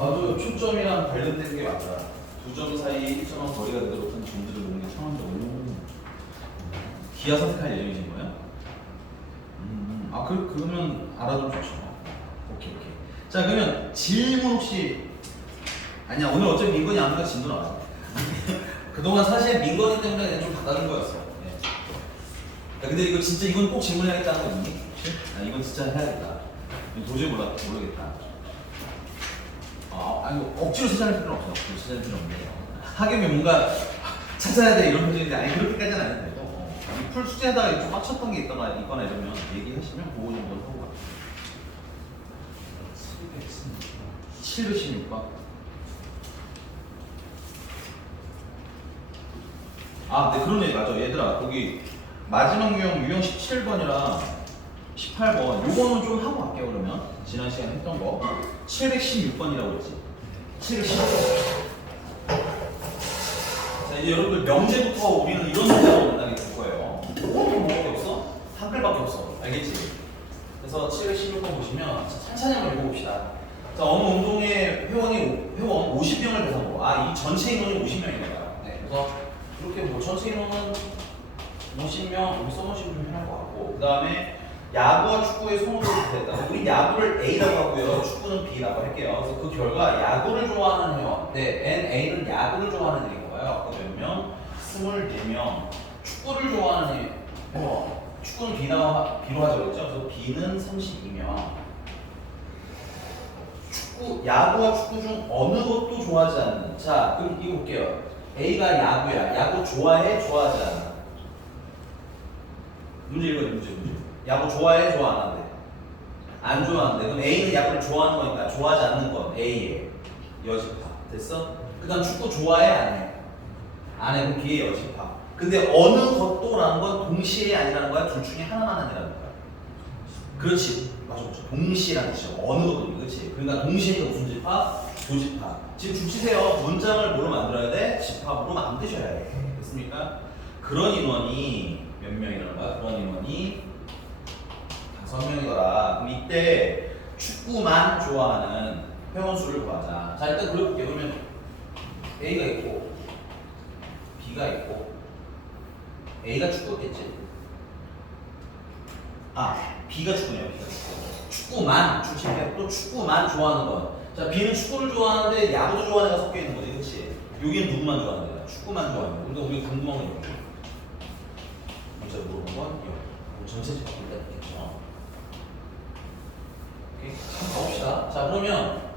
맞아요. 초점이랑 관련된 게 맞아. 두 점 사이에 일정한 거리가 되도록 한 점들을 놓는 게 상황적으로. 기아 선택할 예정이신 거예요? 그러면 알아두면 좋죠. 오케이. 자, 그러면 질문 혹시 아니야, 오늘 어차피 민건이 안 하니까 진도 나와. 그동안 사실 민건이 때문에 좀 바꿔준 거였어. 네. 야, 근데 이거 진짜 이건 꼭 질문해야겠다는 거 있니? 이건 진짜 해야겠다. 도저히 모르겠다. 아니 억지로 찾아낼 필요는 없어. 억지로 찾아낼 필요는 없는데 학연이 뭔가 찾아야 돼 이런 표정인데 아니 그렇게까지는 안 해도 되고 풀 숙제하다가 좀 빡쳤던 게 있거나 이러면 얘기하시면 그거 정도는 하고 가요. 716번. 네 그러네. 맞아 얘들아 거기 마지막 유형 17번이랑 18번 요거는 좀 하고 갈게요. 그러면 지난 시간에 했던 거 716번이라고 했지. 716번. 자 이제 여러분들 명제부터 우리는 이런 문제로 만나게 될 거예요. 뭐밖에 없어? 한글밖에 없어. 알겠지? 그래서 716번 보시면 천천히 한번 읽어봅시다. 자 어느 운동의 회원 50명을 대상으로 이 전체 인원이 50명이네요. 네, 그래서 이렇게 뭐 전체 인원은 50명 여기 써놓으시면 좀 편할 것 같고 그 다음에 야구와 축구의 성우를 됐다. 우리 야구를 A라고 하고요. 축구는 B라고 할게요. 그래서 그 결과 야구를 좋아하는 회원. A는 야구를 좋아하는 애인 거예요. 그 몇 명? 24명. 축구를 좋아하는 회원. 축구는 B로 하자고 했죠. 그래서 B는 32명. 야구와 축구 중 어느 것도 좋아하지 않는. 자, 그럼 이거 볼게요. A가 야구야. 야구 좋아해? 좋아하지 않아? 문제 읽어요. 문제. 야구 좋아해? 좋아 안 하는데? 안 좋아하는데. 그럼 A는 야구를 좋아하는 거니까 좋아하지 않는 건 A의 여집합. 됐어? 그 다음 축구 좋아해? 안 해? 안 해. 그럼 B의 여집합. 근데 어느 것도라는 건 동시에 아니라는 거야? 둘 중에 하나만 아니라는 거야? 그렇지. 맞아. 동시라는 뜻이야. 어느 것도. 그렇지. 그러니까 동시에는 무슨 집합? 교집합. 지금 주치세요. 문장을 뭐로 만들어야 돼? 집합으로 만드셔야 해. 됐습니까? 그런 인원이 몇 명이라는 거야? 그런 인원이 5명이더라. 그럼 이때 축구만 좋아하는 회원 수를 구하자. 자, 일단 그려볼게요. 그러면 A가 있고 B가 있고 A가 축구였겠지? B가 축구네요. B가 축구. 축구만 주체가 또 축구만 좋아하는 건. 자, B는 축구를 좋아하는데 야구도 좋아하는 애가 섞여 있는 거지, 그렇지? 여기는 누구만 좋아하는 거야? 축구만 좋아하는 거야. 그러니까 우리가 궁금한 건 이거. 먼저 물어본 건 이거. 전체 집합 일단 있겠죠. 오케이. 한번 가봅시다. 자, 그러면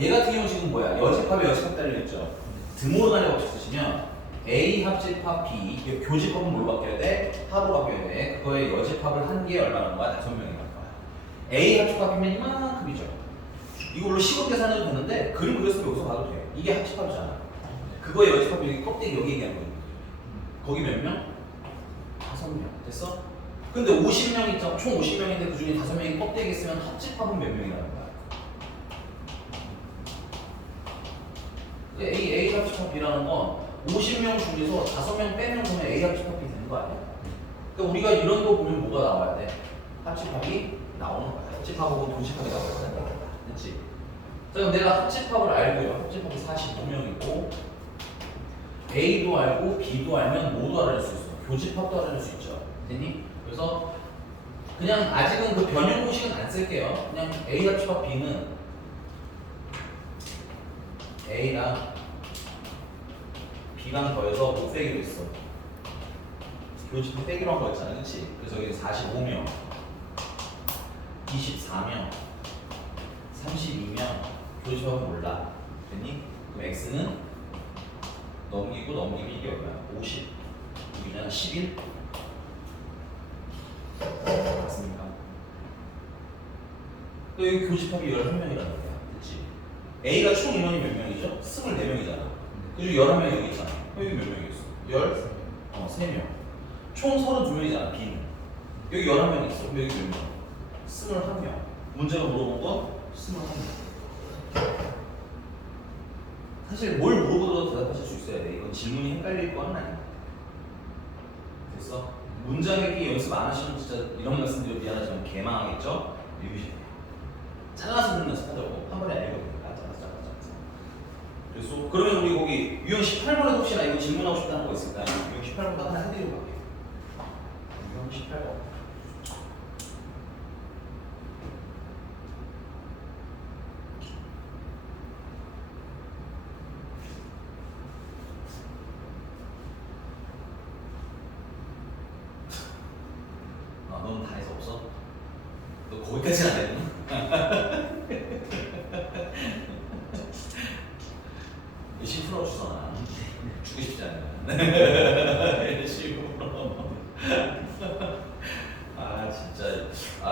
얘 같은 경우 지금 뭐야? 여집합에 여집합 달려있죠. 등호로 달려 쓰시면 A 합집합 B 교집합은 뭘로 바뀌어야 돼? 합으로 바뀌어야 돼. 그거의 여집합을 한 개 얼마나 거야? 5명이 갈 거야. A 합집합이면 이만큼이죠. 이걸로 10억 계산해도 되는데 그림 그렸으면 여기서 봐도 돼. 이게 합집합이잖아. 그거의 여집합이 여기 껍데기 여기 얘기하는 거야. 거기 몇 명? 5명. 됐어? 근데 50명 있잖아. 총 50명인데 그 중에 5명이 껍데기 있으면 합집합은 몇 명이라는 거야? A 합집합이라는 건 50명 중에서 5명 빼면 그러면 A 합집합이 되는 거 아니야? 그러니까 우리가 이런 거 보면 뭐가 나와야 돼? 합집합이 나오는 거야. 합집합하고 교집합이 나와야 돼. 그렇지? 자, 그럼 내가 합집합을 알고요. 합집합이 45명이고 A도 알고 B도 알면 뭐도 알아낼 수 있어? 교집합도 알아낼 수 있죠. 됐니? 그래서 그냥 아직은 그 변형 공식은 안 쓸게요. 그냥 A 합집합 B는 A랑 B랑 더해서 못 빼기로 했어. 교집합 빼기로 한 거였잖아. 그치? 그래서 여기 45명 24명 32명 교집합은 몰라. 됐니? 그럼 X는 넘기고 이게 얼마야? 50 여기는 11 맞습니까? 또 여기 교집합이 11명이라는 거야. 그치? A가 총 인원이 몇 명이죠? 24명이잖아. 그중 11명이 여기 있잖아. 여기 몇 명이었어? 3명. 총 32명이잖아, B는. 여기 11명 있어. 그럼 여기 몇 명? 21명. 문제가 물어본 건 21명. 사실 뭘 물어보더라도 대답하실 수 있어야 돼. 이건 질문이 헷갈릴 거는 아니야. 됐어? 문장 읽기 연습 안 하시면 진짜 이런 말씀드려 미안하지만 개망하겠죠? 읽으셔야 돼요. 잘라서 그런 연습하자고. 한 번에 안 읽어도 되니까. 잘라서. 됐어. 그러면 우리 거기 유형 18번에 혹시나 이거 질문하고 싶다는 거 있을까요? 유형 18번도 하나 해드리고 갈게요. 유형 18번. 아, 너는 다 해서 없어? 너 거기까지는 안 했구나. 열심히 풀어주잖아. 주고 싶지 않아. 열심히 풀어. 아 진짜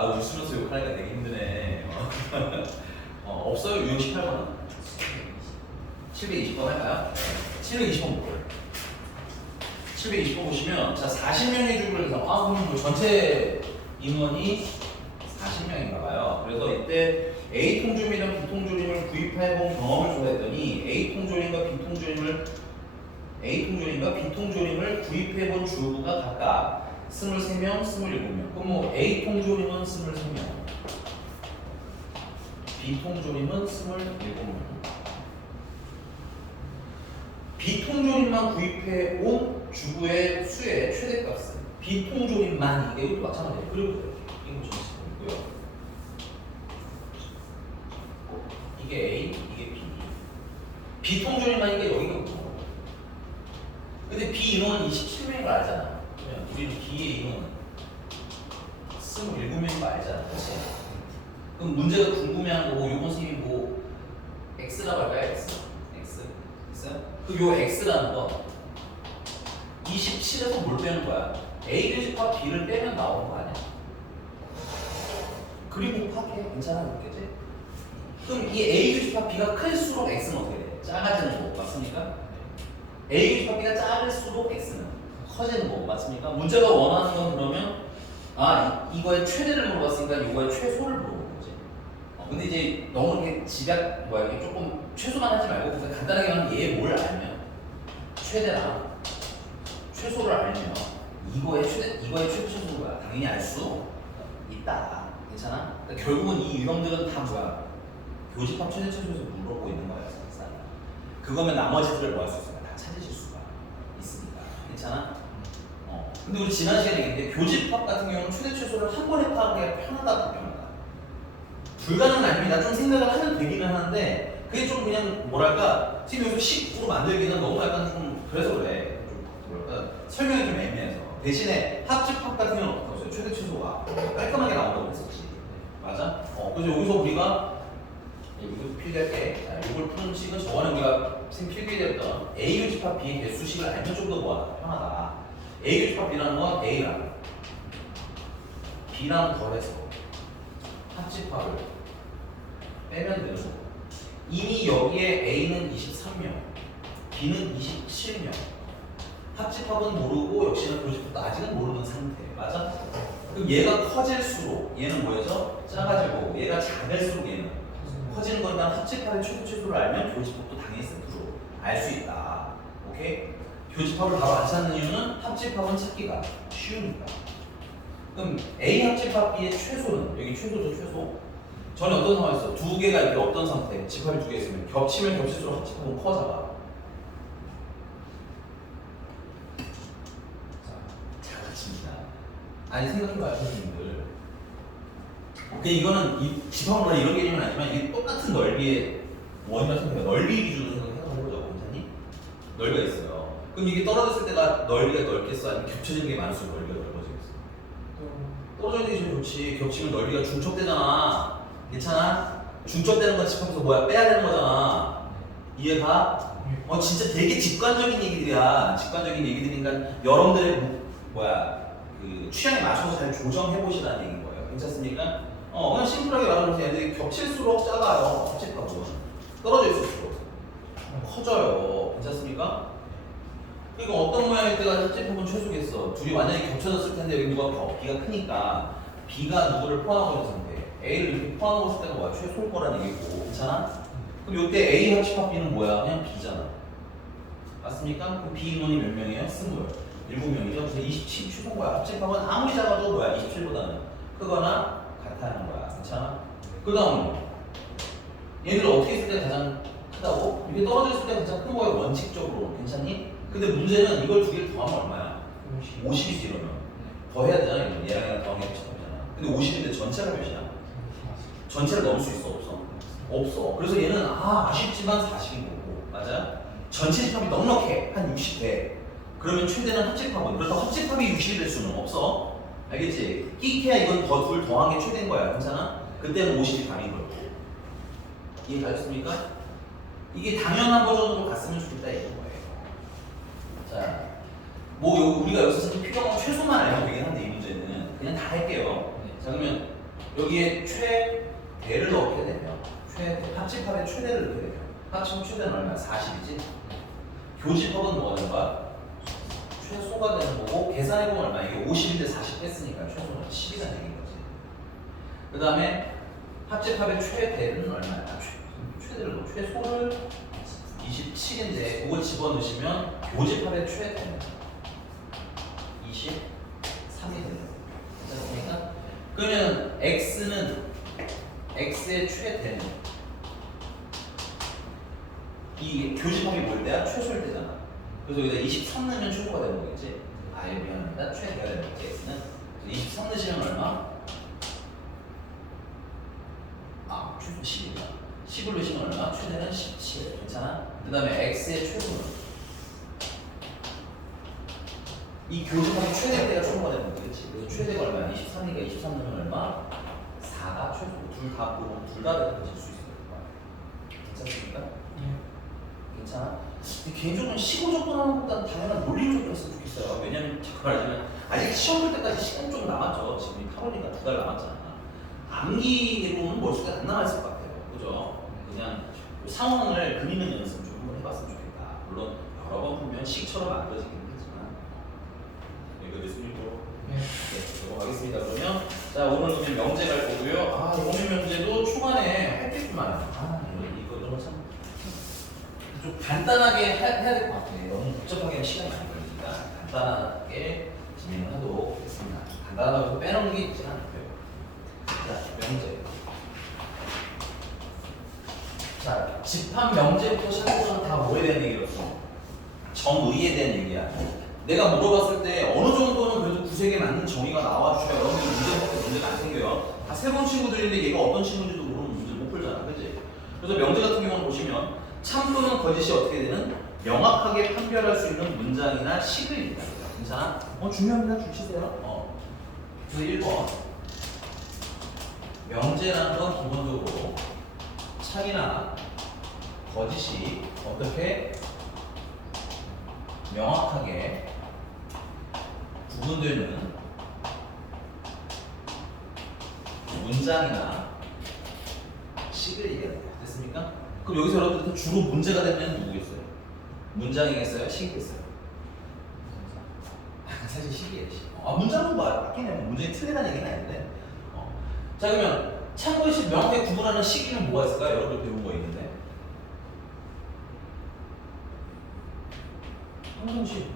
웃으면서 욕하니까 되게 힘드네. 없어요? 유형 18번은? 720번 할까요? 720번 뭐예요? 720번 보시면 자 40명의 주부를 해서 그럼 뭐 전체 인원이 40명인가 봐요. 그래서 이때 A통조림이랑 B통조림을 구입해본 경험을 조사했더니 A통조림과 B통조림을 구입해본 주부가 각각 23명, 27명. 그럼 뭐 A통조림은 23명, B통조림은 27명. B통조림만 구입해온 주부의 수의 최대값은 B통조림만 이것도 마찬가지예요. 그리고 이거 전체고요. 이게 A, 이게 B. B통조림만이니까 여기가 없죠. 근데 B 인원은 27명인 거 알잖아. 그러면 우리는 B의 인원은 27명인 거 알잖아. 그치? 그럼 문제가 궁금해하는 거고, 요번 선생님이 뭐 X라고 할까요? X? 그 요 X라는 거 27에서 뭘 빼는 거야? A 교집합 B를 빼면 나오는 거 아니야? 그리고 곱하게 괜찮아 그렇겠지? 그럼 이 A 교집합 B가 클수록 X는 어떻게 돼? 작아지는 거 맞습니까? A 교집합 B가 작을수록 X는 커지는 거 맞습니까? 문제가 원하는 건 그러면 이거의 최대를 물어봤으니까 이거의 최소를 물어보는 거지. 근데 이제 너무 이렇게 집약 이게 조금 최소만 하지 말고 그냥 간단하게 하면 얘 뭘 알면 최대랑 최소를 알면 이거의 최소는 뭐야? 당연히 알 수 있다. 괜찮아? 그러니까 결국은 이 유형들은 다 뭐야? 교집합 최대 최소에서 물어보고 있는 거야. 그거면 나머지들을 뭐 할 수 있을까? 다 찾으실 수가 있으니까. 괜찮아? 근데 우리 지난 시간에 얘기했는데 교집합 같은 경우는 최대 최소를 한 번에 파악해야 편하다, 불편하다. 불가능은 아닙니다. 좀 생각을 하면 되기는 하는데 그게 좀 그냥 뭐랄까 지금 여기서 식으로 만들기는 너무 약간 좀 그래서 그래. 좀 뭐랄까 설명이 좀 애매해서 대신에 합집합 같은 경우는 어떻게 하세요? 최대 최소가 깔끔하게 나온다고 했었지. 맞아? 그래서 여기서 우리가 여기서 필기할게. 자, 이걸 푸는 식은 저번에 우리가 필기했던 A 교집합 B의 개수식을 알면 좀 더 뭐하다 편하다. A 교집합 B라는 건 A랑 B랑 더해서 합집합을 빼면 되는 거고 이미 여기에 A는 23명, B는 27명 합집합은 모르고 역시나 교집합도 아직은 모르는 상태 맞아? 그럼 얘가 커질수록 얘는 뭐였죠? 작아지고 얘가 작을수록 얘는 커지는 거니까 합집합의 최소를 알면 교집합도 당연히 세트로 알 수 있다. 오케이? 교집합을 바로 안 찾는 이유는 합집합은 찾기가 쉬우니까. 그럼 A 합집합 B의 최소는 여기 최소죠 최소. 전에 어떤 상황이었어? 두 개가 이렇게 어떤 상태? 집합이 두 개 있으면 겹치면 겹칠수록 합집합은 커져가. 작아집니다. 아니 생각해봐요 선생님들. 이거는 이 집합으로 이런 개념은 아니지만 이게 똑같은 넓이의 원이라 생각해요. 넓이 기준으로 생각해보자고 괜찮니? 넓이가 있어요. 그럼 이게 떨어졌을 때가 넓이가 넓겠어? 아니면 겹쳐지는 게 많을수록 넓이가 넓어지겠어? 떨어져 있는 게 제일 좋지. 겹치면 넓이가 중첩되잖아. 괜찮아? 중첩되는 건 집합에서 뭐야? 빼야 되는 거잖아. 이해가? 진짜 되게 직관적인 얘기들이야. 직관적인 얘기들이니까 여러분들의 그 취향에 맞춰서 잘 조정해 보시라는 얘기인 거예요. 괜찮습니까? 그냥 심플하게 말하면서 얘들이 겹칠수록 작아요. 합집합은 떨어져 있을수록 커져요. 괜찮습니까? 그러니까 어떤 모양일 때가 합집합은 최소겠어. 둘이 완전히 겹쳐졌을 텐데 여기 누가 B가 크니까 B가 누구를 포함하고 있는 상태. A를 이렇게 포함하고 있을 때가 뭐야? 최소일 거라는 얘기고. 괜찮아? 그럼 이때 A 합집합 B는 뭐야? 그냥 B잖아. 맞습니까? 그럼 B 인원이 몇 명이에요? 27명이죠. 그래서 27 최소인 거야. 합집합은 아무리 작아도 뭐야? 27보다는 크거나 같다는 거야. 괜찮아? 그 다음은 얘를 어떻게 했을 때 가장 크다고? 이게 떨어져 있을 때 가장 큰 거예요. 원칙적으로. 괜찮니? 근데 문제는 이걸 두 개를 더하면 얼마야? 50이지 이러면. 더해야 되잖아. 이러면 얘랑 얘랑 더하면 100잖아. 근데 50인데 전체가 몇이야? 전체를 넘을 수 있어? 없어? 없어. 그래서 얘는 아쉽지만 40인 거고. 맞아? 전체 집합이 넉넉해. 한 60대. 그러면 최대는 합집합은. 그래서 합집합이 60이 될 수는 없어. 알겠지? 끼케야 이건 둘 더한 게 최대인 거야. 괜찮아? 그때는 50이 답인 거고. 이해가셨습니까? 이게 당연한 버전으로 갔으면 좋겠다 이런 거예요. 자, 뭐 우리가 여기서 필요한 최소만 알면 되긴 한데 이 문제는 그냥 다 할게요. 자, 그러면 여기에 최대를 넣게 되면 합집합의 최대를 넣게 되면 합집합 최대는 얼마야? 40이지? 교집합은 뭐가 되는 거야? 최소가 되는 거고 계산해보면 얼마야? 이게 50인데 40 뺐으니까 최소는 10이가 되는 거지. 그 다음에 합집합의 최대는 얼마야? 최대를 넣어. 최소를 27인데 그거 집어넣으시면 교집합의 최대는 23이 되는 거예요. 괜찮습니까? 그러면 x의 최대는 이 교집합이 뭘 때야? 최소일 때잖아. 그래서 여기다 23 넣으면 최소가 되는 거겠지? 미안합니다. 최대가 되는 거지 x는. 23 넣으시면 얼마? 최소 10입니다. 10을 넣으시면 얼마? 최대는 17. 괜찮아? 그 다음에 x의 최소는 이 교집합이 최대 때가 최소가 되는 거겠지? 그래서 최대가 얼마야? 23이니까 23 넣으면 얼마? 4가 최소. 둘 다 보면 둘 다 되질 수 있을 거야. 괜찮습니까? 괜찮아? 개인적으로는 시고적분 하는 것보다는 당연한 논리적으로 했으면 좋겠어요. 왜냐면 자꾸 말하자면 아직 시험 볼 때까지 시간 좀 남았죠. 지금 타로니까 2달 남았잖아. 암기로는 머릿속에 안 남아있을 것 같아요. 그죠? 그냥 상황을 그리는 연습 좀 한번 해봤으면 좋겠다. 물론 여러 번 보면 식처럼 만들어지긴 하지만 여기가 예수님으로 넘어가겠습니다. 그러면 자 오늘 그러면 명제 갈 거고요. 오늘 명제도 초반에 할 게 있구만. 이거 참 좀 간단하게 해야 될 것 같아요. 너무 복잡하게 하면 시간이 많이 걸리니까 간단하게 진행을 하도록 하겠습니다. 간단하고 빼놓는 게 있지 않고요. 자, 명제. 자, 집합 명제부터 시작해서는 다 뭐에 대한 얘기였어? 정의에 대한 얘기야. 내가 물어봤을 때 어느 정도는 그래도 구색에 맞는 정의가 나와주셔야 여러분들 문제가 안 생겨요. 다 새로운 친구들인데 얘가 어떤 친구인지도 모르는 문제를 못 풀잖아. 그치? 그래서 명제 같은 경우는 보시면 참 또는 거짓이 어떻게 되는? 명확하게 판별할 수 있는 문장이나 식입니다. 괜찮아? 중요합니다. 줄 치세요. 그래서 1번. 명제라는 건 기본적으로 참이나 거짓이 어떻게 명확하게 구분되는 문장이나 식을 얘기합니다. 됐습니까? 그럼 여기서 여러분들 주로 문제가 되면 누구겠어요? 문장이겠어요? 식이겠어요? 사실 식이에요. 문장은 맞긴 해요. 문장이 틀리다는 얘기는 아닌데. 자 그러면 참고식 명확하게 구분하는 식이는 뭐가 있을까요? 여러분들 배운 거 있는데. 항상식.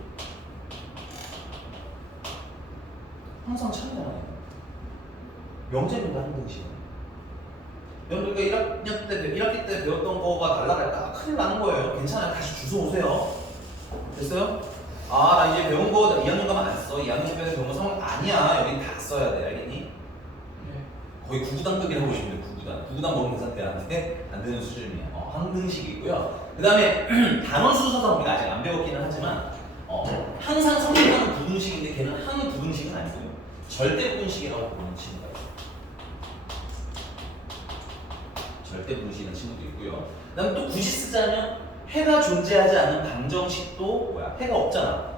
항상 참잖아요. 명제입니다. 항상식. 여러분들 1학기 때 배웠던 거가 날라갈까? 큰일 나는 거예요. 괜찮아요. 다시 주워 오세요. 됐어요? 나 이제 배운 거 2학년 가면 안 써. 2학년 때 배운 거 상황 아니야. 여긴 다 써야 돼. 알겠니? 거의 구구단급이라고 보시면 돼요. 구구단 모르는 계산 때한테 안 되는 수준이에요. 항등식이 있고요. 그 다음에 단원 수사다 우리가 아직 안 배웠기는 하지만 항상 성립하는 부등식인데 걔는 항 부등식은 아니고요. 절대 부등식이라고 부르는 친구가 있어요. 절대 부등식이라는 친구도 있고요. 그 다음에 또 굳이 쓰자면 해가 존재하지 않는 방정식도 뭐야? 해가 없잖아.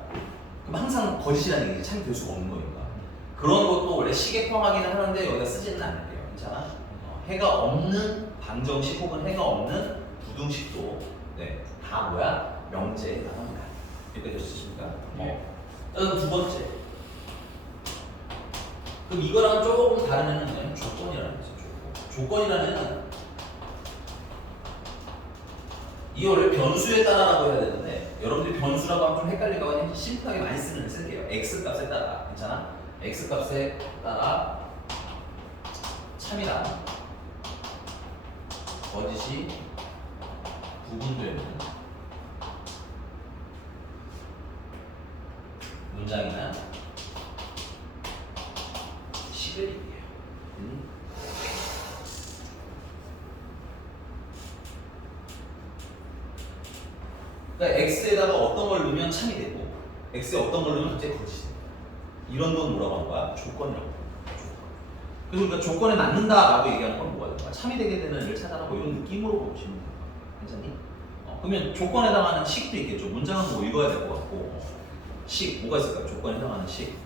그럼 항상 거짓이라는 얘기지. 참이 될 수가 없는 거니까. 그런 것도 원래 식에 포함하기는 하는데 여기다 쓰지는 않을게요. 괜찮아? 해가 없는 방정식 혹은 해가 없는 부등식도 다 뭐야? 명제에 해당합니다. 여기까지 쓰십니까? 두 번째. 그럼 이거랑 조금 다른 애는 조건이라는 거죠. 조건이라는 이게 원래 변수에 따라라고 해야 되는데 여러분들이 변수라고 하면 좀 헷갈릴까 봐 심플하게 많이 쓸게요. x 값에 따라. 괜찮아? x 값에 따라 참이랑 거짓이 구분되는 문장이나 식을 얘기해요. 그러니까 x에다가 어떤 걸 넣으면 참이 되고 x에 어떤 걸 넣으면 갑자기 거짓이 됩니다. 이런 건 뭐라고 하는 거야? 조건이라고. 그래서 우리가 조건에 맞는다라고 얘기하는 건 뭐가 될까? 참이 되게 되는 일을 찾아라 뭐 이런 느낌으로 보시면 돼요. 괜찮니? 그러면 조건에 해당하는 식도 있겠죠. 문장은 뭐 읽어야 될 것 같고 식 뭐가 있을까요? 조건에 해당하는 식.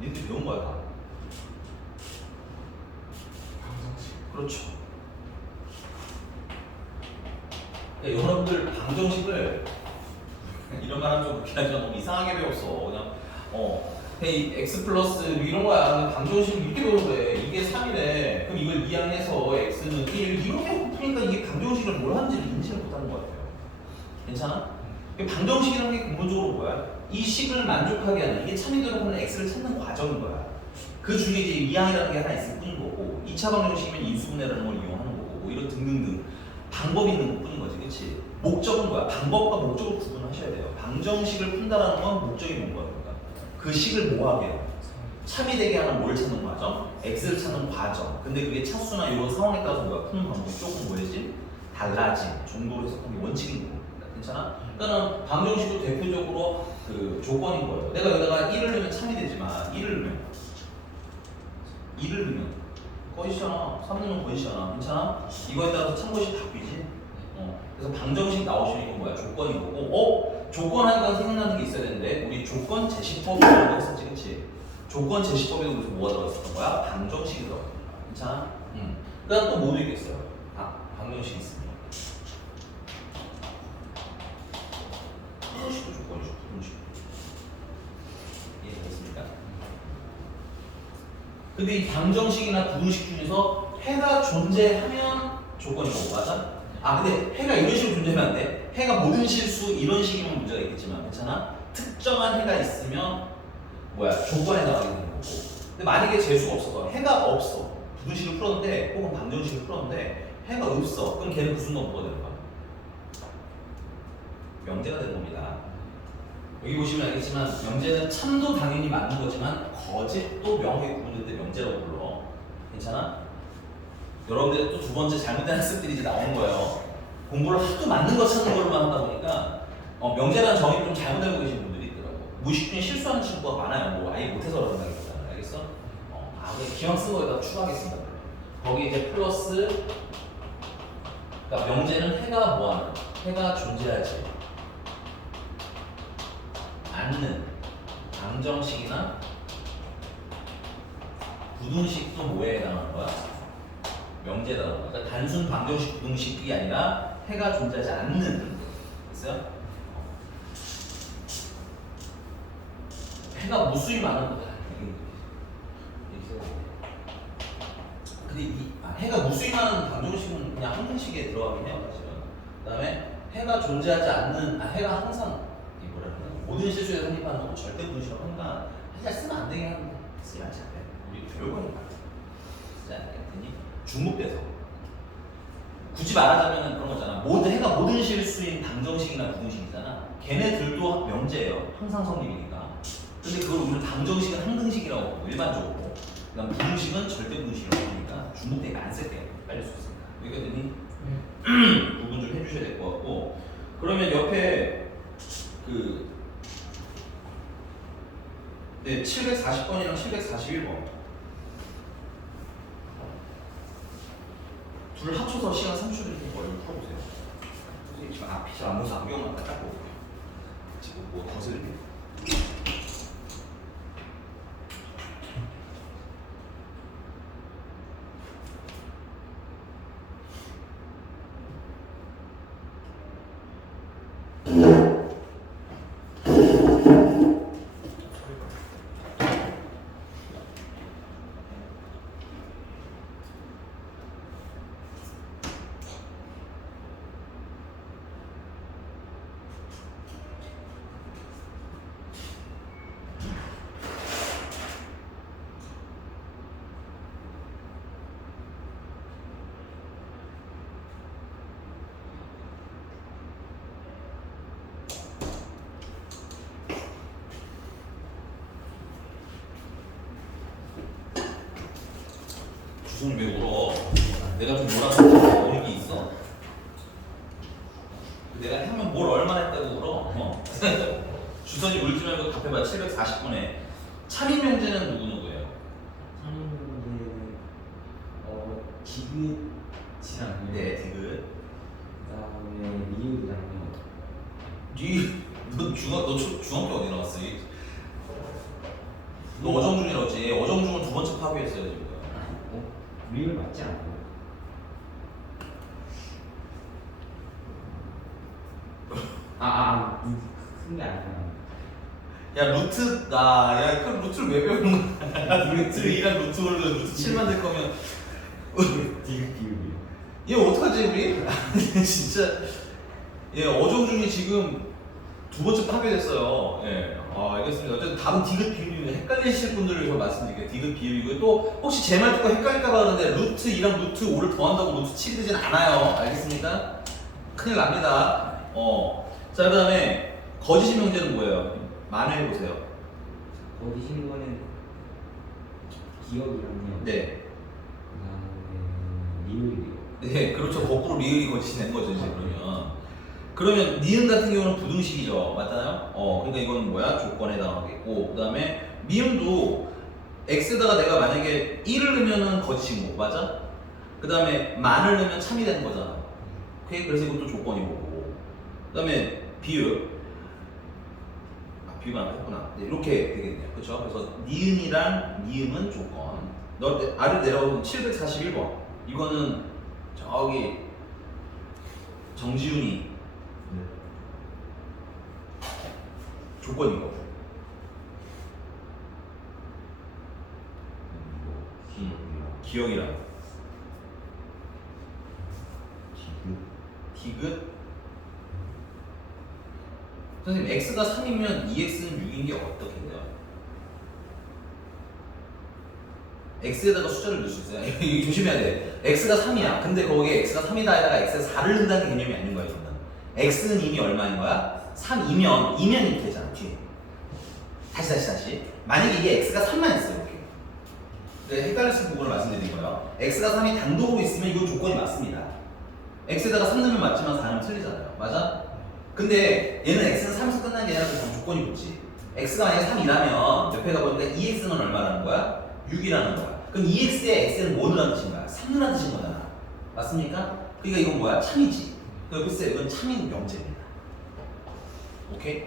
니들 배운 거야 다. 그렇죠. 그러니까 여러분들 방정식을 이런 말하면 좀 그렇게 하지만 너무 이상하게 배웠어. 그냥 이 x 플러스 이런 거야. 방정식 이렇게 배우면 돼. 이게 3이래. 그럼 이걸 이항해서 x는 1 이렇게 푸니까 이게 방정식을 뭘 하는지를 인지를 못하는 것 같아요. 괜찮아? 방정식이라는 게 근본적으로 뭐야? 이 식을 만족하게 하는 이게 참이 되도록 하는 x를 찾는 과정인 거야. 그 중에 이제 이항이라는 게 하나 있을 뿐인 거고 2차 방정식이면 인수분해라는 걸 이용하는 거고 뭐 이런 등등등 방법이 있는 것 뿐인 거지. 그치? 목적은 뭐야? 방법과 목적을 구분하셔야 돼요. 방정식을 푼다라는 건 목적이 뭔 거야? 그러니까 그 식을 뭐하게 해요? 참이 되게 하는 뭘 찾는 과정? x를 찾는 과정. 근데 그게 차수나 이런 상황에 따라서 뭐야? 푸는 방법이 조금 뭐지? 달라진 정도로 해석하는 게 원칙인 거고. 괜찮아? 그러니까 방정식도 대표적으로 그 조건인 거예요. 내가 여기다가 1을 넣으면 참이 되지만 1을 넣으면 거짓이잖아. 3 넣으면 거짓이잖아. 괜찮아? 이거에 따라서 참고식 바뀌지? 그래서 방정식 나오시면 이건 뭐야? 조건인 거고 조건 하니까 생각나는 게 있어야 되는데 우리 조건 제시법이라고 했었지, 그치? 조건 제시법에도 그래서 뭐가 들어갔었던 거야? 방정식이 들어갔던 거야. 괜찮아? 그다음 또 뭐도 있겠어요? 방정식이 있습니다. 부등식도 조건이죠. 부등식. 이해되겠습니까? 근데 이 방정식이나 부등식 중에서 해가 존재하면 조건이고 맞아? 근데 해가 이런 식으로 존재하면 안 돼. 해가 모든 실수 이런 식이면 문제가 있겠지만 괜찮아? 특정한 해가 있으면 조건에 나가게 되는 거고. 근데 만약에 재수가 없어서 해가 없어. 부등식을 풀었는데 혹은 방정식을 풀었는데 해가 없어. 그럼 걔는 무슨 놈 뭐가 되는 거야? 명제가 되는 겁니다. 여기 보시면 알겠지만 명제는 참도 당연히 맞는 거지만 거짓도 명확하게 구분될 때 명제라고 불러. 괜찮아? 여러분들 또 두 번째 잘못된 학습들이 이제 나오는 거예요. 공부를 하도 맞는 거 찾는 걸로만 하다 보니까 명제라는 정의를 좀 잘못 알고 계신 분들이 있더라고. 무의식 중에 실수하는 친구가 많아요. 뭐 아예 못해서 그런다기보다는. 알겠어? 기왕 쓴 거에다 추가하겠습니다. 거기 이제 플러스 그러니까 명제는 해가 뭐하는? 해가 존재하지 않는 방정식이나 부등식도 뭐에 해당하는 거야? 명제에 해당하는 거야. 그러니까 단순 방정식 부등식이 아니라 해가 존재하지 않는 됐어요? 해가 무수히 많은 거다. 근데 해가 무수히 많은 방정식은 그냥 항등식에 들어가긴 해요, 사실은. 그다음에 해가 존재하지 않는 해가 항상 모든 실수에 성립하는 건 절대 분식이라고 하니까 사실 쓰면 안 되게 하는데 쓰지 않지 않아요. 우리 배울 거니까 쓰지 않겠더니 중복돼서 굳이 말하자면 그런 거잖아. 해가 모든 실수인 방정식이나 부등식이잖아. 걔네들도 명제예요. 항상 성립이니까. 근데 그걸 우리는 방정식은 항등식이라고 하고 일반적으로 그다음 부등식은 절대 분식이라고 하니까 중복되게 안 쓸게요. 빨리 수 있으니까. 여기까지 부분 좀 해주셔야 될 것 같고 그러면 옆에 740번이랑 741번 둘 합쳐서 시간 30초 드릴 거예요. 풀어보세요. 선생님 지금 앞이 잘 안 보여서 안경만 딱 닦고 올게요. 지금 뭐 거슬리게. 주선이 왜 울어? 내가 좀 뭐라고 우는 게 있어? 내가 하면 뭘 얼마나 했다고 울어? 주선이 울지 말고 답해봐. 740분에 참인 명제는 누구예요? 참인데 디귿이랑 네, 디귿. 그다음에 리을이랑요. 너 중학교 어디 나왔어? 너 어정중이라고 했지? 어정중은 두 번째 파괴했어요 지금. 리을 맞지 않아요? 큰게 아니야. 야 루트 그 루트를 왜 배우는 거야? 루트 2랑 루트 5를 루트 7 만들 거면 디귿 기울이. 얘 어떡하지 우리? 진짜 얘 어정중이 지금 두 번째 파괴됐어요. 예. 알겠습니다. 어쨌든 답은 디귿 비율이고 헷갈리실 분들을 위해서 말씀드릴게요. 디귿 비율이고 또 혹시 제 말 듣고 헷갈릴까봐 그러는데 루트 2랑 루트 5를 더한다고 루트 7이 되진 않아요. 알겠습니까? 큰일 납니다. 자 그다음에 거짓의 명제는 뭐예요? 만회해 보세요. 거짓인 거는 기억이랑요. 네. 그다음에 리을이요. 네, 그렇죠. 거꾸로 리을이 거짓이 된 거죠, 이제 그러면 니은 같은 경우는 부등식이죠. 맞잖아요? 그러니까 이건 뭐야? 조건에 해당하겠고, 그 다음에 미음도 x에다가 내가 만약에 1을 넣으면은 거짓인 거고, 맞아? 그 다음에 만을 넣으면 참이 되는 거잖아. 오케이? 그래서 이것도 조건이고, 그 다음에 비읍. 비읍 안 했구나. 네, 이렇게 되겠네요. 그렇죠? 그래서 니은이랑 미음은 조건. 너 아래 내려오면 741번. 이거는 저기 정지훈이 조건인 거고. 기억이랑 디귿. 선생님 x가 3이면 2x는 6인 게 어떻게 돼요? x에다가 숫자를 넣을 수 있어요. 이거 조심해야 돼. x가 3이야. 근데 거기에 x가 3이다에다가 x가 4를 넣는다는 개념이 아닌 거야. 이거는 x는 이미 얼마인 거야? 3이면 이렇게 되잖아. 뒤에 다시 만약에 이게 x가 3만 있어요. 이렇게. 네, 헷갈릴 수 있는 부분을 말씀드린 거예요. x가 3이 단독으로 있으면 이건 조건이 맞습니다. x에다가 3 넣으면 맞지만 4는 틀리잖아요. 맞아? 근데 얘는 x는 3에서 끝난 게 아니라 그냥 조건이 붙지. x가 만약에 3이라면 옆에 가보니까 2x는 얼마라는 거야? 6이라는 거야. 그럼 2x에 x는 뭐 넣으라는 뜻인 거야? 3 넣으라는 뜻인 거잖아. 맞습니까? 그러니까 이건 뭐야? 참이지. 글쎄 이건 참인 명제입니다. 오케이?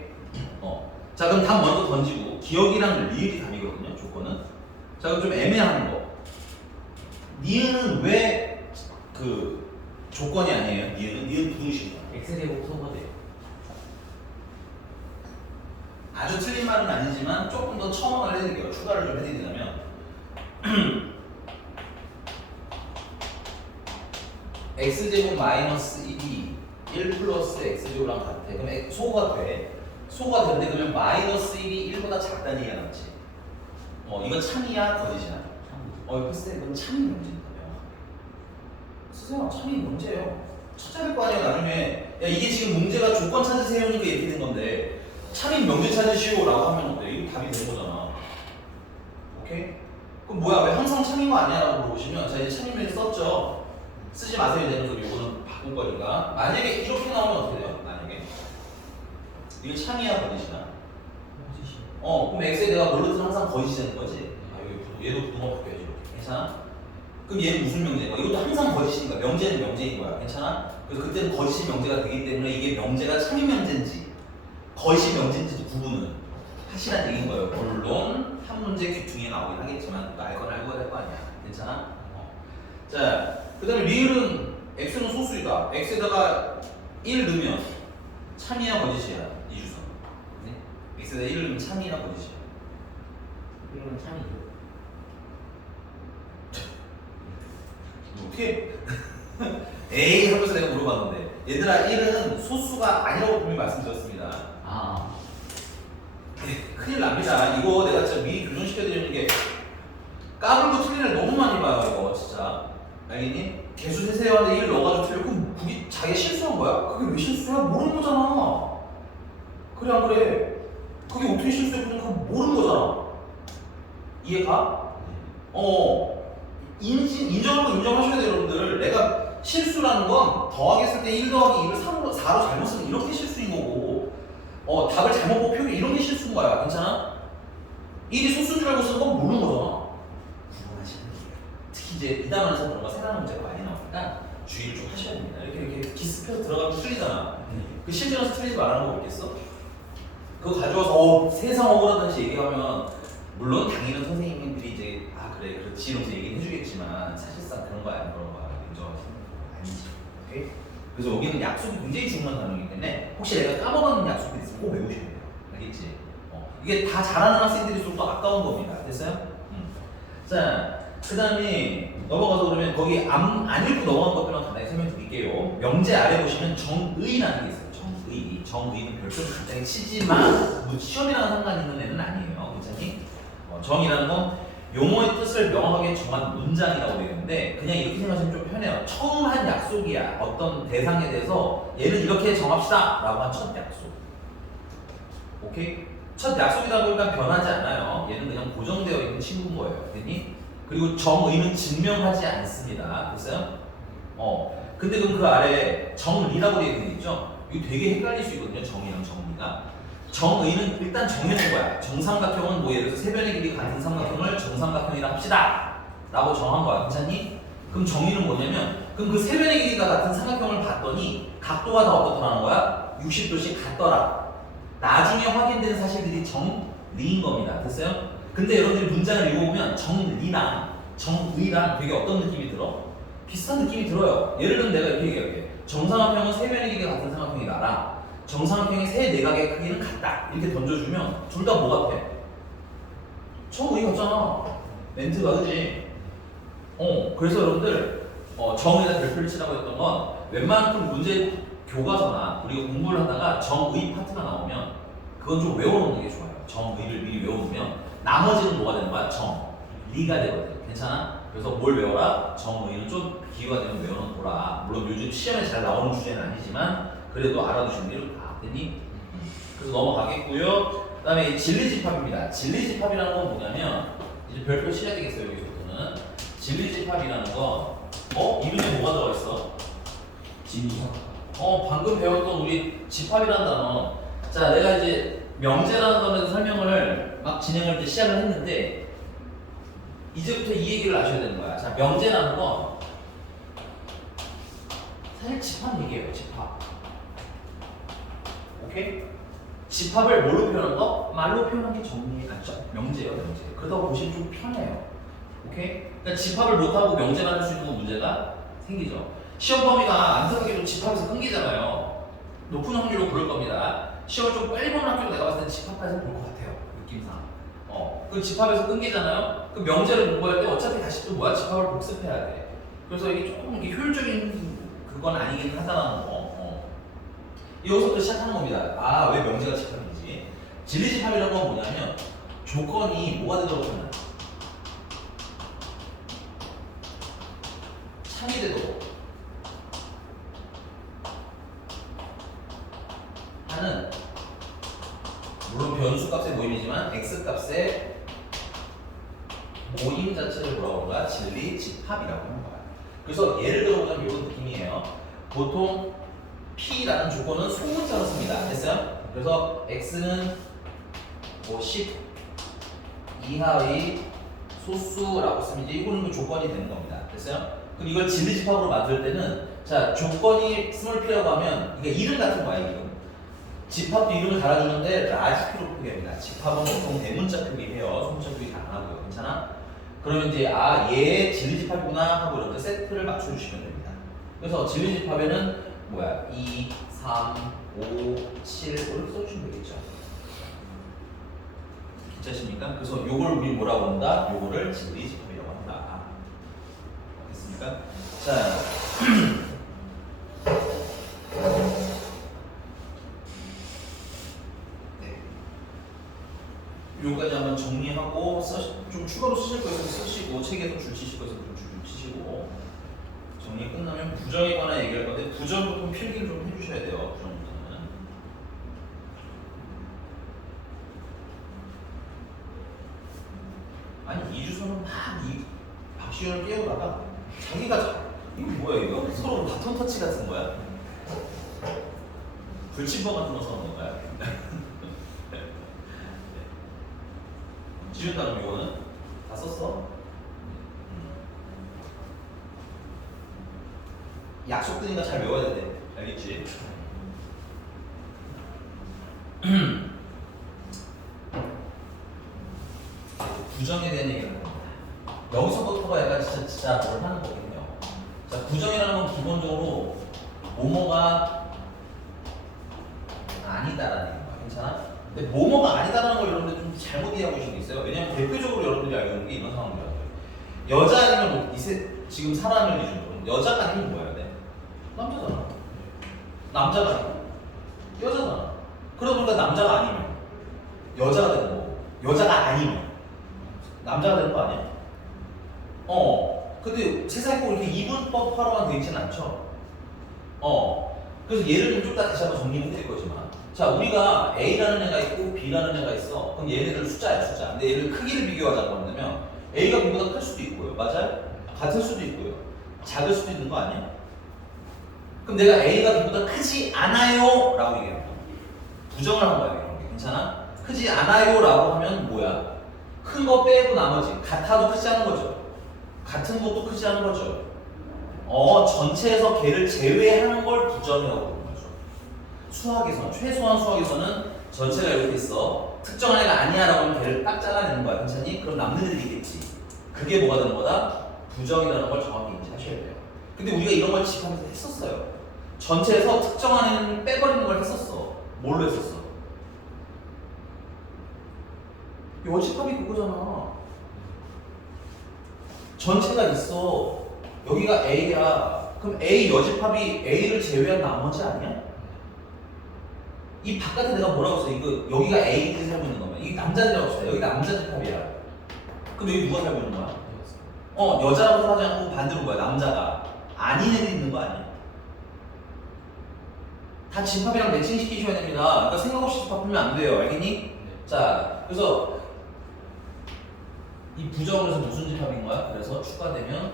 자 그럼 답 먼저 던지고 기억이랑 리을이 답이거든요. 조건은. 자 그럼 좀 애매한 거. 니은은 왜 그 조건이 아니에요? 니은 부등식이야. x제곱 소거돼요. 아주 틀린 말은 아니지만 조금 더 첨언을 해드릴게요. 추가를 좀 해드리자면 x제곱 마이너스 1이 1 플러스 x제곱랑 같아. 그럼 소가 돼. 소가 되는데 그러면 마이너스 1이 1보다 작다는 얘기가 나왔지. 이건 참이야 거짓이야? 글쎄 이건 참인 문제입니다. 쓰세요. 참인 문제예요. 찾아야 될 거 아니에요 나중에. 야 이게 지금 문제가 조건 찾으세요니까 이렇게 된 건데 참인 명제 찾으시오라고 하면 어때? 이거 답이 되는 거잖아. 오케이? 그럼 뭐야 왜 항상 참인 거 아니야? 라고 물어보시면 자 이제 참인 명제 썼죠? 쓰지 마세요 이제는. 그럼 이거는 바꿀 거니까 만약에 이렇게 나오면 어떻게 돼요? 만약에 이게 참이야 거짓이야? 그럼 x에 내가 뭘 넣든 항상 거짓이 되는 거지. 얘도 부등호 바뀌어야지 이렇게. 괜찮아? 그럼 얘는 무슨 명제인 거야? 이것도 항상 거짓이니까 명제는 명제인 거야. 괜찮아? 그래서 그때는 거짓이 명제가 되기 때문에 이게 명제가 참인 명제인지 거짓이 명제인지도 구분을 하시라는 얘기인 거예요. 물론 한 문제 귀퉁이에 나오긴 하겠지만 또 알 건 알고 할 거 아니야. 괜찮아? 자, 그 다음에 리을은 x는 소수이다. x에다가 1 넣으면 참이야 거짓이야? 이주선. 네? x에다 1 넣으면 참이야 거짓이야? 이건 참이죠. 어떻게 에이 하면서 내가 물어봤는데 얘들아 1은 소수가 아니라고 분명히 말씀드렸습니다. 큰일 납니다. 이거 내가 진짜 미리 교정시켜드리는 게 까불고 틀린 애 너무 많이 봐요 이거 진짜. 알겠니? 개수 세세요 하는데 1 넣어가지고 틀려. 그럼 그게 자기가 실수한 거야? 그게 왜 실수야? 모르는 거잖아. 그래 안 그래? 그게 어떻게 실수해? 그냥 그거 모르는 거잖아. 이해가? 인정하고 인정하셔야 돼요, 여러분들. 내가 실수라는 건 더하기 했을 때 1 더하기 2를 4로 잘못 쓰면 이렇게 실수인 거고, 답을 잘못 뽑히면 이런 게 실수인 거야. 괜찮아? 1이 소수인 줄 알고 쓰는 건 모르는 거잖아. 구분하시는 거예요. 특히 이제 이 단원에서 그런 거 세단원 문제가 많이 나오니까 주의를 좀 하셔야 됩니다. 이렇게 기습해서 들어가면 틀리잖아. 그 실전에서 틀리지 말라는 거 있겠어? 그거 가져와서 세상 억울하다는 얘기하면 물론 당연히 선생님들이 이제 그래 그렇지 이러면서 얘기는 해주겠지만 사실상 그런 거야 안 그런 거야 인정하시는 거 아니지. 오케이? 그래서 여기는 약속이 굉장히 중요한 단어이기 때문에 혹시 내가 까먹은 약속이 있으면 꼭 외우셔야 돼요. 알겠지? 이게 다 잘하는 학생들일수록 또 아까운 겁니다. 됐어요? 자, 그 다음에 넘어가서 그러면 거기 안 읽고 넘어간 것들만 간단히 설명드릴게요. 명제 아래 보시면 정의라는 게 있어요. 정의. 정의는 별표를 간단히 치지만 뭐 시험이랑 상관 있는 애는 아니에요. 괜찮니? 정의라는 건 용어의 뜻을 명확하게 정한 문장이라고 되어 있는데 그냥 이렇게 생각하시면 좀 편해요. 처음 한 약속이야. 어떤 대상에 대해서 얘는 이렇게 정합시다 라고 한 첫 약속. 오케이? 첫 약속이다 보니까 변하지 않아요. 얘는 그냥 고정되어 있는 친구인 거예요. 됐니? 그리고 정의는 증명하지 않습니다. 됐어요? 근데 그럼 그 아래 정리라고 되어 있는 게 있죠? 이거 되게 헷갈릴 수 있거든요. 정의랑 정리가. 정의는 일단 정해놓은 거야. 정삼각형은 뭐 예를 들어서 세변의 길이 같은 삼각형을 정삼각형이라 합시다 라고 정한 거야. 괜찮니? 그럼 정의는 뭐냐면 그럼 그 세변의 길이가 같은 삼각형을 봤더니 각도가 다 어떻다는 거야? 60도씩 같더라. 나중에 확인된 사실들이 정리인 겁니다. 됐어요? 근데 여러분들이 문장을 읽어보면 정리랑 정의랑 되게 어떤 느낌이 들어? 비슷한 느낌이 들어요. 예를 들면 내가 이렇게 얘기할게. 정삼각형은 세변의 길이가 같은 삼각형이다라. 정삼각형의 세 내각의 크기는 같다. 이렇게 던져주면 둘 다 뭐 같아? 정의 같잖아. 멘트가 그지? 그래서 여러분들 정의가 별표를 치라고 했던 건 웬만큼 문제 교과서나 우리가 공부를 하다가 정의 파트가 나오면 그건 좀 외워놓는 게 좋아요. 정의를 미리 외워놓으면 나머지는 뭐가 되는 거야? 정리가 되거든. 괜찮아? 그래서 뭘 외워라? 정의는 좀 기회가 되면 외워놓고라. 물론 요즘 시험에 잘 나오는 주제는 아니지만 그래도 알아두시는 게 좋다. 됐니? 그래서 넘어가겠고요. 그 다음에 진리집합입니다. 진리집합이라는 건 뭐냐면 이제 별표 치셔야 되겠어요. 여기서부터는 진리집합이라는 건 이름에 뭐가 들어있어? 진리. 방금 배웠던 우리 집합이라는 단어. 자, 내가 이제 명제라는 단어에서 설명을 막 진행할 때 시작을 했는데 이제부터 이 얘기를 아셔야 되는 거야. 자, 명제라는 건 사실 집합 얘기예요. 집합. 오케이? 집합을 뭘로 표현한 거? 말로 표현한 게 명제예요. 명제. 그러다 보시면 좀 편해요. 오케이? 그러니까 집합을 못하고 명제만 할 수 있는 문제가 생기죠. 시험 범위가 안타깝게도 집합에서 끊기잖아요. 높은 확률로 그럴 겁니다. 시험을 좀 빨리 보는 학교로 내가 봤을 때 집합까지 볼 것 같아요. 느낌상. 그 집합에서 끊기잖아요. 그 명제를 공부할 때 어차피 다시 또 뭐야? 집합을 복습해야 돼. 그래서 이게 조금 이게 효율적인 그건 아니긴 하다는 거. 여기서부터 시작하는 겁니다. 왜 명제가 집합인지. 진리집합이라는 건 뭐냐면 조건이 뭐가 되도록 하는 참이 되도록 하는 물론 변수 값의 모임이지만 x 값의 모임 자체를 뭐라고 하는 거야? 진리집합이라고 하는 거야. 그래서 예를 들어보면 이런 느낌이에요. 보통 P라는 조건은 소문자로 씁니다. 됐어요? 그래서 X는 10 이하의 소수라고 쓰면 이제 이거는 조건이 되는 겁니다. 됐어요? 그럼 이걸 진리집합으로 만들 때는 자 조건이 스몰 P라고 하면 이게 이름 같은 거야. 이름. 집합도 이름을 달아주는데 라지 P로 표기합니다. 집합은 보통 대문자 표기해요. 소문자 표기 다 안 하고요. 괜찮아? 그러면 이제 얘 진리집합이구나 하고 이렇게 세트를 맞춰주시면 됩니다. 그래서 진리집합에는 2, 3, 5, 7 이렇게 써주시면 되겠죠. 괜찮습니까? 그래서 요걸 우리 뭐라고 한다? 요거를 진리집합이라고 한다. 됐습니까? 자, 네. 요까지 한번 정리하고 좀 추가로 쓰실 거 있으면 쓰시고 책에서 줄 치실 거 있으면 좀 치시고 정리 끝나면 부정에 관한 얘기할 건데 부정부터 필기를 좀 해주셔야 돼요. 부정부터는. 아니 이주소는 막 박시윤을 깨우다가 자기가 이거 뭐야 이거? 서로 바톤 터치 같은 거야? 불침번 같은 거 써는 건가요? 지운 다음 이거는 다 썼어. 약속드니까 잘 외워야 돼. 알겠지? 부정에 대한 얘기를 합니다. 여기서부터가 약간 진짜 뭘 하는 거거든요. 자, 부정이라는 건 기본적으로 뭐뭐가 아니다라는 거야. 괜찮아? 근데 뭐뭐가 아니다라는 걸 여러분들 좀 잘못 이해하고 계신 게 있어요. 왜냐면 대표적으로 여러분들이 알고 있는 게 이런 상황이라고요. 여자 아니면 뭐 지금 사람을 기준으로 여자가 아니면 뭐야 돼? 남자잖아. 남자가 아니고 여자잖아. 그러다 보니까 남자가 아니면 여자가 되는 거고 여자가 아니면 남자가 되는 거 아니야? 근데 세상에 꼭 이렇게 이분법화로만 되어 있지는 않죠. 그래서 예를 좀 이따 다시 한번 정리해 드릴 거지만, 자, 우리가 A라는 애가 있고 B라는 애가 있어. 그럼 얘네들 숫자야, 숫자. 근데 얘를 크기를 비교하자고 한다면 A가 B보다 클 수도 있고요. 맞아요? 같을 수도 있고요. 작을 수도 있는 거 아니야? 그럼 내가 A가 B보다 크지 않아요 라고 얘기해요. 부정을 한 거야, 이런 게. 괜찮아? 크지 않아요 라고 하면 뭐야? 큰 거 빼고 나머지 같아도 크지 않은 거죠. 같은 것도 크지 않은 거죠. 전체에서 걔를 제외하는 걸 부정이라고 부르는 거죠. 수학에서는, 최소한 수학에서는 전체가 이렇게 있어. 특정한 애가 아니야 라고 하면 걔를 딱 잘라내는 거야. 괜찮니? 그럼 남는 애들이 있겠지. 그게 뭐가 되는 거다? 부정이라는 걸 정확히 인지하셔야 돼요. 근데 우리가 이런 걸 집하면서 했었어요. 전체에서 특정한 애는 빼버리는 걸 했었어. 뭘로 했었어? 여집합이 그거잖아. 전체가 있어. 여기가 A야. 그럼 A 여집합이 A를 제외한 나머지 아니야? 이 바깥에 내가 뭐라고 써? 이거 여기가 A들이 살고 있는 거면 이게 남자들이라고 써. 여기 남자 집합이야. 그럼 여기 누가 살고 있는 거야? 여자라고 하지 않고 반대로 뭐야? 남자가 아닌 애들이 있는 거 아니야? 다 집합이랑 매칭시키셔야 됩니다. 그러니까 생각 없이 집합하면 안 돼요. 알겠니? 자, 그래서 이 부정을 해서 무슨 집합인 거야? 그래서 추가되면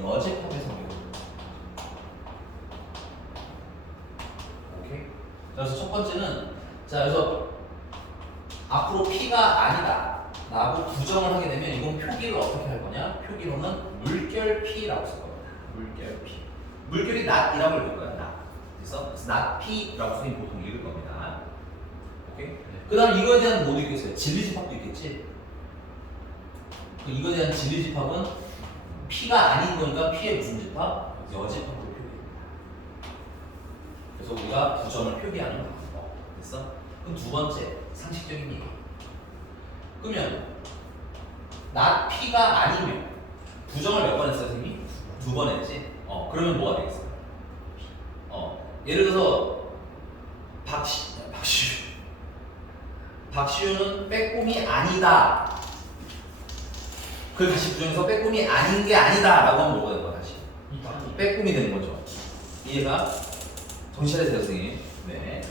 여집합의 성격. 오케이? 자, 그래서 첫 번째는, 자, 그래서 앞으로 P가 아니다 라고 부정을 하게 되면 이건 표기를 어떻게 할 거냐? 표기로는 물결 P라고 쓸 겁니다. 물결 P. 물결이 not이라고 읽을 거야. not. 그래서 not P라고 선생님 보통 읽을 겁니다. 오케이? 그 다음 이거에 대한 뭐도 있겠어요? 진리집합도 있겠지? 이거에 대한 진리집합은 P가 아닌 거니까 P의 무슨 집합? 여집합으로 표기됩니다. 그래서 우리가 부정을 표기하는 방법. 됐어? 그럼 두 번째, 상식적인 얘기. 그러면 not P가 아니면 부정을 몇 번 했어요, 선생님? 두 번 했지? 그러면 뭐가 되겠어요? 예를 들어서 박시우는 빼꼼이 아니다. 그걸 다시 부정해서 빼꼼이 아닌 게 아니다 라고 하면 뭐가 되는 거야 다시? 빼꼼이 되는 거죠. 이해가? 정신 차리세요 선생님. 네.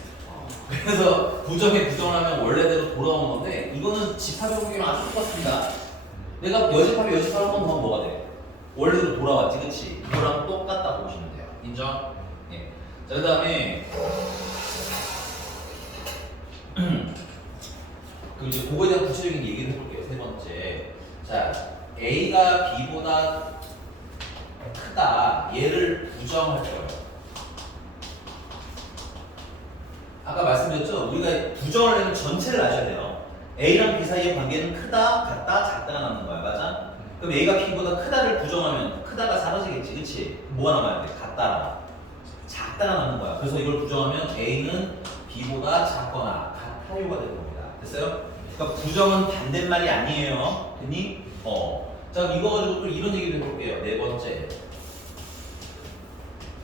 그래서 부정에 부정을 하면 원래대로 돌아오는 건데 이거는 집합의 공개랑 아주 똑같습니다. 내가 여집합을 하면 뭐가 돼? 원래대로 돌아왔지 그치? 이거랑 똑같다 보시면 돼요. 인정? 네. 자 그 다음에 그 이제 그거에 대한 구체적인 얘기를 해볼게요. 세 번째. 자, A가 B보다 크다. 얘를 부정할 거예요. 아까 말씀드렸죠? 우리가 부정을 하려면 전체를 아셔야 돼요. A랑 B 사이의 관계는 크다, 같다, 작다가 남는 거야. 맞아? 그럼 A가 B보다 크다를 부정하면 크다가 사라지겠지. 그치? 뭐가 남아야 돼? 같다. 작다가 남는 거야. 그래서 이걸 부정하면 A는 B보다 작거나 같아요가 되는 겁니다. 됐어요? 그러니까 부정은 반대말이 아니에요. 됐니? 자, 이거 가지고 또 이런 얘기를 해볼게요. 네 번째.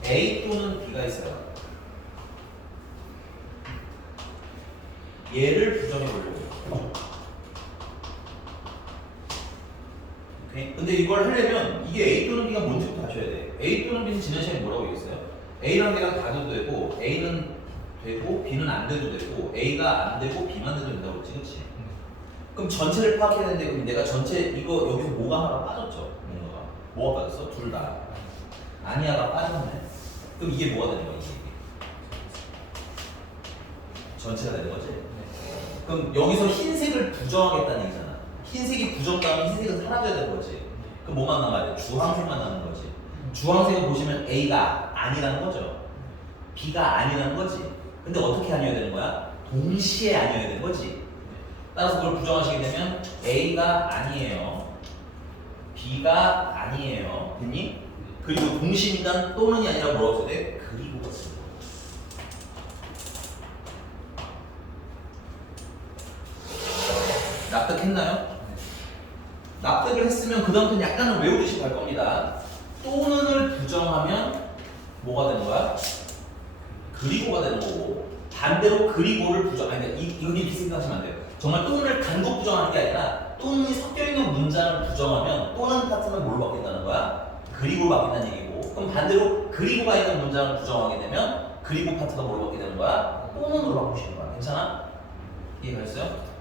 A 또는 B가 있어요. 얘를 부정해 보려고. 오케이? 근데 이걸 하려면 이게 A 또는 B가 뭔지부터 아셔야 돼. A 또는 B는 지난 시간에 뭐라고 얘기했어요? A랑 B가 다도 되고, A는 되고, B는 안 돼도 되고, A가 안 되고, B만 돼도 된다고 그랬지, 그치? 그럼 전체를 파악해야 되는데, 그럼 내가 전체, 이거, 여기서 뭐가 하나 빠졌죠? 뭔가가. 뭐가 빠졌어? 둘 다. 아니야가 빠졌네. 그럼 이게 뭐가 되는 거야? 이게 전체가 되는 거지? 그럼 여기서 흰색을 부정하겠다는 얘기잖아. 흰색이 부정하면 흰색은 사라져야 되는 거지. 그럼 뭐만 남아야 돼? 주황색만 남는 거지. 주황색을 보시면 A가 아니라는 거죠. B가 아니라는 거지. 근데 어떻게 아니어야 되는 거야? 동시에 아니어야 되는 거지. 따라서 그걸 부정하시게 되면 A가 아니에요. B가 아니에요. 됐니? 그리고 동시니까 또는이 아니라 뭐라고 써야 돼? 그리고가 쓰는 거야. 납득했나요? 납득을 했으면 그 다음부터는 약간은 외우듯이 갈 겁니다. 또는을 부정하면 뭐가 되는 거야? 그리고가 되는 거고, 반대로 그리고를 부정, 이건 이렇게 생각하시면 안 돼요. 정말 또는을 단독 부정하는 게 아니라 또는이 섞여 있는 문장을 부정하면 또는 파트는 뭘로 바뀐다는 거야? 그리고로 바뀐다는 얘기고, 그럼 반대로 그리고가 있는 문장을 부정하게 되면 그리고 파트가 뭘로 바뀌게 되는 거야? 또는으로 바꾸시는 거야. 괜찮아? 이해가셨어요?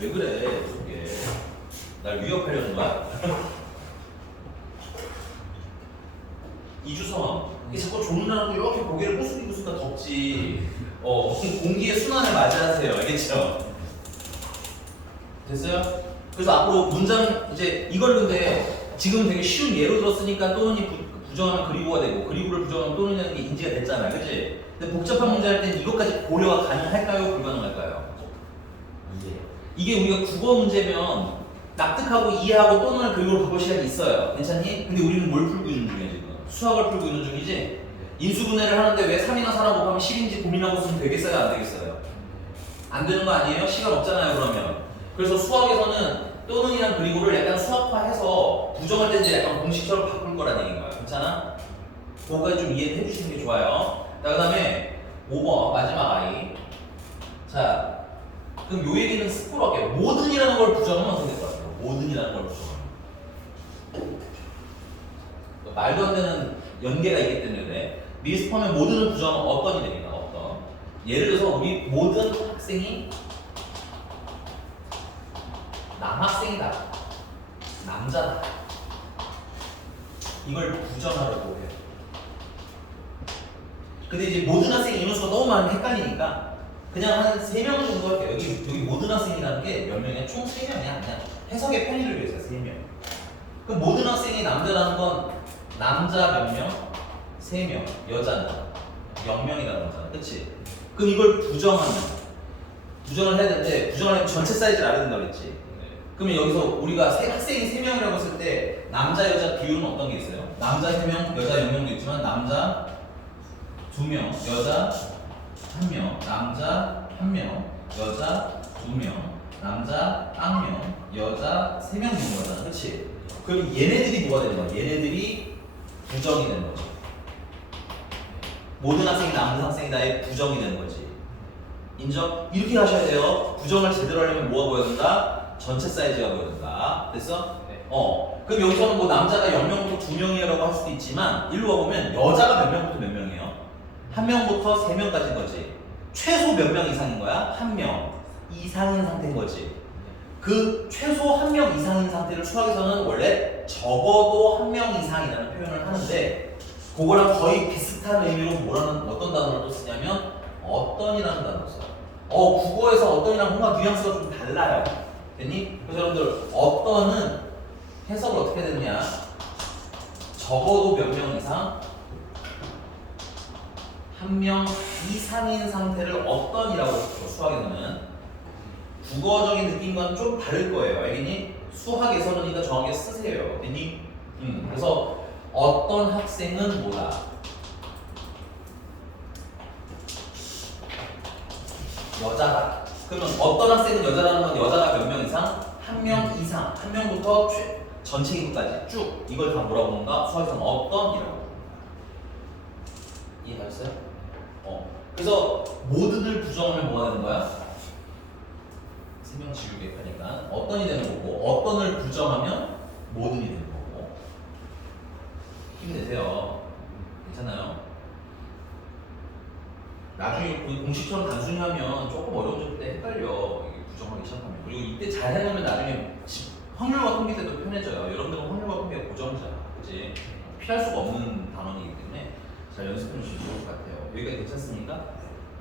왜 그래? 그게 날 위협하려는 거야? 이주성, 이게 자꾸 조문하고 이렇게 고개를 꾸슬꾸슬 덥지. 공기의 순환을 맞이하세요. 알겠죠? 됐어요? 그래서 앞으로 문장 이제 이걸 근데 지금 되게 쉬운 예로 들었으니까 또는이 부정하면 그리고가 되고 그리고를 부정하면 또는이라는 게 인지가 됐잖아요. 그치? 근데 복잡한 문제 할 때는 이것까지 고려가 가능할까요? 불가능할까요? 이게 우리가 국어 문제면 납득하고 이해하고 또는 그리고를 바꿀 시간이 있어요. 괜찮니? 근데 우리는 뭘 풀고 있는 중이야 지금? 수학을 풀고 있는 중이지? 인수분해를 하는데 왜 3이나 4나 곱하면 10인지 고민하고 있으면 되겠어요? 안 되겠어요? 안 되는 거 아니에요? 시간 없잖아요 그러면. 그래서 수학에서는 또는이랑 그리고를 약간 수학화해서 부정할 때 이제 약간 공식처럼 바꿀 거란 얘기인 거야. 괜찮아? 그거까지 좀 이해해 주시는 게 좋아요. 자, 그 다음에 5번 마지막 아이. 자, 그럼 요 얘기는 스포로 할게요. 모든이라는 걸 부정하면 어떻게 될 것 같아요? 모든이라는 걸 부정하면. 말도 안 되는 연계가 있기 때문에 그래. 밀스포하면 모든을 부정하면 어떤이 됩니까? 어떤. 예를 들어서 우리 모든 학생이 남학생이다. 남자다. 이걸 부정하려고 해요. 근데 이제 모든 학생이 인원수가 너무 많으면 헷갈리니까 그냥 한 3명 정도 할게요. 여기 모든 학생이라는 게 몇 명이야? 총 3명이야. 그냥 해석의 편의를 위해서 3명. 그럼 모든 학생이 남자라는 건 남자 몇 명? 3명. 여자는 0명이라는 거잖아. 그치? 그럼 이걸 부정을 해야 되는데 부정하려면 전체 사이즈를 알아야 된다고 그랬지. 그러면 여기서 우리가 학생이 3명이라고 했을 때 남자 여자 비율은 어떤 게 있어요? 남자 3명, 여자 0명도 있지만 남자 2명, 여자 1명, 남자 1명, 여자 2명, 남자 1명, 여자 3명 되는 거잖아. 그치? 그럼 얘네들이 뭐가 되는 거야? 얘네들이 부정이 되는 거지. 모든 학생이 남자 학생이다의 부정이 되는 거지. 인정? 이렇게 하셔야 돼요. 부정을 제대로 하려면 뭐가 보여야 된다? 전체 사이즈가 보여야 된다. 됐어? 네. 그럼 여기서는 뭐 남자가 0명부터 2명이라고 할 수도 있지만 일로 와보면 여자가 몇 명부터 몇 명이에요? 1명부터 3명까지인 거지. 최소 몇 명 이상인 거야? 1명 이상인 상태인 거지. 그 최소 1명 이상인 상태를 수학에서는 원래 적어도 1명 이상이라는 표현을 하는데 그거랑 거의 비슷한 의미로 어떤 단어를 또 쓰냐면 어떤이라는 단어를 써요. 국어에서 어떤이랑 뭔가 뉘앙스가 좀 달라요. 됐니? 그래서 여러분들 어떤은 해석을 어떻게 되느냐? 적어도 몇 명 이상 1명 이상인 상태를 어떤이라고 했죠. 수학에서는 국어적인 느낌과는 좀 다를 거예요. 알겠니? 수학에서는 그러니까 정확하게 쓰세요. 됐니? 그래서 어떤 학생은 뭐다? 여자다. 그러면 어떤 학생은 여자라는 건 여자가 몇 명 이상? 1명 이상. 1명부터 전체 인구까지 쭉 이걸 다 뭐라고 하는가? 수학에서는 어떤이라고. 이해가셨어요? 그래서 모든을 부정하면 뭐가 되는 거야? 3명 지우개 하니까 어떤이 되는 거고 어떤을 부정하면 모든이 되는 거고. 힘내세요. 괜찮아요? 나중에 공식처럼 단순히 하면 조금 어려워질 때 헷갈려. 이게 부정하기 시작하면. 그리고 이때 잘 해놓으면 나중에 확률과 통계 때도 편해져요. 여러분들은 확률과 통계가 고정이잖아. 그치? 피할 수가 없는 단원이기 때문에 잘 연습해 주시면 좋을 것 같아요. 여기까지 괜찮습니까?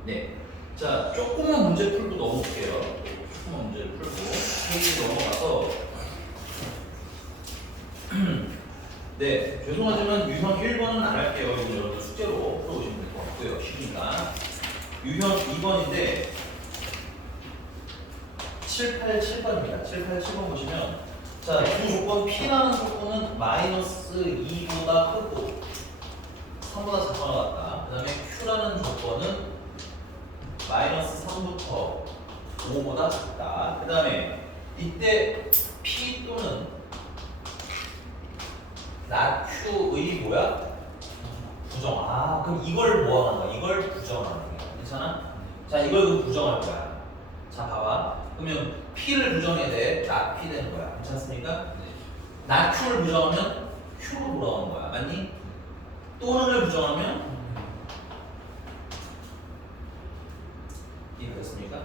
네. 자, 조금만 문제 풀고 넘어올게요. 조금만 문제를 풀고 페이지 넘어가서 네, 죄송하지만 유형 1번은 안 할게요. 이거 여러분들 숙제로 풀어오시면 될 것 같고요. 쉬니까. 유형 2번인데 7, 8, 7번입니다. 7, 8, 7번 보시면 자, 두 조건 P라는 조건은 마이너스 2보다 크고 3보다 작거나 같다. 그 다음에 Q라는 조건은 마이너스 3부터 5보다 작다. 그 다음에 이때 P 또는 not Q의 뭐야? 부정. 아, 그럼 이걸 뭐 하는 거야? 이걸 부정하는 거야. 괜찮아? 자, 이걸 그럼 부정할 거야. 자, 봐봐. 그러면 P를 부정해야 돼. not P 되는 거야. 괜찮습니까? not Q를 부정하면 Q로 돌아오는 거야. 맞니? 또는을 부정하면 이해됐습니까?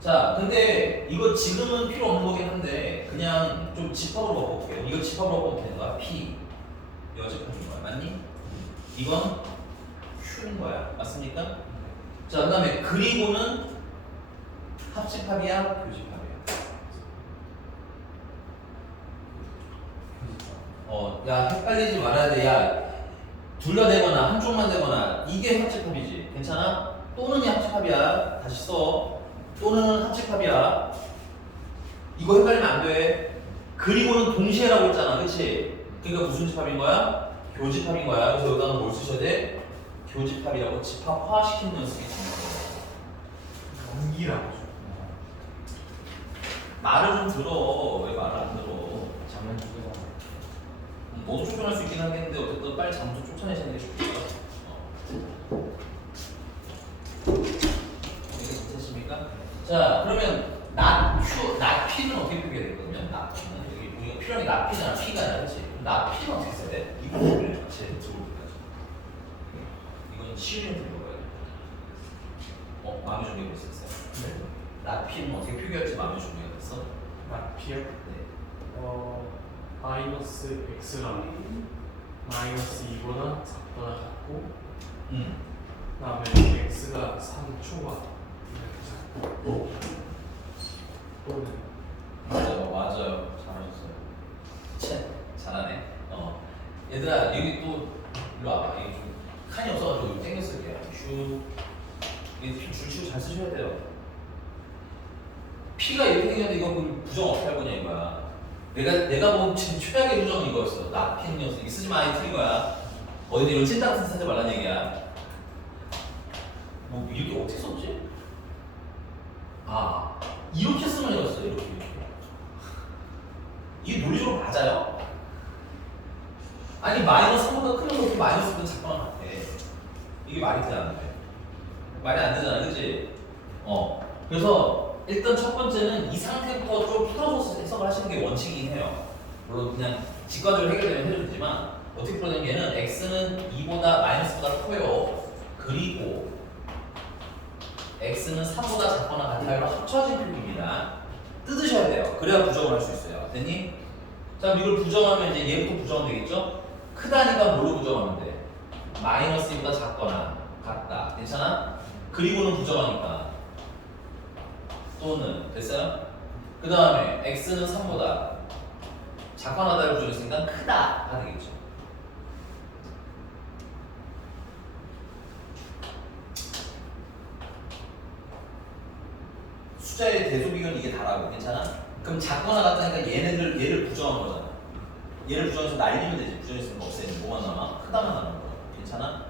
자, 근데 이거 지금은 필요 없는 거긴 한데 그냥 좀 집합으로 바꿔볼게요. 이거 집합으로 바꾸면 되는 거야. P 여집합인 거야. 맞니? 이건 Q인 거야. 맞습니까? 자, 그 다음에 그리고는 합집합이야? 교집합이야? 야, 헷갈리지 말아야 돼. 야, 둘 다 되거나 한쪽만 되거나 이게 합집합이지. 괜찮아? 또는이 합집합이야. 다시 써. 또는 합집합이야. 이거 헷갈리면 안 돼. 그리고는 동시에라고 했잖아. 그치? 그러니까 무슨 집합인 거야? 교집합인 거야. 그래서 여기다가 뭘 쓰셔야 돼? 교집합이라고 집합화시키는 연습이 있는 거야. 연기라고. 말을 좀 들어. 왜 말을 안 들어? 장난 주고 너도 쫓겨날 수 있긴 하겠는데 어쨌든 빨리 잠도 쫓아내시는 게 좋겠다. 이게 괜찮습니까? 자, 그러면 not P는 어떻게 표기해야 되거든요? not P는 여기 우리가 필요한 게 not P잖아. P가 아니라 그렇지? not P는 어떻게 써야 돼? 이거 보면 제 들어오기까지. 이건 시윤 들어가야 돼. 마음의 준비가 됐었어요. 네. not P는 어떻게 표기할지 마음의 준비가 됐어? 나피요? 네. 마이너스 x랑 마이너스 2보다 작거나 같고 그다음에 x가 3초가 이렇게 작고 또는 맞아요. 잘하셨어요. 참, 잘하네. 얘들아, 여기 또, 일로 와봐. 이게 좀, 칸이 없어가지고 여기 땡겼을게요. 슈. 이게 줄치고 잘 쓰셔야 돼요. P가 이렇게 생겼는데 이거 그럼 부정 어떻게 할 거냐 이거야. 내가 본 지금 최악의 부정은 이거였어. 나 P는이었어. 이거 쓰지 마. 이 틀린 거야. 어디 이런 찐따 같은 사지 말란 얘기야. 뭐, 이렇게 어떻게 썼지? 아, 이렇게 쓰면 이었어. 이렇게. 이게 논리적으로 맞아요? 아니 마이너스 3보다 크면서 그 마이너스보다 작거나 같아. 이게 말이 돼 안 돼? 말이 안 되잖아, 그치? 그래서 일단 첫 번째는 이 상태부터 좀 풀어서 해석을 하시는 게 원칙이긴 해요. 물론 그냥 직관적으로 해결되면 해도 되지만 어떻게 풀어내면 얘는 x는 2보다 마이너스보다 커요. 그리고 x는 3보다 작거나 같아요로 합쳐진 표기입니다. 뜯으셔야 돼요. 그래야 부정을 할 수 있어요. 됐니? 자, 이걸 부정하면 이제 얘부터 부정하면 되겠죠? 크다니까 뭘로 부정하면 돼? 마이너스 2보다 작거나 같다. 괜찮아? 그리고는 부정하니까 또는 됐어요? 그 다음에 x는 3보다 작거나 다를 부정했으니까 크다가 되겠죠. 숫자의 대소비견이 이게 다라고. 괜찮아? 그럼 작거나 같다니까 얘를 부정한 거잖아. 얘를 부정해서 날리면 되지. 부정했으면 없애면 뭐만 남아? 크다만 남는 거. 괜찮아?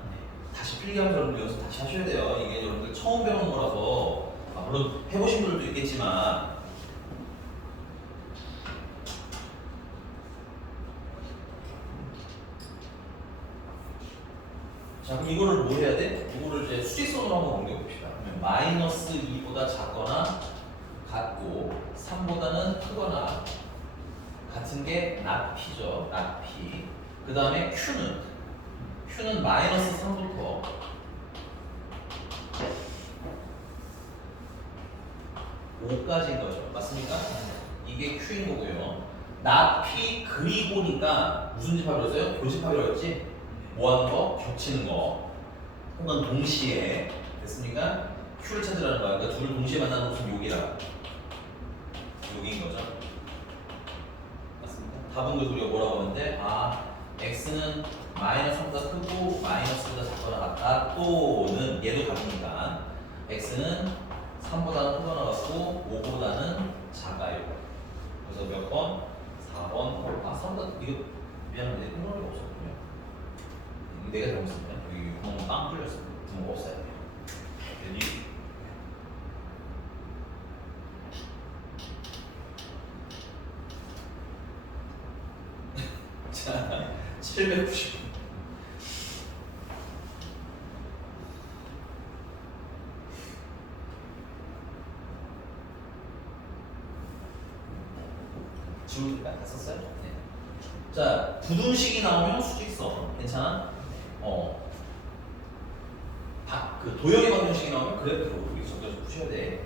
다시 필기하면서 여러분들 연습 다시 하셔야 돼요. 이게 여러분들 처음 배우는 거라서 물론 해보신 분들도 있겠지만 자, 그럼 이거를 뭐 해야 돼? 이거를 이제 수직선으로 한번 옮겨봅시다. 그러면 마이너스 2보다 작거나 같고 3보다는 크거나 같은 게 not P죠. not P. 그 다음에 Q는 마이너스 3부터 (5)까지인 거죠. 맞습니까? 이게 Q인 거고요. 나피 그리고니까 무슨 집합이라고 했어요? 교집합이라고 했지? 뭐 하는 거? 겹치는 거. 혹은 동시에 됐으니까 Q를 찾으라는 거야. 그러니까 둘을 동시에 만나는 것은 여기라. 여기인 거죠. 맞습니다. 답은 그래서 우리가 뭐라고 하는데 X는 마이너스 3보다 크고 마이너스보다 작거나 같다. 또는 얘도 답이니까 X는 3보다는 크거나 같고 5보다는 작아요. 그래서 몇 번? 4번. 3보다 이거 미안한데 끊어낼 없었군요. 내가 잘못했네. 여기 구멍 빵 뚫렸어. 구멍 없어야 돼요. 여기 자, 790. 지우니까 다 썼어요? 네. 자, 부등식이 나오면 수직선. 괜찮아? 그 도형의 방정식이 나오면 그래프로 여기 적혀서 푸셔야 돼.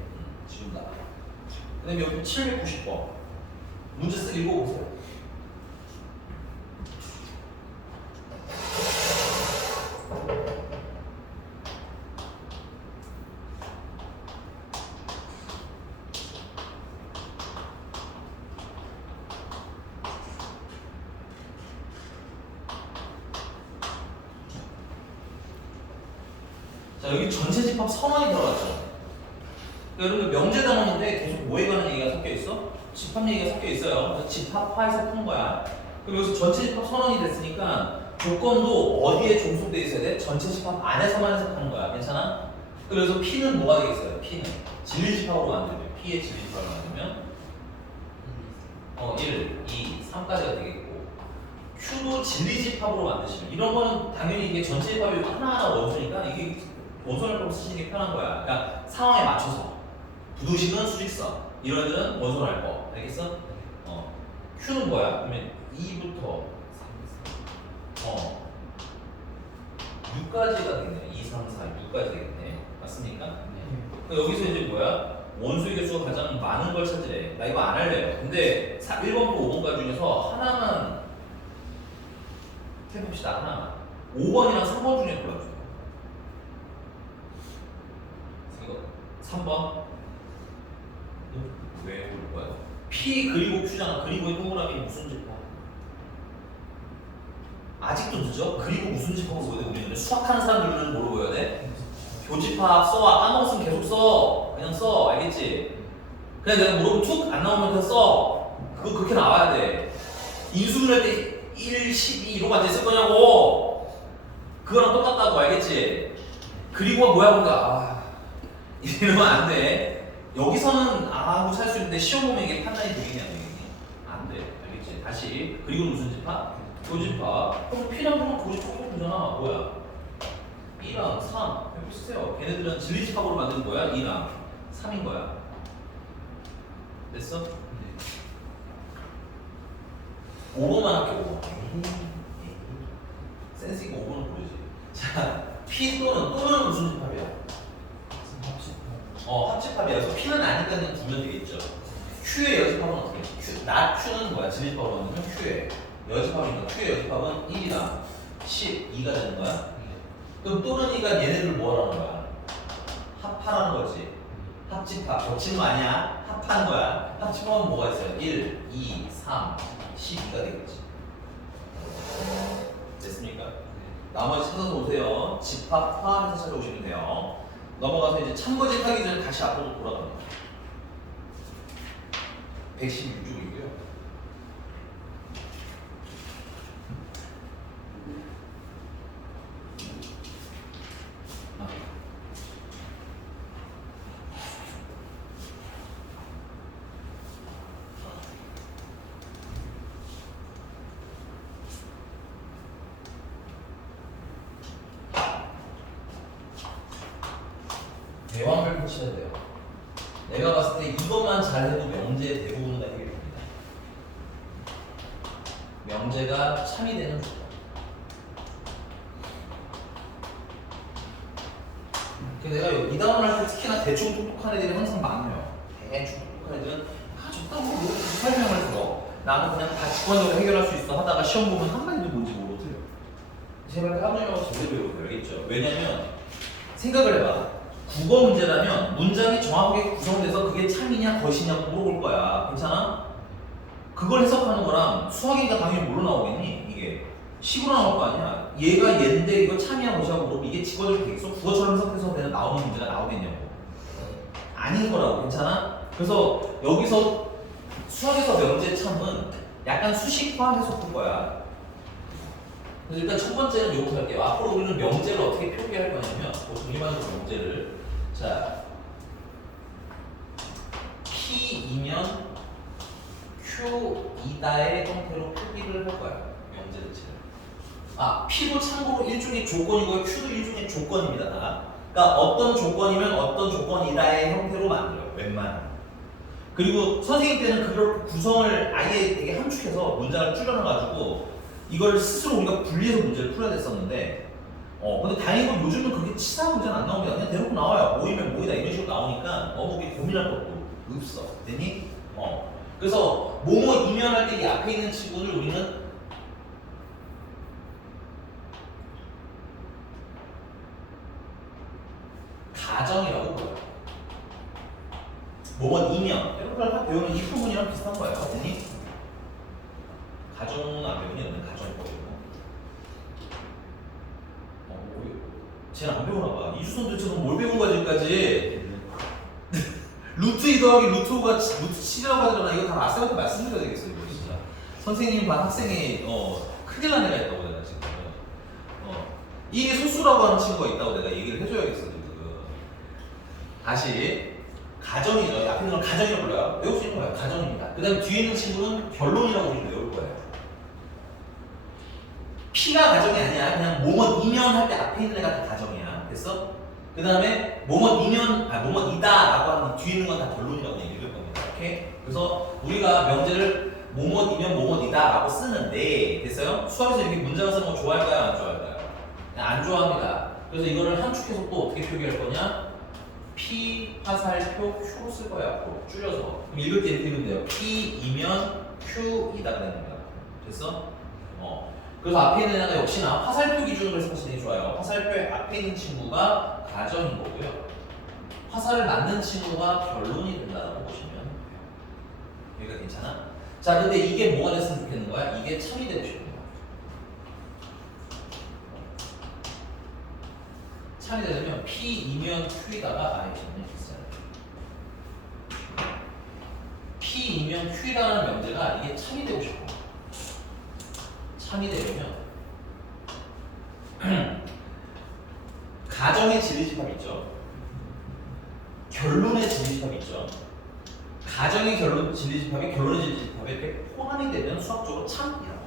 지운다. 그 다음에 여기 790번. 문제 쓰기 읽어보세요. 자, 여기 전체 집합 선언이 들어갔죠. 그러니까 여러분 명제단원인데 계속 뭐에 관한 얘기가 섞여 있어? 집합 얘기가 섞여 있어요. 그래서 집합화해서 푸는 거야. 그럼 여기서 전체 집합 선언이 됐으니까 조건도 어디에 종속돼 있어야 돼? 전체 집합 안에서만 해석하는 거야. 괜찮아? 그래서 P는 뭐가 되겠어요? P는 진리집합으로 만들면 P의 진리집합을 만들면 1, 2, 3까지가 되겠고 Q도 진리집합으로 만드시면 이런 거는 당연히 이게 전체 집합이 하나하나 원소니까 이게 원소를 좀 쓰시는 게 편한 거야. 그러니까 상황에 맞춰서 부등식은 수직선 이런 애들은 원소를 할 거. 알겠어? Q는 뭐야? 그러면 2부터 6까지가 되겠네. 2, 3, 4, 6까지 되겠네. 맞습니까? 그러니까 여기서 이제 뭐야? 원소의 개수가 가장 많은 걸 찾으래. 나 이거 안 할래요. 근데 1번부터 5번까지 중에서 하나만 해봅시다. 하나만. 5번이랑 3번 중에 골라줘요. 이거 3번. 왜 고를 거야? P 그리고 Q잖아. 그리고의 동그라미 무슨 집합? 아직도 늦어? 그리고 무슨 집합을 보여야 돼? 우리는 수학하는 사람들은 뭐로 보여야 돼? 교집합 써. 까먹었으면 계속 써. 그냥 써. 알겠지? 그냥 내가 물어보면 툭 안 나오면 그냥 써. 그거 그렇게 나와야 돼. 인수분해 때 1, 12 이러고 앉아있을 거냐고. 그거랑 똑같다고. 알겠지? 그리고 뭐야 뭔가 이러면 안 돼. 여기서는 하고 살 수 있는데 시험 보면 이게 판단이 되겠냐 안 되겠니? 안 돼. 알겠지? 다시 그리고 무슨 집합? 교집합. 그럼 P랑 보면 교집합 되잖아. 뭐야? 2랑 3 비슷해요. 걔네들은 진리집합으로 만드는 거야. 2랑 3인 거야. 됐어? 5번만 할게. 5번. 센스 있고 5번은 모르지. 자, P 또는 무슨 집합이야? 합집합이야. 그래서 P는 아니까 그냥 두면 되겠죠. Q의 여집합은 어떻게 해? Q는 뭐야? 진리집합으로 만들면 Q의 여집합이니까 Q의 여집합은 1이랑 12가 되는 거야. 그럼 또는이가 얘네들 뭐 하라는 거야? 합하라는 거지. 합집합. 겹치는 거 아니야? 합하는 거야. 합집합은 뭐가 있어요? 1, 2, 3, 12가 되겠지. 됐습니까? 나머지 찾아서 오세요. 집합화해서 찾아오시면 돼요. 넘어가서 이제 참고집 하기 전에 다시 앞으로 돌아갑니다. 116쪽이고요. 대왕을 펼치면 돼요. 내가 봤을 때 이것만 잘해도 명제 대부분은 다 해결됩니다. 명제가 참이 되는 조건. 내가 이 단원을 할 때 특히나 대충 똑똑한 애들이 항상 많아요. 대충 똑똑한 애들은 적당히 설명을 들어. 나는 그냥 다 직관적으로 해결할 수 있어 하다가 시험 보면 한마디도 뭔지 모르고 틀려. 제발 까불려고 제대로 배우고 알겠죠? 왜냐면 생각을 해봐. 국어 문제라면 문장이 정확하게 구성돼서 그게 참이냐 거시냐고 물어볼 거야. 괜찮아? 그걸 해석하는 거랑 수학이니까 당연히 뭘로 나오겠니? 이게 식으로 나올 거 아니야. 얘가 얘인데 이거 참이야 거시냐고 물어보면 이게 직관적으로 되겠어? 국어처럼 해석해서 그냥 나오는 문제가 나오겠냐고. 아닌 거라고. 괜찮아? 그래서 여기서 수학에서 명제 참은 약간 수식화 해석할 거야. 그래서 일단 첫 번째는 요거부터 할게요. 앞으로 우리는 명제를 어떻게 표기할 거냐면 독립하는 명제를 자 P이면 Q이다의 형태로 표기를 할 거야. 명제 자체를. 아 P도 참고로 일종의 조건이고요. Q도 일종의 조건입니다. 다. 그러니까 어떤 조건이면 어떤 조건이다의 형태로 만들어요. 웬만하면. 그리고 선생님 때는 그걸 구성을 아예 되게 함축해서 문장을 줄여놔가지고 이걸 스스로 우리가 분리해서 문제를 풀어야 됐었는데 근데 다행인 건 요즘은 그렇게 치사한 문제는 안 나옵니다. 그냥 대놓고 나와요. 모이면 모이다 이런 식으로 나오니까 너무 그렇게 고민할 것도 없어. 됐니? 그래서 뭐뭐 이면할 때 이 앞에 있는 친구를 우리는 가정이라고 불러요. 뭐뭐 이면 이런 걸 배우는 이 부분이랑 비슷한 거예요. 됐니? 가정은 안 배우니? 너는 가정이 뭐예요? 쟤는 안 배우나 봐. 이주선 도대체 뭘 배운 거야 지금까지? 루트 2 더하기 루트 5가 루트 7이라고 하잖아. 이거 다 마스터한테 말씀드려야 되겠어 이거 진짜. 선생님 반 학생이 큰일 난 애가 있다고 내가 지금. 이게 소수라고 하는 친구가 있다고 내가 얘기를 해줘야겠어 지금. 다시 가정이죠. 앞에 있는 건 가정이라고 불러요. 외울 수 있는 거예요. 가정입니다. 그 다음에 뒤에 있는 친구는 결론이라고 우리는 외울 거예요. P가 가정이 아니야. 그냥 뭐뭐 이면 할 때 앞에 있는 애가 다 가정이야. 됐어? 그 다음에 뭐뭐 이면, 뭐뭐 이다라고 하는 뒤에 있는 건 다 결론이라고 얘기를 할 겁니다. 오케이? 그래서 우리가 명제를 뭐뭐 이면 뭐뭐 이다라고 쓰는데, 됐어요? 수학에서 이렇게 문장을 쓰는 거 좋아할까요? 안 좋아할까요? 안 좋아합니다. 그래서 이거를 함축해서 또 어떻게 표기할 거냐? P 화살표 Q로 쓸 거야. 앞으로 줄여서. 그럼 읽을 때 이렇게 읽으면 돼요. P이면 Q이다 그러는 거야. 됐어? 그래서 앞에 있는 애가 역시나 화살표 기준으로 해석하시는 게 좋아요. 화살표의 앞에 있는 친구가 가정인 거고요. 화살을 맞는 친구가 결론이 된다고 보시면 돼요. 여기가 괜찮아? 자, 근데 이게 뭐가 됐으면 좋겠는 거야? 이게 참이 되고 싶은 거야. 참이 되려면 P이면 Q이다가 아예 있어요. P이면 Q이다라는 명제가 이게 참이 되고 싶어. 참이 되려면 가정의 진리집합 있죠. 결론의 진리집합 있죠. 가정의 결론 진리집합이 결론의 진리집합에 이렇게 포함이 되면 수학적으로 참이라고.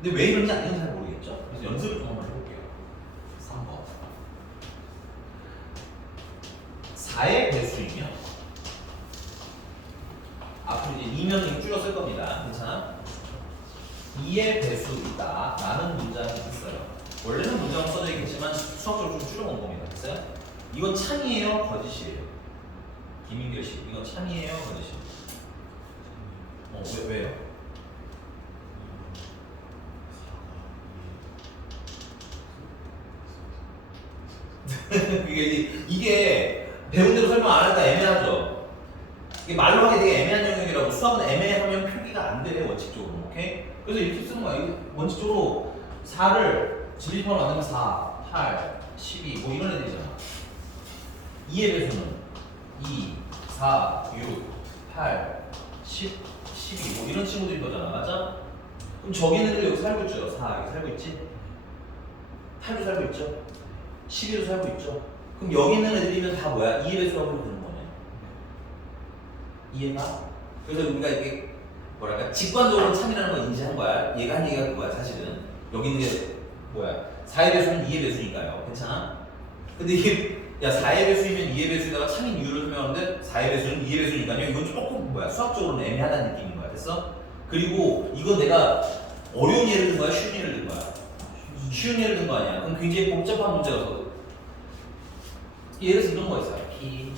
근데 왜 이런지 안 되는지 잘 모르겠죠. 그래서 연습을 좀 한번 해볼게요. 3번 4의 배수이면 앞으로 이제 2면 줄여 쓸 겁니다. 괜찮아? 2의 배수이다 라는 문장이 있어요. 원래는 문장은 써져 있겠지만 수학적으로 좀 줄여본 겁니다. 됐어요? 이건 참이에요? 거짓이에요? 김인결 씨, 이건 참이에요? 거짓이에요? 왜요? 이게 배운 대로 설명 안 하니까 애매하죠? 이게 말로 하기 되게 애매한 영역이라고. 수학은 애매하면 표기가 안 되네 원칙적으로. 오케이? 그래서 이렇게 쓰는 거야. 이게 원칙적으로 4를 진리집합으로 만들면 4, 8, 12 뭐 이런 애들이잖아. 2의 배수는 2, 4, 6, 8, 10, 12 뭐 이런 친구들인 거잖아. 맞아? 그럼 저기 있는 애들 여기 살고 있죠? 4 여기 살고 있지? 8도 살고 있죠? 12도 살고 있죠? 그럼 여기 있는 애들이면 다 뭐야? 2의 배수라고 해도 되는 거네. 이해가? 그래서 우리가 이게 뭐랄까 직관적으로 참이라는 걸 인지한 거야. 얘가 한 얘기가 그거야 사실은. 여기 있는 게 뭐야? 4의 배수는 2의 배수니까요. 괜찮아? 근데 이게 야 4의 배수이면 2의 배수에다가 참인 이유를 설명하는데 4의 배수는 2의 배수니까요. 이건 조금 뭐야? 수학적으로는 애매하다는 느낌인 거야. 됐어? 그리고 이건 내가 어려운 예를 든 거야? 쉬운 예를 든 거야? 쉬운 예를 든 거 아니야? 그럼 굉장히 복잡한 문제라서 예를 들어서 이런 거 있어요. P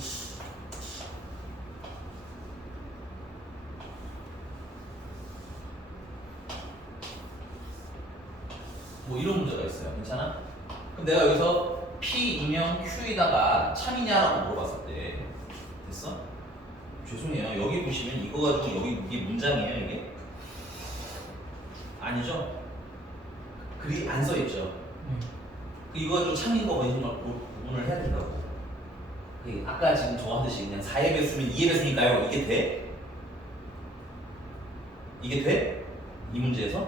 뭐 이런 문제가 있어요. 괜찮아? 그럼 내가 여기서 P이면 Q에다가 참이냐라고 물어봤을 때 됐어? 죄송해요. 여기 보시면 이거 가지고 여기 이게 문장이에요 이게? 아니죠? 글이 안 써있죠? 이거 가지고 참인 거 거짓말 구분을 해야 된다고. 아까 지금 정하듯이 그냥 4의 배수면 2의 배수니까요. 이게 돼? 이게 돼? 이 문제에서?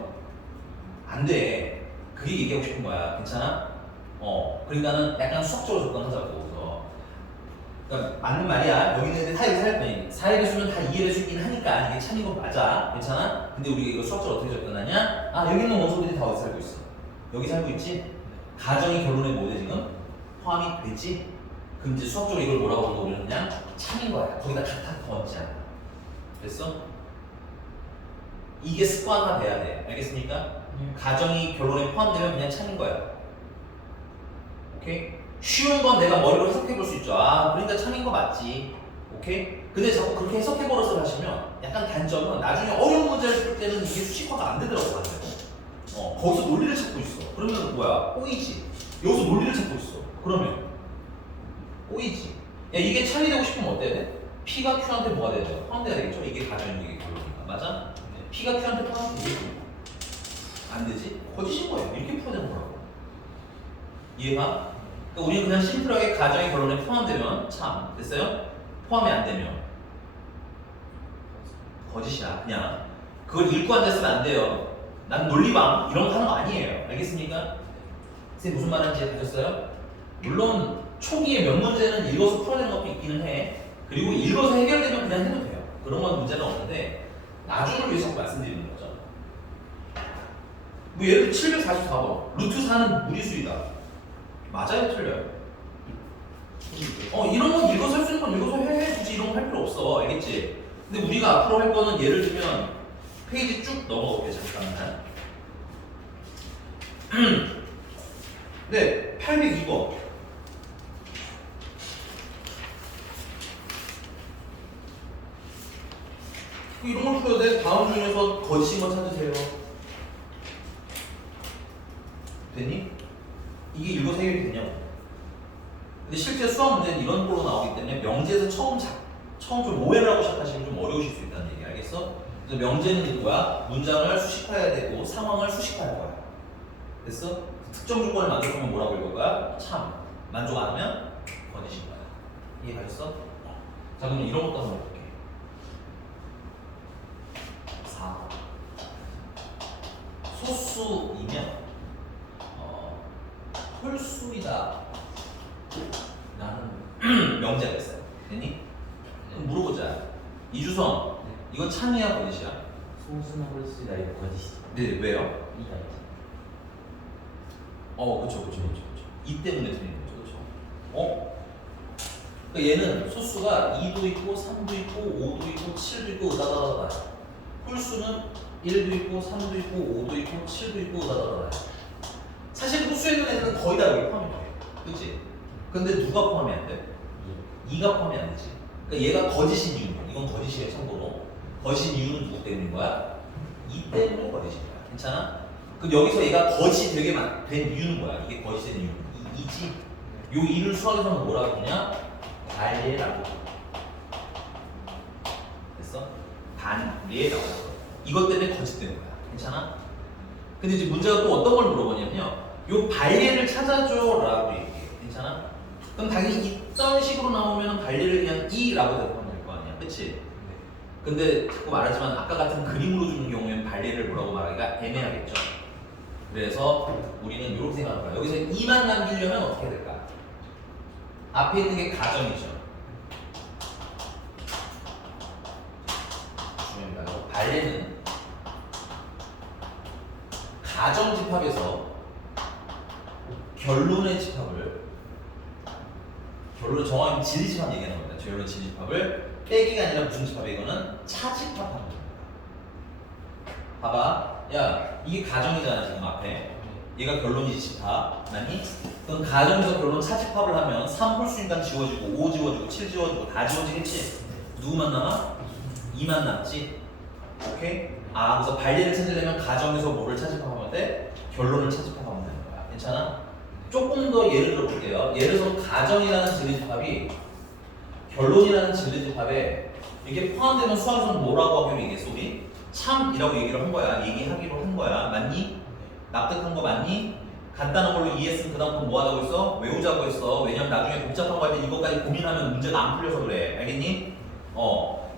안 돼. 그게 얘기하고 싶은 거야. 괜찮아? 그러니까는 약간 수학적으로 접근하자고. 그러니까 맞는 말이야. 여기 있는데 4의 배수면 다 2의 배수이긴 하니까 이게 참인 건 맞아. 괜찮아? 근데 우리가 이거 수학적으로 어떻게 접근하냐? 아, 여기 있는 원소들이 다 어디 살고 있어? 여기 살고 있지? 가정이 결론에 뭐돼 지금? 포함이 되지? 그럼 이제 수학적으로 이걸 뭐라고 하는 거 우리는 그냥 참인 거야. 거기다 갖다 더 얹지 않아. 됐어? 이게 습관화 돼야 돼. 알겠습니까? 가정이 결론에 포함되면 그냥 참인 거야. 오케이? 쉬운 건 내가 머리로 해석해 볼 수 있죠. 아, 그러니까 참인 거 맞지. 오케이? 근데 자꾸 그렇게 해석해 버릇을 하시면 약간 단점은 나중에 어려운 문제를 풀 때는 이게 수식화가 안 되더라고. 거기서 논리를 찾고 있어. 그러면 뭐야? 꼬이지. 여기서 논리를 찾고 있어. 그러면 꼬이지. 야, 이게 참이 되고 싶으면 어때야 돼? P가 Q한테 뭐가 돼야 돼? 포함돼야 되겠죠? 이게 가정이 이게 결론이니까. 맞아? P가 Q한테 포함되지? 안 되지? 거짓인 거예요. 이렇게 풀어야 되는 거라고. 이해가? 그러니까 우리는 그냥 심플하게 가정의 결론에 포함되면 참. 됐어요? 포함이 안 되면 거짓이야. 그냥 그걸 읽고 앉았으면 안 돼요. 난 논리방 이런 거 하는 거 아니에요. 알겠습니까? 선생님 무슨 말인지 아셨어요? 물론 초기에 몇 문제는 읽어서 풀어야 되는 것도 있기는 해. 그리고 읽어서 해결되면 그냥 해도 돼요. 그런 건 문제는 없는데 나중을 위해서 말씀드리는 거죠. 뭐 예를 들어 744번 루트 4는 무리수이다. 맞아요? 틀려요? 이런 건 읽어서 할 수 있는 건 읽어서 해. 굳이 이런 거 할 필요 없어. 알겠지? 근데 우리가 앞으로 할 거는 예를 들면 페이지 쭉 넘어갈게요. 잠깐만. 네, 802번. 이런 걸 풀어야 돼. 다음 중에서 거짓인 거 찾으세요. 됐니? 이게 읽어서 해결이 되냐고. 근데 실제 수학 문제는 이런 걸로 나오기 때문에 명제에서 처음 좀 오해를 하고 시작하시면 좀 어려우실 수 있다는 얘기 알겠어? 그래서 명제는 뭐야? 문장을 수식화해야 되고 상황을 수식화할 거야. 됐어? 특정 조건을 만족하면 뭐라고 읽을 거야? 참. 만족 안 하면 거짓인 거야. 이해가셨어? 자, 그럼 이런 것도 한번 볼게. 4. 소수이면 홀수이다 라는 명제가 있어요. 됐니? 그럼 물어보자. 이주성, 이건 참이야 거짓이야? 소수나 홀수다 이거 거짓이지. 네, 왜요? 이다 있지. 그쵸. 이 때문에 틀린 거죠, 그쵸? 그러니까 얘는 소수가 2도 있고, 3도 있고, 5도 있고, 7도 있고, 으다다다다. 홀수는 1도 있고, 3도 있고, 5도 있고, 7도 있고, 으다다다다. 사실 홀수에 있는 애들은 거의 다 여기 포함이 돼. 그치? 근데 누가 포함이 안 돼? 2가 포함이 안 되지. 그러니까 얘가 거짓인 이유는 거야. 이건 거짓이에요, 참고로. 거짓인 이유는 누구 때문인 거야? 2 때문에 거짓인 거야. 괜찮아? 그럼 여기서 얘가 거짓이 되게 된 이유는 뭐야? 이게 거짓이 된 이유는 2지? 요 2를 수학에서는 뭐라고 하냐? 반례라고. 됐어? 반례라고. 이것 때문에 거짓되는 거야. 괜찮아? 근데 이제 문제가 또 어떤 걸 물어보냐면요. 요 반례를 찾아줘 라고 얘기해. 괜찮아? 그럼 당연히 있던 식으로 나오면 반례를 그냥 2라고 대답하면 될 거 아니야. 그치? 근데 자꾸 말하지만 아까 같은 그림으로 주는 경우에는 반례를 뭐라고 말하기가 애매하겠죠. 그래서 우리는 이렇게 생각할 거야. 여기서 2만 남기려면 어떻게 해야 될까? 앞에 있는 게 가정이죠. 중요합니다. 반례는 가정 집합에서 결론의 집합을 결론 정확히 진리 집합 얘기하는 겁니다. 결론 진리 집합을 빼기가 아니라 무슨 집합이야? 이거는 차집합하는 겁니다. 봐봐. 야, 이게 가정이잖아 지금 앞에. 얘가 결론이지 집합. 아니? 그럼 가정에서 결론 차집합을 하면 3 홀수인간 지워지고 5 지워지고 7 지워지고 다 지워지겠지? 누구만 남아? 2만 남지? 오케이? 그래서 반례를 찾으려면 가정에서 뭐를 차집합하면 돼? 결론을 차집합하면 되는 거야. 괜찮아? 조금 더 예를 들어볼게요. 예를 들어서 가정이라는 진리집합이 결론이라는 진리집합에 이게 포함되면 수학에서는 뭐라고 하면 이게 소리? 참이라고 얘기를 한 거야. 얘기하기로 한 거야. 맞니? 납득한 거 맞니? 간단한 걸로 이해했으면 그 다음 뭐 하자고 했어? 외우자고 했어. 왜냐면 나중에 복잡한 거 할 때 이것까지 고민하면 문제가 안 풀려서 그래. 알겠니?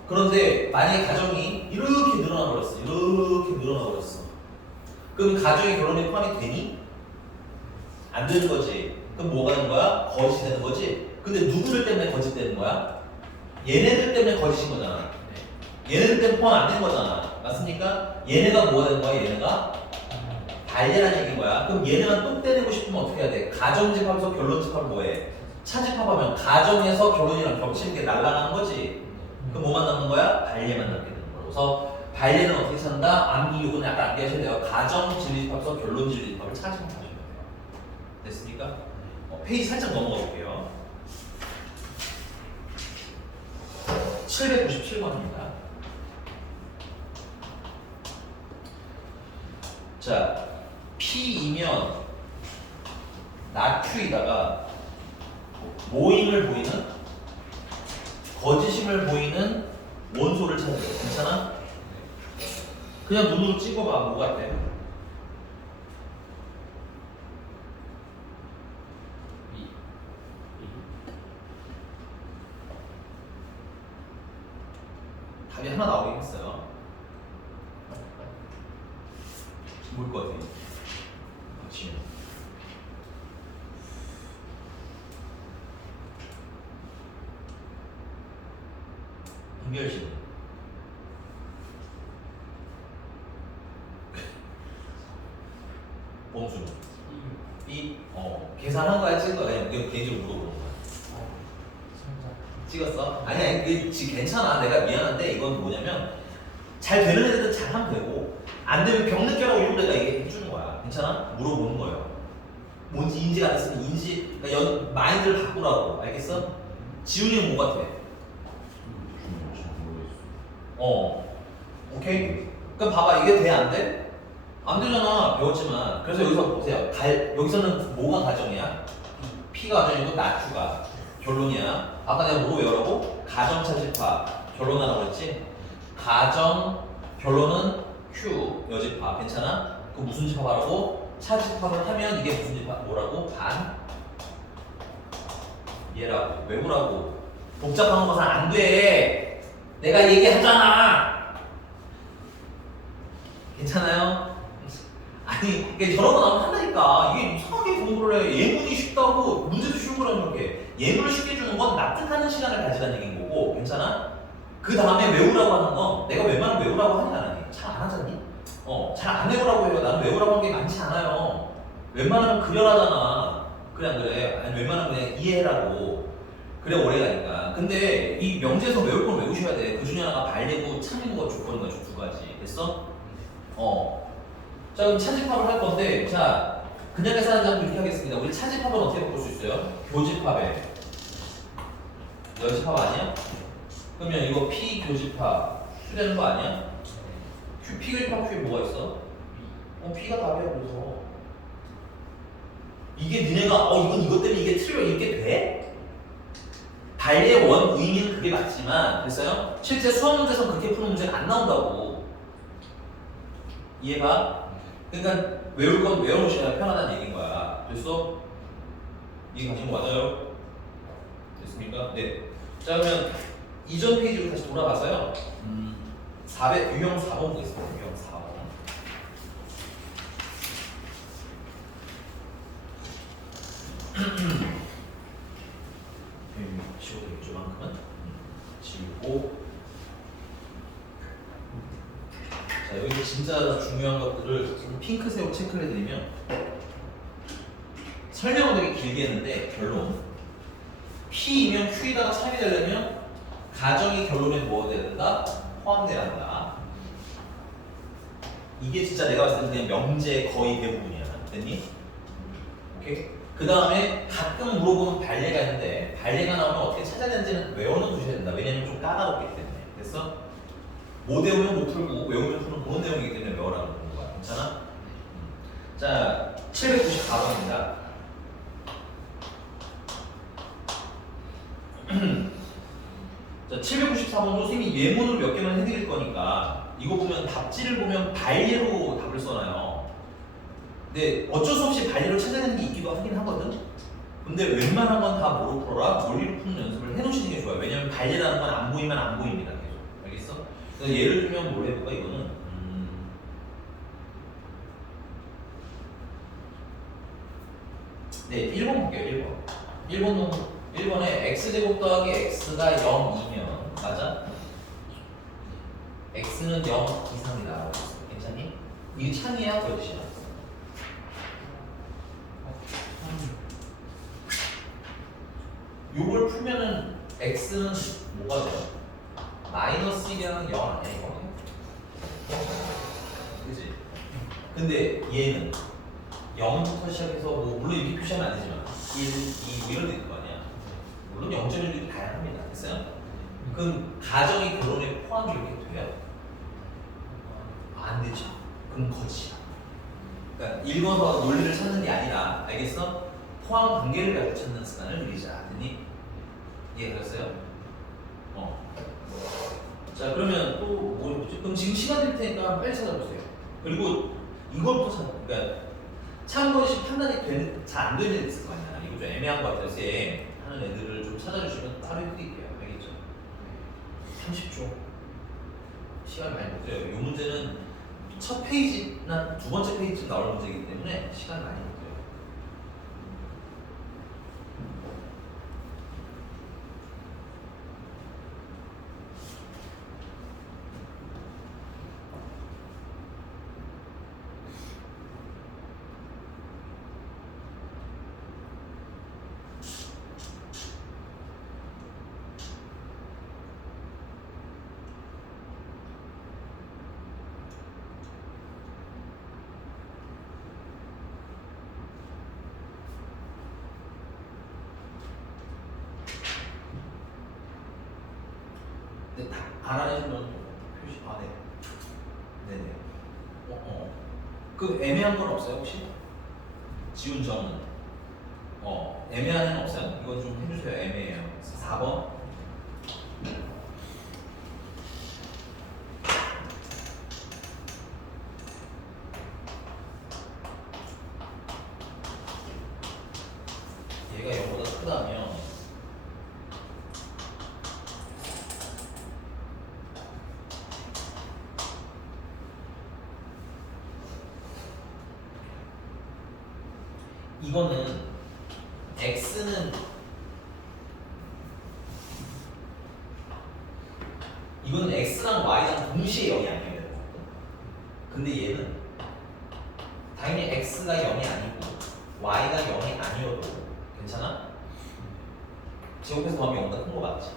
그런데 만약에 가정이 이렇게 늘어나 버렸어. 이렇게 늘어나 버렸어. 그럼 가정의 결론이 포함이 되니? 안 되는 거지. 그럼 뭐가 되는 거야? 거짓이 되는 거지. 근데 누구들 때문에 거짓 되는 거야? 얘네들 때문에 거짓인 거잖아. 얘네들 때문에 포함 안 된 거잖아. 맞습니까? 얘네가 뭐가 되는 거야? 얘네가 반례라는 얘기인 거야. 그럼 얘네만 또 떼내고 싶으면 어떻게 해야 돼? 가정집합에서 결론집합을 뭐해? 차집합하면 가정에서 결론이랑 겹치는 게 날아가는 거지. 그럼 뭐만 남는 거야? 반례만 남게 되는 거야. 그래서 반례는 어떻게 찾는다? 암기 요건 약간 암기하셔야 돼요. 가정 진리집합에서 결론 진리집합을 찾으면 되셔야 돼요. 됐습니까? 페이지 살짝 넘어가 볼게요. 797번입니다. 자, P이면 나Q이다가 모임을 보이는 거짓임을 보이는 원소를 찾아요. 괜찮아? 그냥 눈으로 찍어봐. 뭐 같아? 답이 하나 나오긴 했어요. 뭘 것 같아요? 지금 한결신 범수 B 계산한 거야 찍은 거야? 그냥 개인적으로 물어보는 거야. 찍었어? 아니야, 괜찮아. 내가 미안한데 이건 뭐냐면 잘 되는 애들은 잘 하면 되고 안 되면 병 느껴라고 이런 데가 얘기해 주는 거야. 괜찮아? 물어보는 거예요. 뭔지 인지가 안 됐으면 인지, 그러니까 마인드를 바꾸라고. 알겠어? 지훈이는 뭐 같아? 오케이? 그럼 봐봐, 이게 돼 안 돼? 안 되잖아. 배웠지만. 그래서 여기서 보세요. 여기서는 뭐가 가정이야? P가 가정이고 나Q가 결론이야. 아까 내가 뭐 외우라고? 가정차집합 결론하라고 했지? 가정 결론은 Q 여집합. 괜찮아? 그 무슨 집합하라고? 차집합을 하면 이게 무슨 집합? 뭐라고? 얘라고. 외우라고. 복잡한 것은 안 돼. 내가 얘기하잖아. 괜찮아요? 아니, 이게 저런 거 나오면 한다니까. 이게 이상하게 공부를 해. 예문이 쉽다고 문제도 쉬운 거라는 게. 예문을 쉽게 주는 건 납득하는 시간을 가지라는 얘기인 거고. 괜찮아? 그 다음에 외우라고 하는 건 내가 웬만하면 외우라고 하니 안 하니? 잘 안 하잖니? 잘 안 외우라고 해요. 나는 외우라고 하는 게 많지 않아요. 웬만하면 그려라잖아. 그래 안 그래? 아니 웬만하면 그냥 이해라고. 그래 오래 가니까. 근데 이 명제에서 외울 건 외우셔야 돼. 그 중에 하나가 발리고 참이는 거 조건인 거죠. 두 가지. 됐어? 자 그럼 차집합을 할 건데 자 그냥 계산하지 않고 이렇게 하겠습니다. 우리 차집합은 어떻게 바꿀 수 있어요? 교집합에 여집합 아니야? 그러면 이거 P 교집합 Q되는 거 아니야? P 교집합 Q에 뭐가 있어? P가 답이야. 그래서 이게 니네가 이건 이것 때문에 이게 틀려 이렇게 돼? 발리의 원 의미는 그게 맞지만 됐어요? 실제 수학 문제에서는 그렇게 푸는 문제가 안 나온다고. 이해가? 그러니까 외울 건 외워놓으셔야 편하다는 얘기인 거야. 됐어? 이해 가신 거 맞아요? 됐습니까? 네. 자 그러면 이전 페이지로 다시 돌아가서요. 400 유형 4번 보겠습니다. 유형 4번. 지워도 이쪽만큼은 지우고. 자 여기 진짜 중요한 것들을 핑크색으로 체크를 해드리면 설명은 되게 길게 했는데 결론 P이면 Q에다가 참이 되려면 가정이 결론에 뭐가 돼야 된다? 포함돼야 한다. 이게 진짜 내가 봤을 때 그냥 명제 거의 대부분이야. 됐니? 오케이? 그 다음에 가끔 물어보는 발례가 있는데 발례가 나오면 어떻게 찾아야 되는지는 외워는 두셔야 된다. 왜냐면 좀 까다롭기 때문에. 됐어? 못 외우면 못 풀고 외우면 푸는 그런 내용이기 때문에 외워라는 거야. 괜찮아? 자 답지를 보면 발리로 답을 써놔요. 근데 어쩔 수 없이 발리로 찾아야 되는 게 있기도 하긴 하거든. 근데 웬만한 건 다 뭐로 풀어라? 논리로 푸는 연습을 해놓으시는 게 좋아요. 왜냐면 발리라는 건 안 보이면 안 보입니다. 계속. 알겠어? 그래서 예를 들면 뭘 해볼까? 이거는 네, 1번 볼게요. 1번. 1번에 x제곱 더하기 x가 0이면 맞아? x는 0 이상이다. 괜찮니? 이게 참이야? 거짓이야? 요걸 풀면은 x는 뭐가 돼요? 마이너스 1이라는 0 아니야 이거? 그치? 근데 얘는 0부터 시작해서 뭐 물론 이렇게 표시하면 안 되지만 1, 2, 뭐 이런 데 있을 거 아니야? 물론 0.1이 다양합니다. 됐어요? 그럼 가정이 결혼에 포함이 이렇게 돼요? 안 되죠. 그럼 거짓이야. 그러니까 읽어서 논리를 찾는 게 아니라 알겠어? 포함 관계를 가지고 찾는 습관을 들이자. 됐니? 이해됐어요? 자 그러면 또 뭐 해보지? 그럼 지금 시간 될 테니까 빨리 찾아보세요. 그리고 이것부터 찾아. 그러니까 참고시 판단이 잘 안 되는 애들 있을 거 아니야. 이거 좀 애매한 것 같아서 하는 애들을 좀 찾아주시면 따로 해드릴게요. 알겠죠? 30초. 시간 많이 못 돼요. 이 문제는 첫 페이지나 두 번째 페이지쯤 나올 문제이기 때문에 시간 많이 못 돼요. 근데 다 알아내시면 표시 네. 네네. 그 애매한 건 없어요 혹시? 지운 점은? 애매한 애는 없어요? 이건 좀 해주세요. 애매해요. 4번. 얘가 0보다 크다면 이거는 x는 이거는 x랑 y랑 동시에 0이 아니어야 돼요. 근데 얘는 당연히 x가 0이 아니고 y가 0이 아니어도 괜찮아? 제곱해서 더하면 0보다 큰 거 맞지?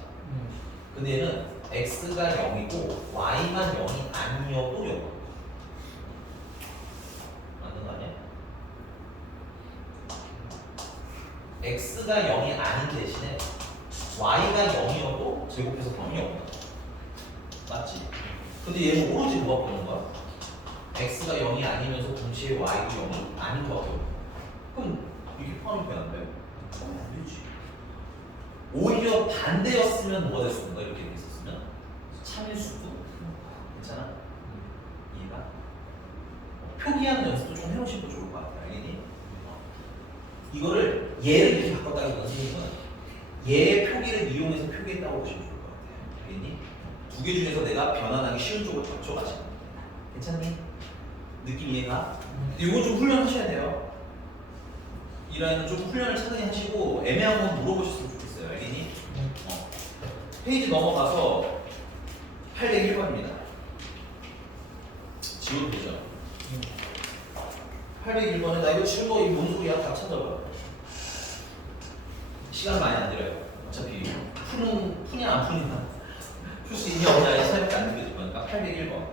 근데 얘는 x가 0이고 y만 0이 아니어도 0. 맞는 거 아니야? x가 0이 아닌 대신에 y가 0이어도 제곱해서 더하면 0. 맞지? 근데 얘는 오로지 뭐가 보는 거야? x가 0이 아니면서 동시에 y도 0이 아닌 거밖에 없어. 그럼 이게 포함이 되는데? 안 되지. 오히려 반대였으면 뭐가 됐을 건가? 이렇게 돼 있었으면 참일 수도. 괜찮아? 이해가? 표기하는 연습도 좀 해놓으시면 좋을 것 같아. 알겠니? 이거를 얘를 이렇게 바꿨다기보다 선생님은 얘의 표기를 이용해서 표기했다고 보시면 좋을 것 같아요. 알겠니? 두 개 중에서 내가 변환하기 쉬운 쪽으로 맞춰가시면 됩니다. 괜찮니? 느낌 이해가? 이거 좀 훈련하셔야 돼요. 이 라인은 좀 훈련을 차근히 하시고 애매한 건 물어보셨으면 좋겠어요. 알겠니? 페이지 넘어가서 801번입니다. 지워보죠. 801번에 나 이거 지운 거 이뭔 소리야? 다 찾아봐. 시간 많이 안 들어요. 어차피 푸냐 안 푸냐 풀 수 있냐 없냐에 차이밖에 안 느껴지니까 801번.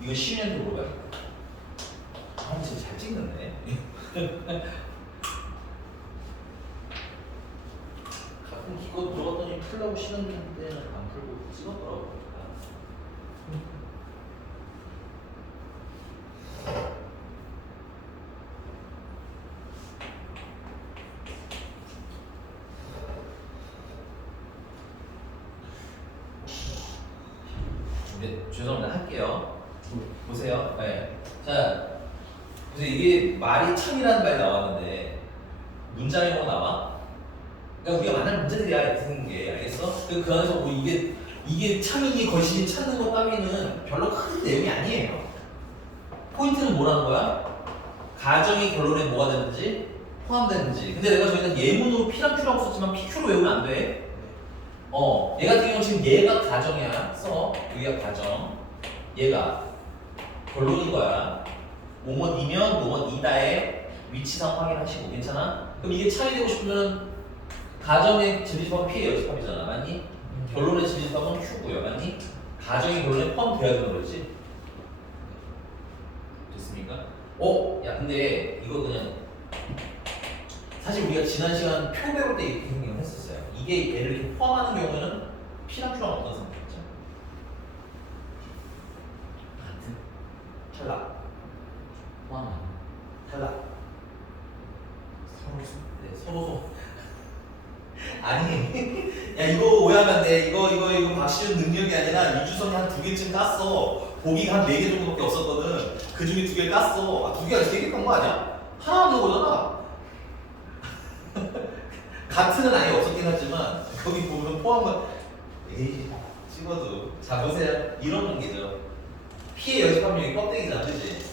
이거 쉬면서 물어봐요. 진짜 잘 찍는데. 가끔 기껏 물어봤더니 풀라고 시간 되는 안 풀고 찍었더라고. 네, 죄송합니다. 할게요. 보세요. 네. 자, 그래서 이게 말이 참이라는 말이 나왔는데 문장이라고 나와? 그러니까 우리가 만날 문제들이야 이렇게 생긴 게 알겠어? 그 안에서 뭐 이게 참이니 거시니 찾는 것 따위는 별로 큰 내용이 아니에요. 포인트는 뭐라는 거야? 가정이 결론에 뭐가 되는지 포함되는지. 근데 내가 저희는 예문으로 P랑 Q라고 썼지만 PQ로 외우면 안 돼. 얘 같은 경우는 지금 얘가 가정이야. 써. 여기가 가정. 얘가 결론인 거야. 뭐뭐이면 뭐뭐이다의 위치상 확인하시고 괜찮아? 그럼 이게 참이 되고 싶으면 가정의 진리집합은 P의 여집합이잖아. 맞니? 결론의 진리집합은 Q고요. 맞니? 가정이 결론에 포함되어야 되는 거지. 됐습니까? 야 근데 이거 그냥 사실 우리가 지난 시간 표 배울 때 이렇게 생각을 했었어요. 이게 얘를 이렇게 포함하는 경우에는 P랑 Q랑 어떤 상태였죠? 같은 탈락. 포함 아니야? 탈락. 서로서. 네, 서로 아니 야 이거 오해하면 안 돼. 이거 박시윤 능력이 아니라 이주성이 한 2개쯤 깠어. 보기가 한 4개 정도밖에 없었거든. 그 중에 2개 깠어. 2개가 3개 깐 거 아니야? 하나 넣은 거잖아. 같은은 아예 없었긴 하지만 거기 보면 포함은 에이 찍어도 자 보세요. 이런 관계죠. P의 여집합력이 껍데기잖아, 그지?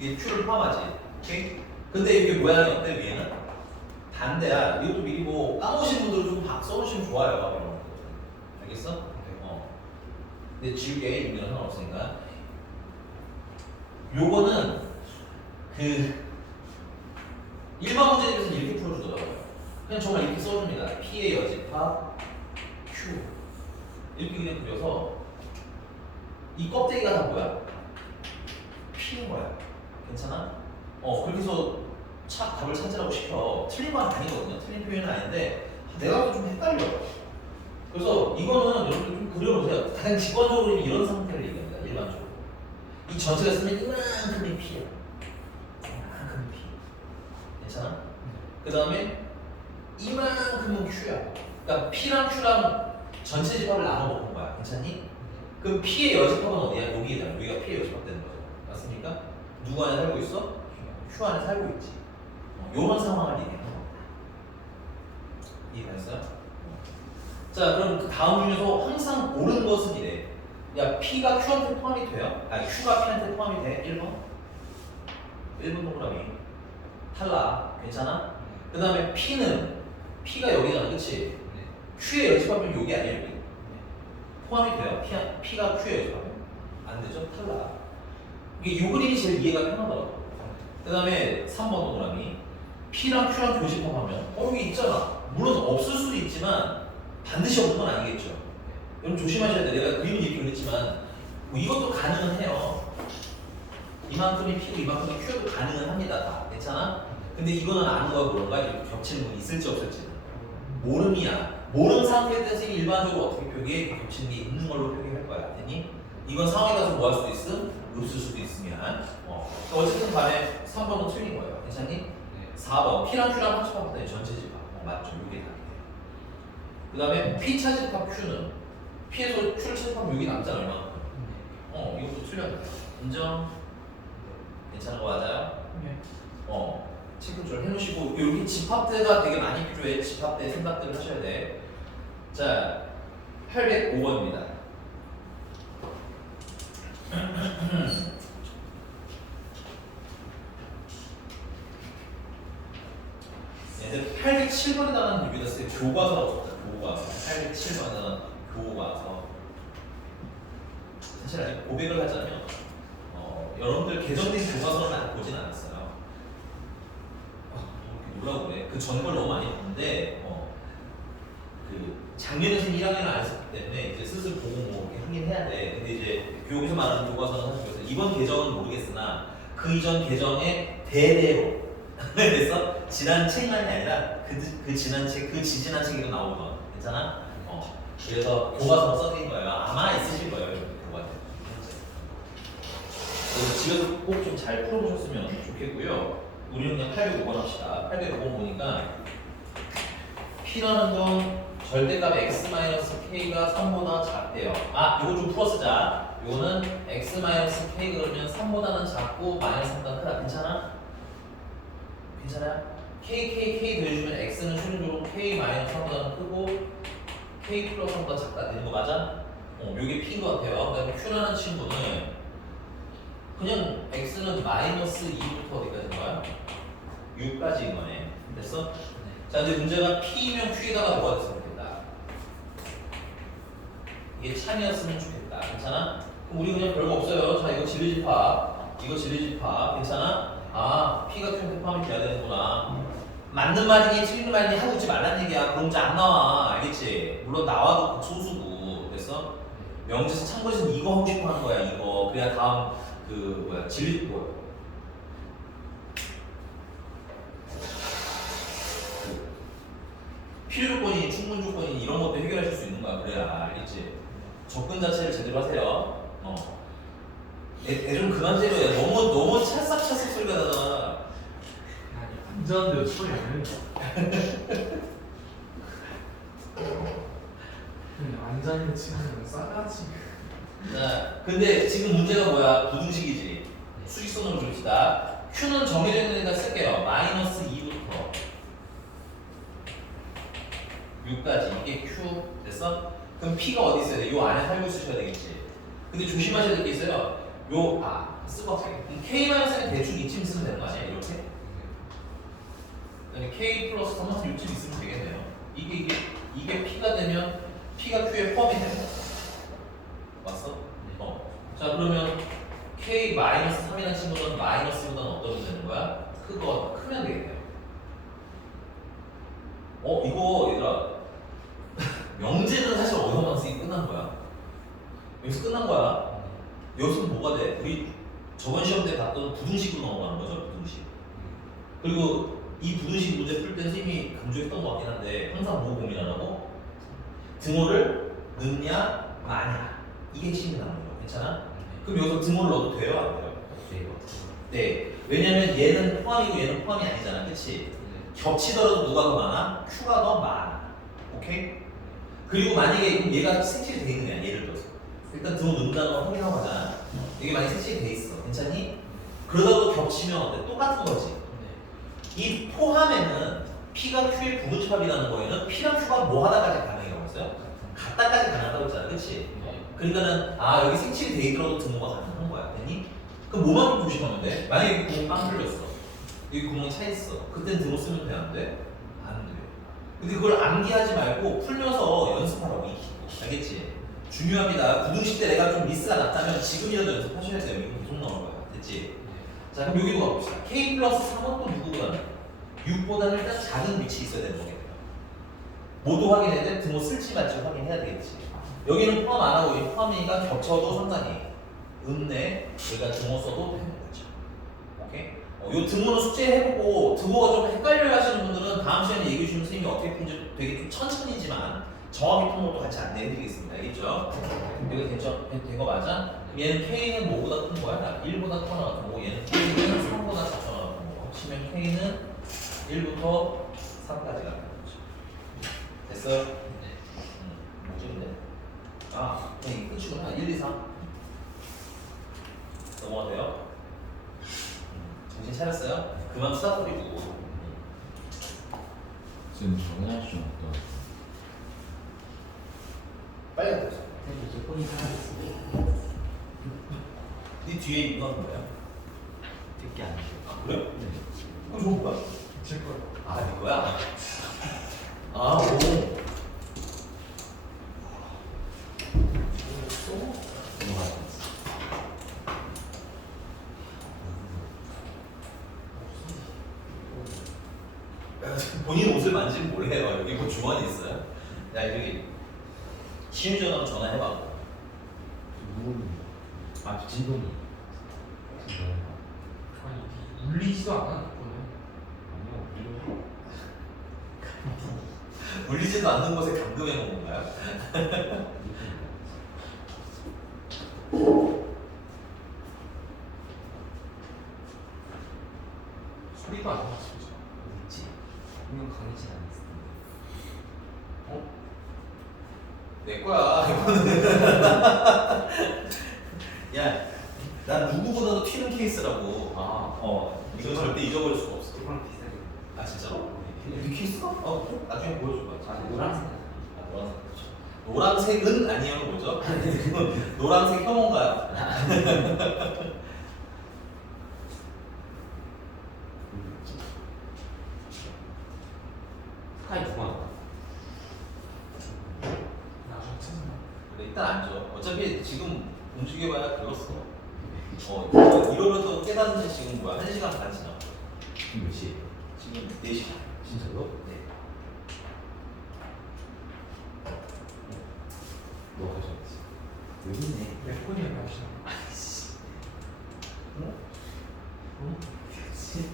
이게 Q를 포함하지. 오케이? 근데 이게 모양이 어때 위에는? 반대야. 이것도 미리 뭐 까놓으신 분들은 좀 써놓으시면 좋아요. 이런 거. 알겠어? 근데 지우개 이거는 상관없으니까. 요거는 그 일반 문제집에서 이렇게 풀어주더라고요. 그냥 정말 이렇게 써줍니다. P의 여집합 Q 이렇게 그냥 그려서 이 껍데기가 다 뭐야? P인 거야. 괜찮아? 그렇게 해서 답을 찾으라고 시켜. 틀린 건 아니거든요. 틀린 표현은 아닌데 내가 봐도 좀 헷갈려. 그래서 이거는 여러분들 좀 그려보세요. 가장 직관적으로 이런 상태를 얘기합니다. 일반적으로. 이 전체가 쓰면 이만큼이 P야. 이만큼이 P. 괜찮아? 그 다음에 이만큼은 Q야. 그러니까 P랑 Q랑 전체 집합을 나눠 먹은 거야. 괜찮니? 그럼 P의 여집합은 어디야? 여기다. 여기가 P의 여집합 되는 거죠. 맞습니까? 누구 안에 살고 있어? Q 안에 살고 있지. 요런 상황을 얘기하는 겁니다. 이해했어요? 자, 그럼 그 다음 중에서 항상 옳은 것은 이래. 야, P가 Q한테 포함이 돼요? Q가 P한테 포함이 돼? 1번 동그라미. 탈락. 괜찮아? 그 다음에 P가 여기잖아. 그치? Q의 여집합은 여기 아니야, 여기? 포함이 돼요? P가 Q의 여집합은? 안 되죠? 탈락. 이게 요 그림이 제일 이해가 편하더라고. 그 다음에 3번 동그라미. P랑 Q랑 교집합하면 여기 있잖아. 물론 없을 수도 있지만 반드시 없는 건 아니겠죠. 여러분 조심하셔야 돼. 내가 그림을 이렇게 그렸지만 뭐 이것도 가능은 해요. 이만큼이 P고 이만큼이 Q도 가능은 합니다. 다. 괜찮아? 근데 이거는 아는 거야 그런가? 이렇게 겹치는 건 있을지 없을지 모름이야. 모름 상태에 대해서 일반적으로 어떻게 표기해? 겹치는 게 있는 걸로 표기할 거야. 됐니? 이건 상황에 가서 뭐 할 수도 있음? 없을 수도 있으면 어쨌든 간에 3번은 틀린 거예요. 괜찮니? 4번 P랑 Q랑 합집합했더니 전체 집합 맞죠? 이게 답이에요. 그 다음에 P 차집합 Q는 P에서 Q를 차집하면 여기 남잖아 얼마큼. 이것도 틀렸네. 인정? 괜찮은 거 맞아요? 체크를 해놓으시고 여기 집합대가 되게 많이 필요해. 집합대 생각들을 하셔야 돼. 자, 805번입니다. 얘들 807번에 나가는 여기다 쓰여 교과서라고 썼다. 교과서. 807번에 나가는 교과서. 사실 아직 고백을 하자면 여러분들 개정된 교과서는 아직 보진 않았어요. 놀라고 그래. 그 전 걸 너무 많이 봤는데 그 작년에 선 1학년을 안 했었기 때문에 이제 슬슬 보고 뭐 이렇게 하긴 해야 돼. 근데 이제 교육에서 말하는 교과서는 사실 그래서 이번 개정은 모르겠으나 그 이전 개정의 대대로 그래서 지난 책만이 아니라 그 지난 책, 그 지지난 책에도 나오던 괜찮아? 그래서 교과서로 써드린 거예요. 아마 있으실 거예요. 교과서. 그래서 집에서 꼭 좀 잘 풀어보셨으면 좋겠고요. 우리는 그냥 805번 합시다. 805번 보니까 P라는 건 절대값 x-k가 3보다 작대요. 이거 좀 풀어 쓰자. 요거는 x-k 그러면 3보다는 작고 마이너스 3보다 크다. 괜찮아? 괜찮아요? k 더해주면 x는 최종적으로 k-3보다는 크고 k 플러스 3보다 작다 되는 거 맞아? 요게 p인 것 같아요. 그다음에 q라는 친구는 그냥 x는 마이너스 2부터 어디까지인 거야? 6까지인 거네. 됐어? 자 이제 문제가 p면 q에다가 뭐가 됐으면 좋겠다. 이게 참이었으면 좋겠다. 괜찮아? 그럼 우리 그냥 별거 없어요. 자 이거 진리집합, 이거 진리집합. 괜찮아? 아 p가 q한테 포함이 돼야 되는구나. 맞는 말이니 틀린 말이니 하고 있지 말란 얘기야. 그럼 문제 안 나와. 알겠지? 물론 나와도 극소수고. 됐어? 명제에서 참고해서 이거 하고 싶어 하는 거야. 이거 그래야 다음 그 뭐야 진리 뭐야 필요 조건이 충분 조건이 이런 것도 해결하실 수 있는 거야. 그래야 알겠지? 접근 자체를 제대로 하세요. 애 좀 그만 때려야 너무 찰싹찰싹 소리가 나잖아. 앉았는데도 소리 안 내는 앉아있는 친구는 싸가지. 자, 근데 지금 문제가 뭐야? 부등식이지. 수직선으로 그립시다. Q는 정해져 있는 데다 쓸게요. 마이너스 2부터 6까지. 이게 Q 됐어? 그럼 P가 어디 있어야 돼? 요 안에 살고 있으셔야 되겠지. 근데 조심하셔야 될 게 있어요. 쓰고 할게. 그럼 K-는 대충 이쯤 쓰면 되는 거 아니야? 이렇게? 그러니까 K 플러스 3은 이쯤 있으면 되겠네요. 이게 P가 되면 P가 Q에 포함이 되는 거야. 맞어? 자 그러면 K-3이라는 친구는 마이너스보다는 어떤 게 되는 거야? 크면 되겠네요. 이거 얘들아 명제는 사실 어디서만 쓰기 끝난 거야. 여기서 끝난 거야. 여기서 뭐가 돼? 우리 저번 시험 때 봤던 부등식으로 넘어가는 거죠. 부등식. 그리고 이 부등식 문제 풀 때 선생님이 강조했던 것 같긴 한데 항상 뭐 고민하라고? 등호를 넣냐 마냐 이게 핵심이 나오는 거야. 괜찮아? 그럼 여기서 등호를 넣어도 돼요? 안 돼요? 네. 왜냐면 얘는 포함이고 얘는 포함이 아니잖아. 그치? 겹치더라도 누가 더 많아? Q가 더 많아. 오케이? 그리고 만약에 얘가 색칠이 돼 있느냐 예를 들어서 일단 등호 넣는다는 거 확인하고 가잖아. 이게 만약에 색칠이 돼 있어. 괜찮니? 그러다도 겹치면 어때? 똑같은 거지. 이 포함에는 P가 Q의 부등집합이라는 거에는 P랑 Q가 뭐 하나까지 가능이라고 했어요? 같다까지 가능하다고 했잖아. 그치? 그러니까는 여기 색칠이 돼 있더라도 등호가 가능한 거야. 됐니? 그럼 뭐만 조심하면 돼? 만약에 구멍 빵 뚫렸어. 여기 구멍이 차 있어. 그땐 등호 쓰면 돼? 안 돼? 안 돼. 근데 그걸 암기하지 말고 풀면서 연습하라고 익히고. 알겠지? 중요합니다. 부등식 때 내가 좀 미스가 났다면 지금이라도 연습하셔야 돼요. 이거 계속 나올 거야. 됐지? 자 그럼 여기도 가봅시다. K 플러스 3은 또 누구보다는? 6보다는 일단 작은 위치에 있어야 되는 거겠네요. 모두 확인해야 돼? 등호 쓸지 말지 확인해야 되겠지. 여기는 포함 안 하고 여기 포함이니까 겹쳐도 상관이 없네. 여기가 등호 써도 되는 거죠. 오케이? 요 등호는 숙제해보고 등호가 좀 헷갈려 하시는 분들은 다음 시간에 얘기해 주시면 선생님이 어떻게 푸는지 되게 좀 천천히지만 정확히 푸는 것도 같이 안내해드리겠습니다. 알겠죠? 이거 된 거 맞아? 얘는 K는 뭐보다 큰 거야? 1보다 커 나왔던 거고 얘는 K는 3보다 작아 나왔던 거고 치면 K는 1부터 3까지 가는 거죠. 됐어요? 뭐지 근데? 그냥 끝이구나. 1, 2, 3 넘어가세요. 정신 차렸어요? 그만 수다 뿌리고. 지금 정리할 수 없다. 빨리 가자. 이제 폰이 사라졌어. 네 뒤에 이거 하는 거야? 듣기 안 돼. 그래? 네. 그럼 좋은 거야? 제 거야. 이거야? 오. 본인 옷을 만지면 몰래요. 여기 뭐 주머니 있어요? 야 여기 시윤 전화 전화해봐. 누구는? 진동이. 아니 울리지도 않아 이거는. 아니요, 울리지도 않는 곳에 감금해 놓은 건가요? 소리도 안 나지 진짜. 울지. 분명 강해진 않았을 텐데. 내 거야 이거는. 야, 난 누구보다도 튀는 케이스라고. 아, 이거 절대 잊어버릴 수가 없어. 이거랑 비슷하게. 아 진짜로? 이 케이스가? 나중에 보여줘봐. 노란색. 노란색. 노란색은 아니에요, 뭐죠? 노란색 혐오인가요? 스카이 누가 나와? 나중에 찾으면 근데 일단 앉아. 어차피 지금 움직여봐야 그렇어. 이러면서 깨닫는 지금 뭐야? 1시간 반 지나. 지금 몇 시에요? 지금 4시간. 진짜로? 네. 너 가져왔지. 여기 있네. 내 폰이 안 나오시나? 아이씨. 응? 응? 그치.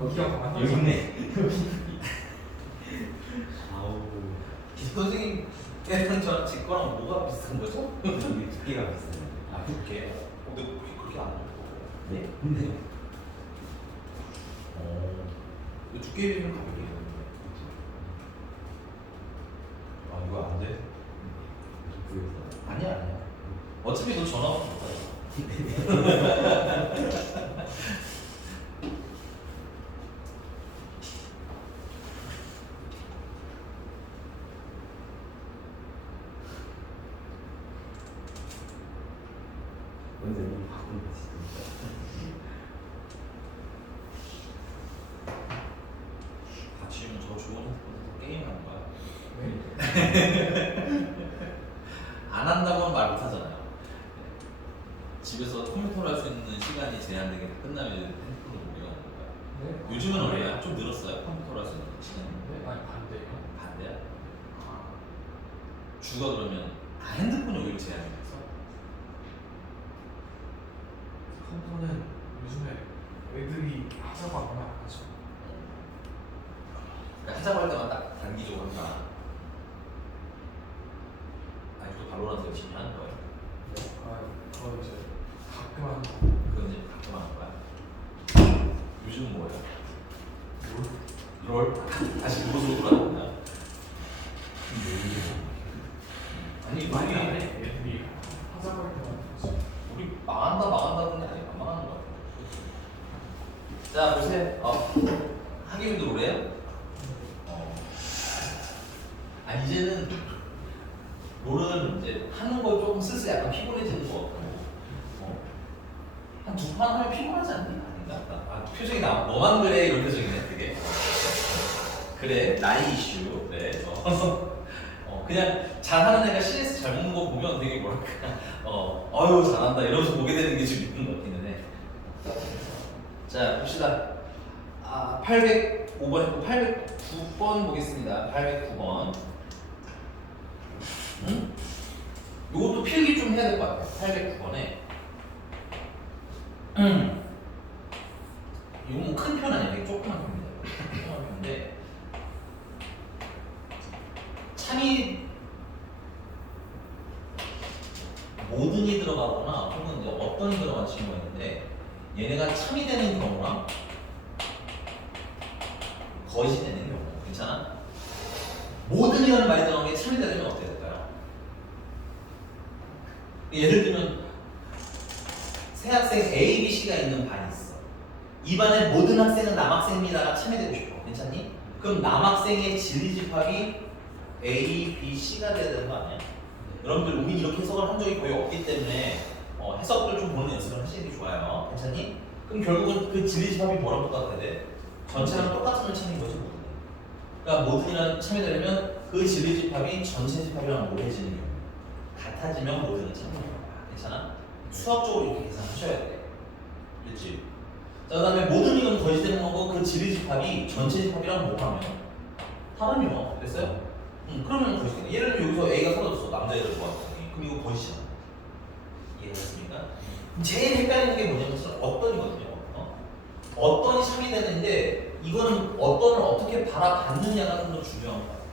여기가 가만 여기 있네. 아우. 선생님 때는 저랑 제 거랑 뭐가 비슷한 거죠? 여기 두께가 비슷해요. 아, 그렇게. 근데 그렇게 안 좋고. 네? 근데 두께 비면 가볍게 되는데. 아, 이거 안 돼? 그래서 아니야. 어차피 너 전화 오면 못 가요. 원장님 바꾼 거지 진짜. 같이 오면 저 좋은 핸드폰에서 게임하는 거야. 네? 안 한다고는 말 못 하잖아요. 집에서 컴퓨터로 할 수 있는 시간이 제한되게 끝나면 핸드폰을 공유하는 거야. 네? 요즘은 얼마야? 좀 늘었어요? 컴퓨터로 할 수 있는 시간이? 네? 아니 반대요. 반대야? 주가 그러면 핸드폰이 오히려 제한이 있어? 컴퓨터는 요즘에 애들이 하자고 하면 안 하죠. 그러니까 하자고 할 때만 딱 단기적으로 한다. 아직도 발로란트 열심히 하는 거예요? 그거 이제 가끔 하는 거. 그건 이제 가끔 하는 거야? 요즘은 뭐예요? 롤? 다시 그곳으로 돌아가나? 아니 많이 안 우리 해. 애들이 하자고 할 때만 하지. 우리 망한다는 게 아니야. 안 망하는 거야. 자 보세요. 하기님도 롤해요? 이제는 롤은 이제 하는 거 조금 슬슬 약간 피곤해지는 거 같고 한 두 판 하면 피곤하지 않니? 아닌가? 표정이 너만 그래 이런 표정이네 되게. 그래 나이 이슈. 그래. 그냥 잘하는 애가 CS 잘 먹는 거 보면 되게 뭐랄까 어유 잘한다 이러면서 보게 되는 게 좀 있는 것 같기는 해. 자 봅시다. 805번 했고 809번 보겠습니다. 809번. 요것도 필기 좀 해야 될 것 같아요. 809번에. 이거 뭐 큰 편 아니에요. 되게 조그만 편입니다. 조그만 편인데 참이 모든이 들어가거나 혹은 이제 어떤이 들어간 친구가 있는데 얘네가 참이 되는 경우랑 거짓이 되는 경우 괜찮아? 모든이라는 말이 들어간 게 참이 되면 어떻게 될까요? 예를 들면 새 학생 A, B, C가 있는 반이 있어. 이 반의 모든 학생은 남학생입니다가 참이 되고 싶어. 괜찮니? 그럼 남학생의 진리집합이 A, B, C가 돼야 되는 거 아니야? 여러분들 우리 이렇게 해석을 한 적이 거의 없기 때문에 해석을 좀 보는 연습을 하시는 게 좋아요. 괜찮니? 그럼 결국은 그 진리집합이 뭐랑 똑같아야 돼? 전체랑 똑같은 걸 찾는 거지 모든. 그러니까 모든이라는 참이 되려면 그 진리집합이 전체 집합이랑 모해지는 경우 같아지면 모든을 찾는 거야. 괜찮아? 수학적으로 이렇게 계산하셔야 돼. 그렇지? 자, 그 다음에 모든 이건 거짓되는 거고 그 진리집합이 전체 집합이랑 뭐하면 다르면 됐어요? 그러면 거짓이네. 예를 들면 여기서 A가 사라졌어. 남자애를 좋아하더니 그럼 이거 거짓이잖아. 이해했습니까? 제일 헷갈리는 게 뭐냐면 어떤이거든요. 어떤이 참이 되는데 이거는 어떤을 어떻게 바라봤느냐가 좀 더 중요한 것 같아요.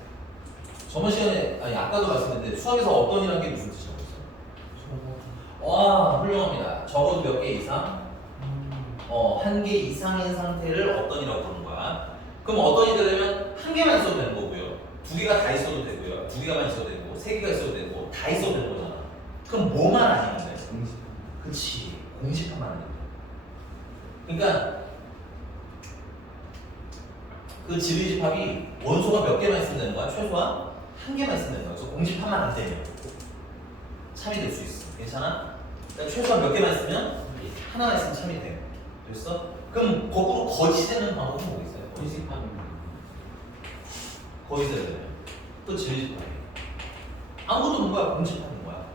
저번 시간에 아까도 말씀드렸는데 수학에서 어떤이라는 게 무슨 뜻이라고 했어요? 와, 훌륭합니다. 적어도 몇 개 이상? 한 개 이상인 상태를 어떤이라고 부르는 거야. 그럼 어떤이 되려면 한 개만 있어도 되는 거고요. 두 개가 다 있어도 되고요. 두 개가만 있어도 되고, 세 개가 있어도 되고, 다 있어도 되는 거잖아. 그럼 뭐만 아니면 돼? 공식. 그치. 공식화만 하는 거야. 그러니까 그 지리집합이 원소가 몇 개만 있으면 되는 거야? 최소한 한 개만 있으면 되는 거야. 그래서 공집합만 안 되면 참이 될 수 있어. 괜찮아? 그러니까 최소한 몇 개만 있으면 하나만 있으면 참이 돼. 됐어? 그럼 거꾸로 거짓되는 방법은 뭐 있어요? 공식하는 거짓되는 거야. 또 지리집합이 아무것도 없는 거야. 공집하는 거야.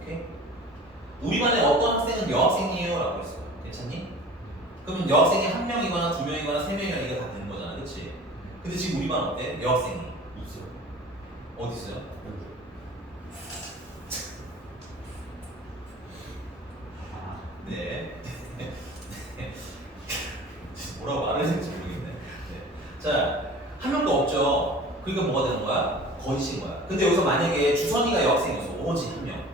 오케이? 우리 반에 어떤 학생은 여학생이에요 라고 했어. 괜찮니? 그러면 여학생이 한 명이거나 두 명이거나 세 명이거나 이게 다 되는 거잖아. 그치? 근데 지금 우리 반 어때? 여학생이 있어요. 어디 있어요? 여기. 아, 네. 뭐라고 말해야 될지 모르겠네. 네. 자, 한 명도 없죠. 그러니까 뭐가 되는 거야? 거짓인 거야. 근데 여기서 만약에 주선이가 여학생이었어. 오지 한 명.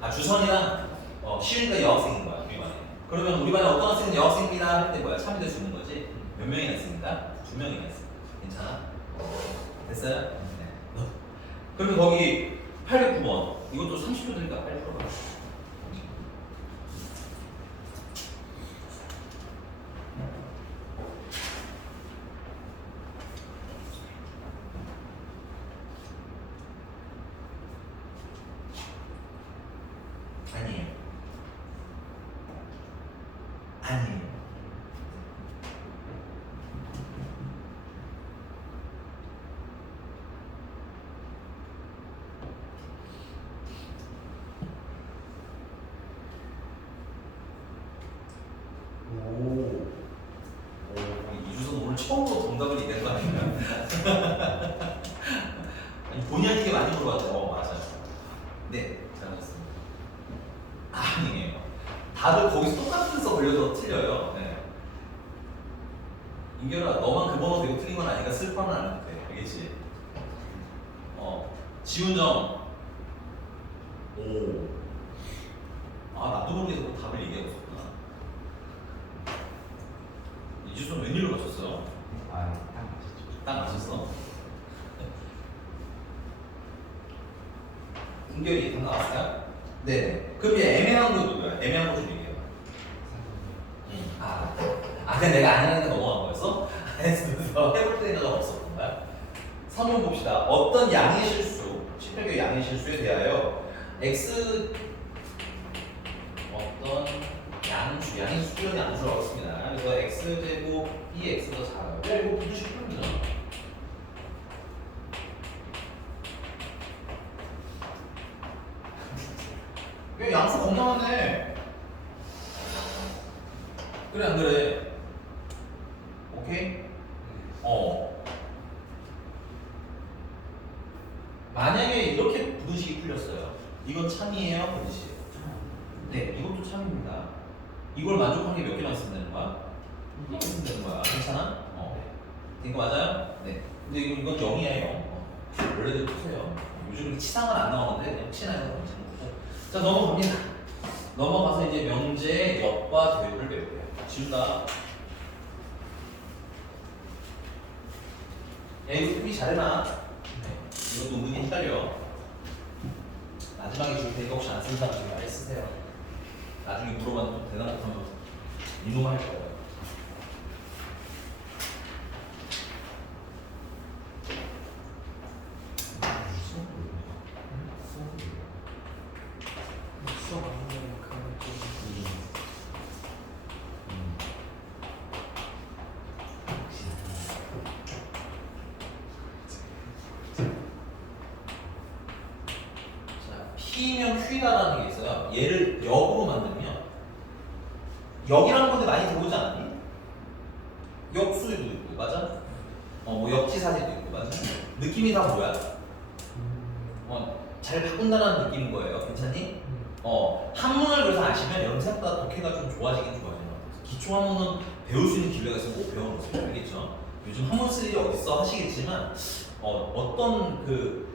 아, 주선이랑 시윤이가 여학생인 거야. 우리 반에. 그러면 우리 반에 어떤 학생은 여학생입니다 할 때 뭐야? 참이 될 수 있는 거지. 몇 명이나 있습니까? 두 명이나 있어. 괜찮아? 됐어요? 네. 그러면 거기 809번. 이것도 30초 되니까 빨리 풀어봐. 아니에요. 아니에요. 이주선 오늘 처음으로 정답을 얘기한 거 아닌가요? 아니, 본의 아니게 많이 물어봤죠. 맞아요. 네, 잘하셨습니다. 아니에요. 다들 거기서 똑같은 데서 걸려서 틀려요. 네. 인결아, 너만 그 번호 대고 틀린 건 아니니까 슬퍼는 안 해도 돼. 알겠지? 지훈정. 오. 아, 나도 모르게 또 답을 얘기하고 있었구나. 이주선 웬일로 맞췄어요? 아, 딱 맞췄죠. 딱 맞췄어? 인결이 다 나왔어요? 네. 그럼 얘 애매한 거 누구야? 애매한 거 좀 얘기해봐. 근데 내가 안 하는 게 넘어간 거였어? 그래서 해볼 생각은 없었던 거야? 3번 봅시다. 어떤 양의 실수, 18개 양의 실수에 대하여 x 어떤 양수, 양의 수는 양수라고 했습니다. 그래서 x제곱 bx가 작아요. 이거 부두식 풀면 되잖아. 왜 양수 건강하네? 그래 안 그래? 오케이? 만약에 이렇게 부등식이 풀렸어요. 이건 참이에요? 거짓이에요? 네, 이것도 참입니다. 이걸 만족하는 게 몇 개만 있으면 되는 거야? 이렇게 있으면 되는 거야. 괜찮아? 이거 맞아요? 네. 근데 이건 0이에요. 원래대로 푸세요. 요즘 치상은 안 나오는데 그냥 혹시나 해서 괜찮은 거죠. 자, 넘어갑니다. 넘어가서 이제 명제, 역과 대우를 배울게요. 지훈아. 야, 이거 풀이 잘해놔. 네. 이것도 은근히 헷갈려. 마지막에 줄 테니까 혹시 안 쓴 사람 중에 아예 쓰세요. 나중에 물어봐도 좀 대답 못하면 이놈 할 거예요. 수업 안 하면 그런 좀 자, P면 Q다라는 게 있어요. 얘를 역으로 만들면 역이라는 건데 많이 들어오지 않았니? 역수도 있고, 맞아? 뭐 역지사지도 있고, 맞아? 느낌이 다 뭐야? 잘 바꾼다는 느낌인 거예요. 괜찮니? 한문을 그래서 아시면 여러분 생각보다 독해가 좀 좋아지긴 좋아지는 것 같아요. 기초 한문은 배울 수 있는 기회가 있으면 꼭 배워놓으세요. 알겠죠? 요즘 한문 쓸 일이 어딨어 하시겠지만 어떤 그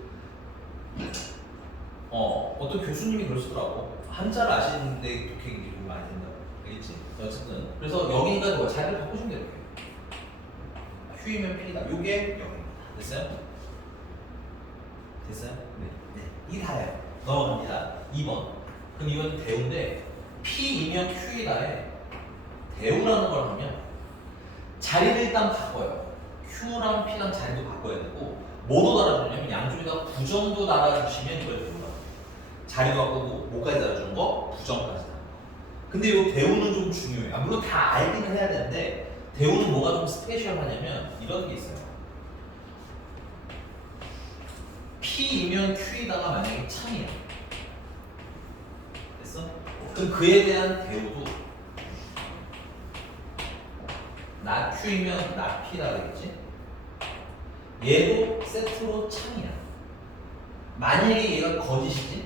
어떤 교수님이 그러시더라고. 한자를 아시는데 독해기 좀 많이 된다고. 알겠지? 어쨌든 그래서 여기가 뭐 자리를 바꾸시면 돼요. 휴이면 필이다. 요게 여기입니다. 됐어요? 됐어요? 네. 이게 다예요. 넘어갑니다. 2번. 그럼 이건 대우인데 P이면 Q이다에 대우라는 걸 하면 자리를 일단 바꿔요. Q랑 P랑 자리도 바꿔야 되고 뭐도 달아주냐면 양쪽에다 부정도 달아주시면 이걸 대우라고. 자리도 바꾸고 뭐까지 달아주는 거? 부정까지 달아주는 거. 근데 이 대우는 좀 중요해요. 물론 다 알기는 해야 되는데 대우는 뭐가 좀 스페셜하냐면 이런 게 있어요. P이면 Q이다가 만약에 참이야. 됐어? 그럼 그에 대한 대우도 나 Q이면 나 P라 그랬지? 얘도 세트로 참이야. 만약에 얘가 거짓이지?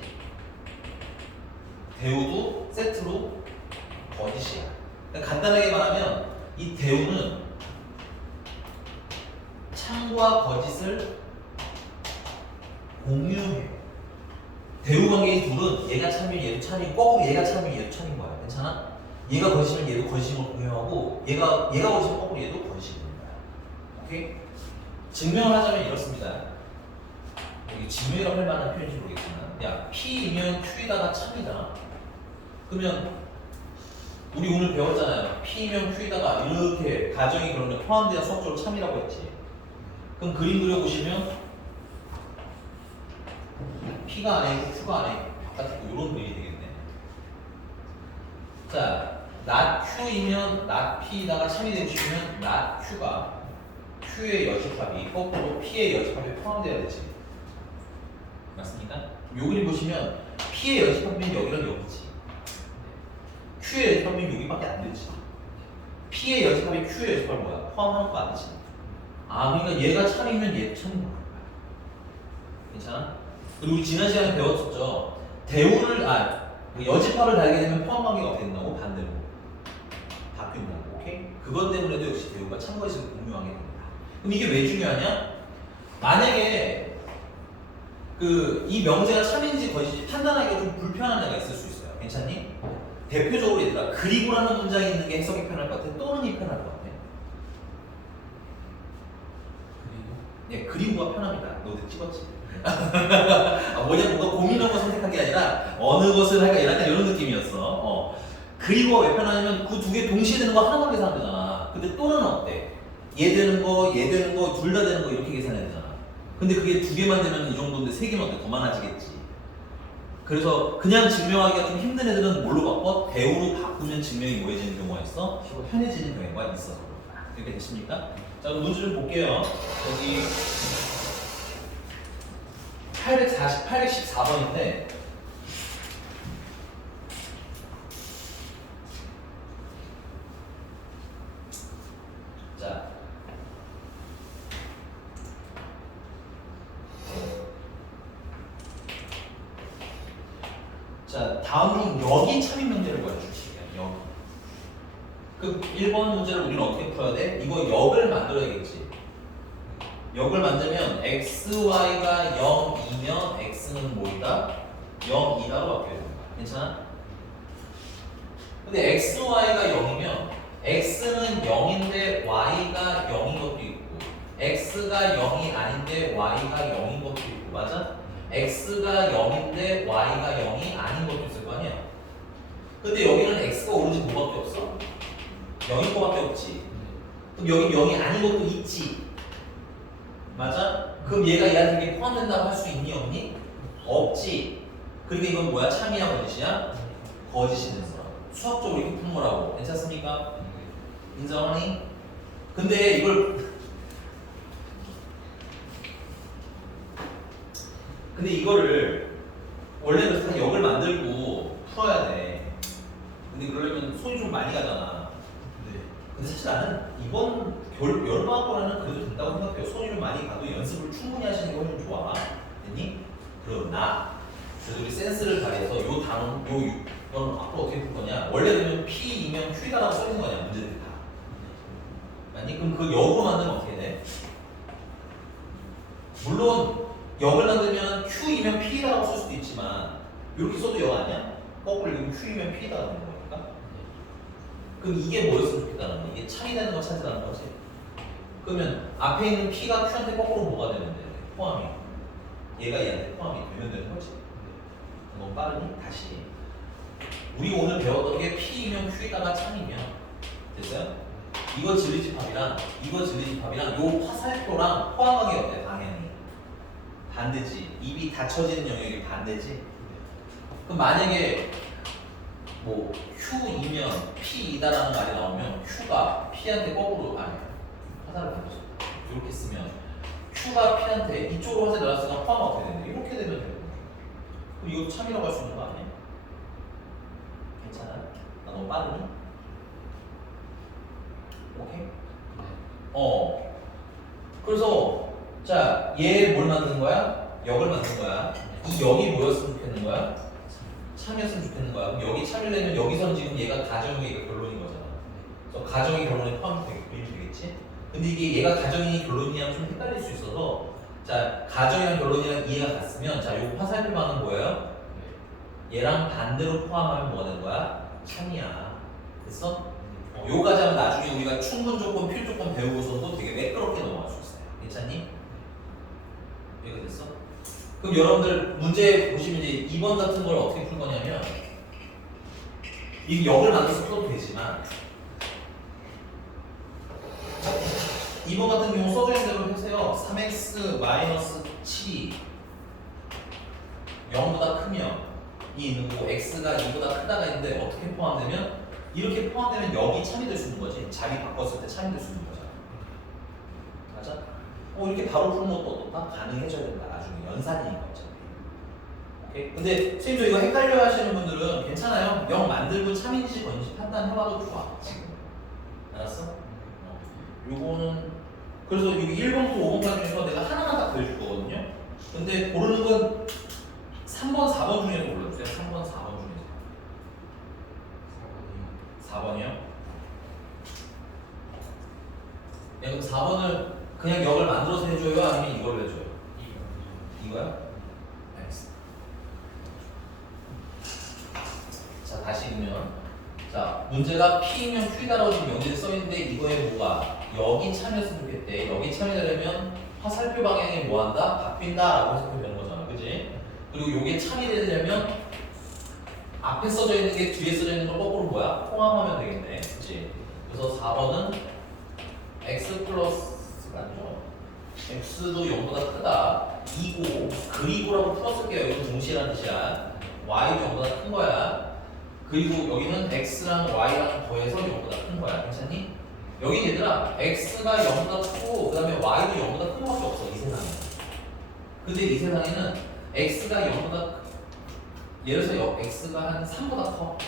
대우도 세트로 거짓이야. 그러니까 간단하게 말하면 이 대우는 참과 거짓을 공유해요. 대우 관계의 둘은 얘가 참이면 얘도 참이고 거꾸로 얘가 참이면 얘도 참인 거야. 괜찮아? 얘가 거짓이면 얘도 거짓인 걸 공유하고 얘가 거짓이면 거꾸로 얘도 거짓인 거야. 오케이? 증명을 하자면 이렇습니다. 여기 증명이라고 할 만한 표현인지 모르겠지만 야 P이면 Q이다가 참이잖아. 그러면 우리 오늘 배웠잖아요. P이면 Q이다가 이렇게 가정이 그런데 포함되어 수학적으로 참이라고 했지. 그럼 그림 그려보시면 P가 안에 있고 Q가 안에 있고 바깥에 있고 이런 그림이 되겠네. 자, not Q이면 not P다가 참이 되고 싶으면 not Q가 Q의 여집합이 거꾸로 P의 여집합에 포함되어야 되지. 맞습니까? 요 그림 보시면 P의 여집합이면 여기랑 여기지. Q의 여집합이면 여기밖에 안 되지. P의 여집합이 Q의 여집합이 뭐야? 포함하는 거 아니지. 그러니까 얘가 참이면 얘도 참인 거야. 괜찮아? 그리고 우리 지난 시간에 배웠었죠. 대우를 여집합을 달게 되면 포함 관계가 어떻게 된다고? 반대로 바뀐다고. 오케이? 그것 때문에도 역시 대우가 참거짓을 공유하게 됩니다. 그럼 이게 왜 중요하냐? 만약에 이 명제가 참인지 거짓인지 판단하기가 좀 불편한 애가 있을 수 있어요. 괜찮니? 대표적으로 얘들아 그리고라는 문장이 있는 게 해석이 편할 것 같아? 또는이 편할 것 같아? 예, 그리고가 편합니다. 너도 찍었지? 뭐냐, 뭔가 고민한 거 선택한 게 아니라 어느 것을 할까 약간 이런 느낌이었어. 그리고 왜 편하냐면 그 두 개 동시에 되는 거 하나만 계산하면 되잖아. 근데 또는 어때? 얘 되는 거, 얘 되는 거, 둘 다 되는 거 이렇게 계산해야 되잖아. 근데 그게 두 개만 되면 이 정도인데 세 개만 어때? 더 많아지겠지. 그래서 그냥 증명하기가 좀 힘든 애들은 뭘로 바꿔? 대우로 바꾸면 증명이 뭐해지는 경우가 있어? 편해지는 경우가 있어서. 이렇게 됐습니까? 자, 그럼 문제 좀 볼게요. 여기 814번인데 자, 다음 중 여기 참인 명제를 보여주시면 여기. 그 1번 문제를 우리는 어떻게 풀어야 돼? 이거 역을 만들어야겠지. 역을 만들면 xy가 0이면 x는 뭐이다? 0이다로 바뀌어야 된다. 괜찮아? 근데 xy가 0이면 x는 0인데 y가 0인 것도 있고 x가 0이 아닌데 y가 0인 것도 있고 맞아? x가 0인데 y가 0이 아닌 것도 있을 거 아니야? 근데 여기는 x가 오로지 뭐밖에 없어? 0인 거밖에 없지. 그럼 여기 0이 아닌 것도 있지. 맞아? 그럼 얘가 얘한테 포함된다고 할 수 있니 없니? 없지. 그러니까 이건 뭐야? 참이야 거짓이야? 거짓이 되는 거야. 수학적으로 이렇게 푸는 거라고. 괜찮습니까? 인정하니? 근데 이거를 원래는 다 역을 만들고 풀어야 돼. 근데 그러려면 손이 좀 많이 가잖아. 근데 사실 나는 이번 여름방학번에는 그래도 된다고 생각해요. 손이 좀 많이 가도 연습을 충분히 하시는 게 훨씬 좋아. 됐니? 그러나 그래도 우리 센스를 발휘해서 요 단원, 넌 앞으로 어떻게 풀 거냐? 원래 그러면 P이면 Q다라고 써있는 거냐? 문제들이 다. 아니? 그럼 그 역으로 만들면 어떻게 돼? 물론 역을 만들면 Q이면 P다라고 쓸 수도 있지만 이렇게 써도 영 아니야? 거꾸로 읽으면 Q이면 P다라는 거니까. 그럼 이게 뭐였으면 좋겠다는 거야? 이게 참이 되는 거 찾으라는 거지. 그러면 앞에 있는 P가 Q한테 거꾸로 뭐가 되면 돼? 포함이. 얘가 얘한테 포함이 되면 되는 거지. 너무 빠르니? 다시. 우리 오늘 배웠던 게 P이면 Q에다가 참이면 됐어요? 이거 진리집합이랑 이거 진리집합이랑 요 화살표랑 포함하기 어때? 방향이 반대지. 입이 닫혀지는 영역이 반대지. 그럼 만약에 뭐 Q이면 P이다라는 말이 나오면 Q가 P한테 거꾸로 아니 화살을 던졌어. 이렇게 쓰면 Q가 P한테 이쪽으로 화살 날았으면 포함 어떻게 되는데? 이렇게 되면 되거든. 그럼 이거 참이라고 할 수 있는 거 아니야? 괜찮아? 나 너무 빠르니? 오케이? 그래서 자, 얘 뭘 만드는 거야? 역을 만드는 거야. 이 역이 뭐였으면 좋겠는 거야? 참이었으면 좋겠는 거야. 그럼 여기 참이려면 여기서는 지금 얘가 가정이 결론인 거잖아. 그래서 가정이 결론에 포함되겠지? 근데 이게 얘가 가정이 결론이랑 좀 헷갈릴 수 있어서 자, 가정이랑 결론이랑 이해가 갔으면 자, 요 화살표 방은 뭐예요? 얘랑 반대로 포함하면 뭐가 되는 거야? 참이야. 됐어? 요까지 하면 나중에 우리가 충분 조건, 필 조건 배우고서도 되게 매끄럽게 넘어갈 수 있어요. 괜찮니? 이해가 됐어? 그럼 여러분들 문제 보시면 이제 2번 같은 걸 어떻게 풀 거냐면 이 역을 만들어서 풀어도 되지만 2번 같은 경우 써주는 대로 해주세요. 3x 7이 0보다 크면 이 있는 거고 x가 2보다 크다가 있는데 어떻게 포함되면 이렇게 포함되면 여기 참이 될 수 있는 거지. 자리 바꿨을 때 참이 될 수 있는 거잖아. 맞아? 이렇게 바로 푸는 것도 다 가능해져야 된다. 나중에 연산이니까 어차피. 오케이? 근데 선생님도 이거 헷갈려 하시는 분들은 괜찮아요. 0 만들고 참인지 건지 판단해봐도 좋아. 지금. 알았어? 요거는 그래서 여기 1번부터 5번까지 중에서 내가 하나만 딱 보여줄 거거든요. 근데 고르는 건 3번, 4번 중에서 골라주세요. 3번, 4번 중에서. 4번이요? 야, 그럼 4번을 그냥 역을 만들어서 해줘요? 아니면 이걸로 해줘요? 이거요? 알겠습니다. 자, 다시 보면 자, 문제가 P이면 Q다라고 지금 명제에 써있는데 이거에 뭐가 여기 참이었으면 좋겠대. 여기 참이되려면 화살표 방향이 뭐한다? 바뀐다 라고 해석하면 되는 거잖아. 그치? 그리고 요게 참이 되려면 앞에 써져 있는 게 뒤에 써져 있는 걸 거꾸로 뭐야? 통합하면 되겠네. 그치? 그래서 4번은 x 플러스가 아니죠. x도 0보다 크다. 2고 그리고라고 풀었을게요. 이거 동시라는 뜻이야. y도 0보다 큰 거야. 그리고 여기는 x랑 y랑 더해서 0보다 큰 거야. 괜찮니? 여기 얘들아 x가 0보다 크고 그 다음에 y도 0보다 큰 것밖에 없어. 이 세상에. 근데 이 세상에는 x가 0보다 예를 들어서 x가 한 3보다 커.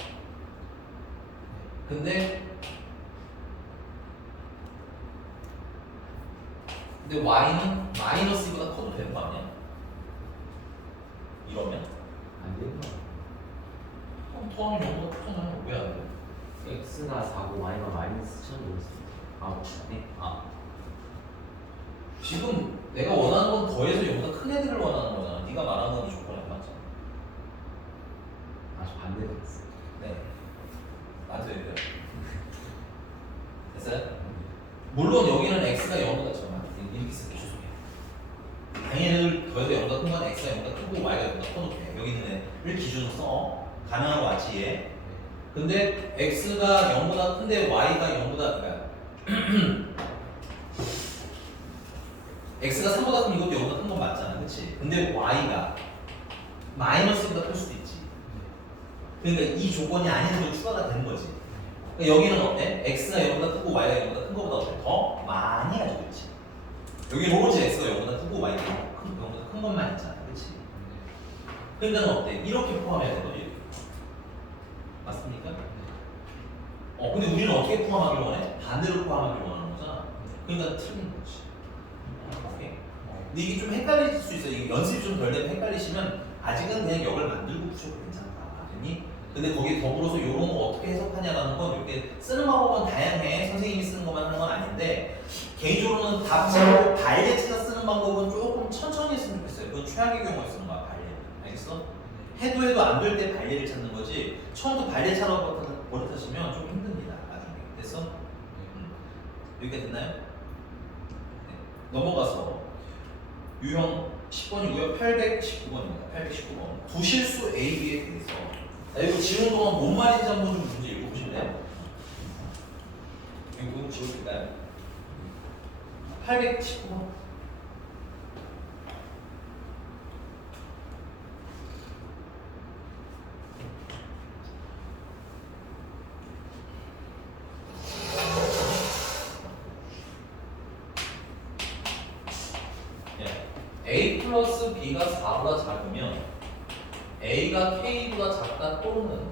근데 y는 마이너스 2보다 커도 되는 거 아니야? 이러면? 안 되는 거야. 그럼 더하면 0보다 크잖아요. 왜 안 돼? x가 4고 y가 마이너스 1000이었어. 네. 지금 내가 원하는 건 더해서 0보다 큰 애들을 원하는 거잖아. 네가 말하는 건 이 조건이 안 맞잖아. 아주 반대로 했어. 네. 나한테 얘기해요. 됐어요? 물론 여기는 x가 0보다 작아. 이렇게 쓸게 죄송해요. 당연히 더해서 0보다 큰 건 x가 0보다 크고 y가 0보다 커도 돼. 여기 있는 애를 기준으로 써. 가능한 거 맞지 얘? 근데 x가 0보다 큰데 y가 0보다 그러니까 x가 3보다 큰 이것도 0보다 큰 건 맞잖아. 그치? 근데 y가 마이너스보다 클 수도 있지. 그러니까 이 조건이 아닌데도 추가가 되는 거지. 그러니까 여기는 어때? x가 0보다 크고 y가 0보다 큰 거보다 어때? 더 많이 가지고 있지. 여기는 오로지 x가 0보다 크고 y가 0보다 큰 것만 있잖아. 그치? 그러니까 어때? 이렇게 포함해야 되는 거지. 맞습니까? 근데 우리는 어떻게 포함하길 원해? 반대로 포함하길 원하는 거잖아. 그러니까 틀린 거지. 오케이. 근데 이게 좀 헷갈릴 수 있어요. 이게 연습이 좀 덜 되면 헷갈리시면 아직은 그냥 역을 만들고 푸셔도 괜찮다. 알겠니? 근데 거기에 더불어서 이런 거 어떻게 해석하냐라는 건 이렇게 쓰는 방법은 다양해. 선생님이 쓰는 것만 하는 건 아닌데 개인적으로는 답 찾고 발제 찾아 쓰는 방법은 조금 천천히 했으면 좋겠어요. 그건 최악의 경우에 쓰는 거야, 발례. 알겠어? 해도 안 될 때 발례를 찾는 거지. 처음부터 발례 찾아 버릇하시면 좀 힘듭니다. 나중에. 됐어? 여기까지 됐나요? 네. 넘어가서 유형 10번이고요. 819번입니다. 819번. 부실수 A, B에 대해서. 자, 이거 지운 동안 뭔 말인지 한번 좀 문제 읽어보실래요? 이거 지워줄까요? 819번. A 플러스 B가 4보다 작으면 A가 K보다 작다 또는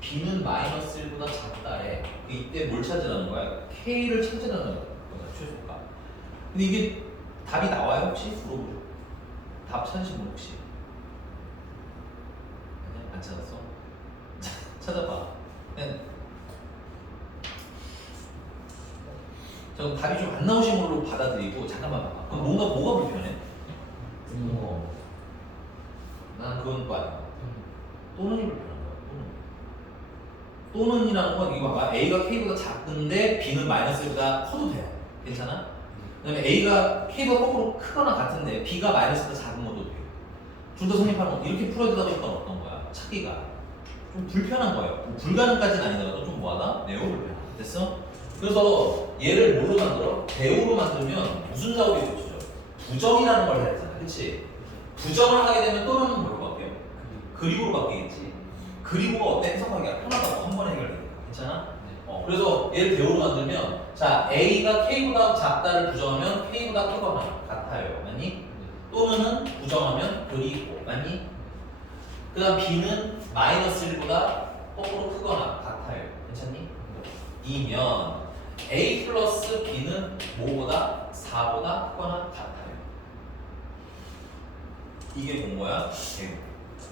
B는 마이너스 1보다 작다에 이때 뭘 찾으라는 거야? K를 찾으라는 거야, 최소가. 근데 이게 답이 나와요? 혹시? 물어보죠. 답 찾으신 분 혹시? 아니야? 안 찾았어? 찾아봐. 그냥 저 답이 좀 안 나오신 걸로 받아들이고 잠깐만 봐봐. 그럼 뭐가 불편해? 난 그건 또 아니야. 또는이 불편한 거야. 또는이라는 건 이거 봐봐. A가 K보다 작은데 B는 마이너스보다 커도 돼요. 괜찮아? 그다음에 A가 K보다 거꾸로 크거나 같은데 B가 마이너스보다 작은 것도 돼요. 둘 다 성립하는 거 이렇게 풀어야 되다 보니까 어떤 거야? 찾기가 좀 불편한 거예요. 뭐 불가능까지는 아니더라도 좀 뭐하다? 매우 불편하다. 됐어? 그래서 얘를 뭘로 만들어? 대우로 만들면 무슨 작업이 되죠? 부정이라는 걸 해야 되잖아. 그치? 부정을 하게 되면 또는 뭘로 바뀌어요? 그리고로 바뀌겠지. 그리고가 어때? 해석하기가 편하다고 한 번에 해결되니까. 괜찮아? 그래서 얘를 대우로 만들면 자 A가 K보다 작다를 부정하면 K보다 크거나 같아요. 맞니? 또는 부정하면 그리고 맞니? 그 다음 B는 마이너스 1보다 거꾸로 크거나 같아요. 괜찮니? 이면 A 플러스 B는 뭐보다? 4보다 크거나 같아요. 이게 본 거야?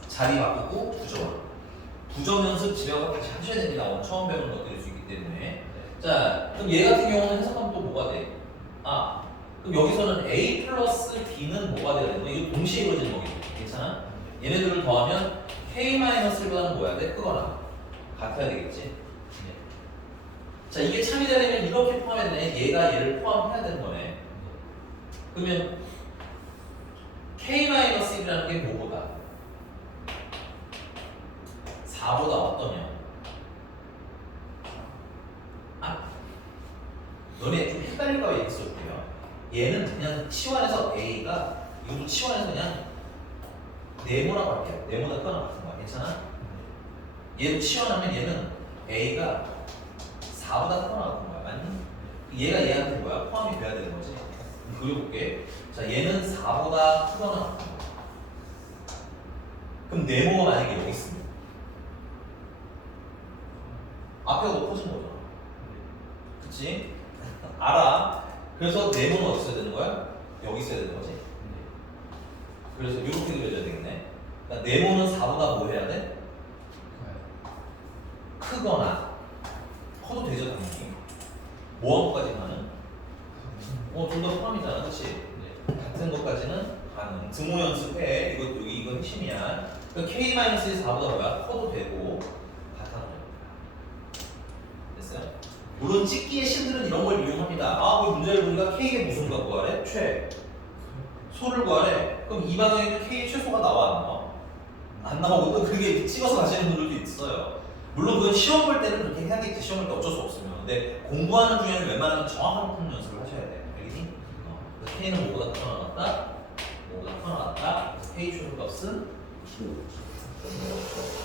자리 바꾸고 부정. 부정 연습 집에 가서 다시 하셔야 됩니다. 오늘 처음 배우는 것들일 수 있기 때문에. 자, 그럼 얘 같은 경우는 해석하면 또 뭐가 돼? 그럼 여기서는 A 플러스 B는 뭐가 돼야 되는 거야? 이거 동시에 이루어지는 거겠지. 괜찮아? 얘네들을 더하면 K-1보다는 뭐야 돼? 크거나 같아야 되겠지. 자, 이게 참이 되려면 이렇게 포함해야 되네. 얘가 얘를 포함해야 되는 거네. 그러면 K-1이라는 게 뭐보다? 4보다 어떠냐? 너네 좀 헷갈릴까 봐 얘기 써볼게요. 얘는 그냥 치환해서 A가 이것도 치환해서 그냥 네모라고 할게요. 네모나 크거나 같은 거야. 괜찮아? 얘도 치환하면 얘는 A가 4보다 크거나 같은 거야. 맞니? 얘가 얘한테 뭐야? 포함이 돼야 되는 거지. 그려볼게. 자, 얘는 4보다 크거나 같은 거야. 그럼 네모가 만약에 여기 있으면 앞에가 더 커진 거잖아. 그치? 알아. 그래서 네모는 어디 있어야 되는 거야? 여기 있어야 되는 거지. 그래서 이렇게 그려줘야 되겠네. 그러니까 네모는 4보다 뭐 해야 돼? 크거나 커도 되죠 당연히. 뭐한 것까지 가는? 둘 다 포함이잖아, 그렇지? 같은 것까지는 가능. 등호 연습해. 이건 핵심이야. 그러니까 K-4보다 뭐야? 커도 되고 같아도 됩니다. 됐어요? 물론 찍기의 신들은 이런 걸 이용합니다. 그 문제를 보니까 K의 무슨 값 구하래? 소를 구하래. 그럼 이 방향에는 K 최소가 나와 안 나와? 안 나오고 또 그게 찍어서 가시는 분들도 있어요. 물론 그건 시험 볼 때는 그렇게 해야겠지. 시험 볼 때 어쩔 수 없으면. 근데 공부하는 중에는 웬만하면 정확하게 푸는 연습을 하셔야 돼. 알겠니? 그래서 K는 뭐보다 크거나 같다? 뭐보다 크거나 같다? 그래서 K 최소 값은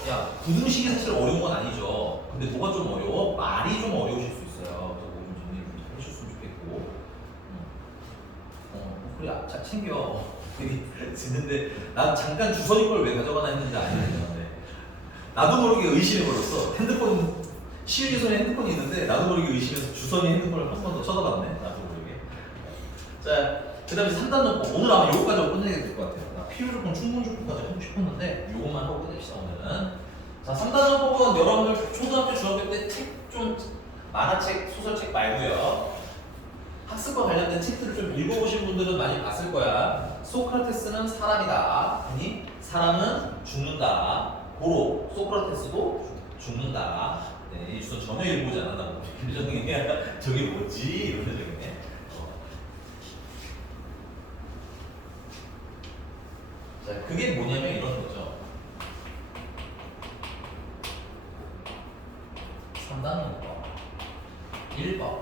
야, 부등식이 사실 어려운 건 아니죠. 근데 뭐가 좀 어려워? 말이 좀 어려우실 수 있어요. 그거 좀 정리 좀 해주셨으면 좋겠고. 그래, 잘 챙겨. 듣는데 난 잠깐 주선이 걸 왜 가져가나 했는지 아니에요. 나도 모르게 의심해 버렸어. 핸드폰 시윤이 핸드폰이 있는데 나도 모르게 의심해서 주선이 핸드폰을 한 번 더 쳐다봤네. 나도 모르게. 자, 그다음에 3단 논법. 오늘 아마 요거까지 하고 끝내게 될 것 같아요. 나 필요 조건 충분 조건까지 하고 싶었는데 요것만 하고 끝냅시다 오늘은. 자, 3단 논법은 여러분들 초등학교 중학교 때 책 좀 만화책 소설책 말고요. 학습과 관련된 책들을 좀 읽어보신 분들은 많이 봤을 거야. 소크라테스는 사람이다. 아니 사람은 죽는다. 고로 소크라테스도 죽는다. 네, 이 주소 전혀 읽어보지 않았다고. 저게 뭐지? 이런 표정이네. 자, 그게 뭐냐면 이런 거죠. 3단원법 1번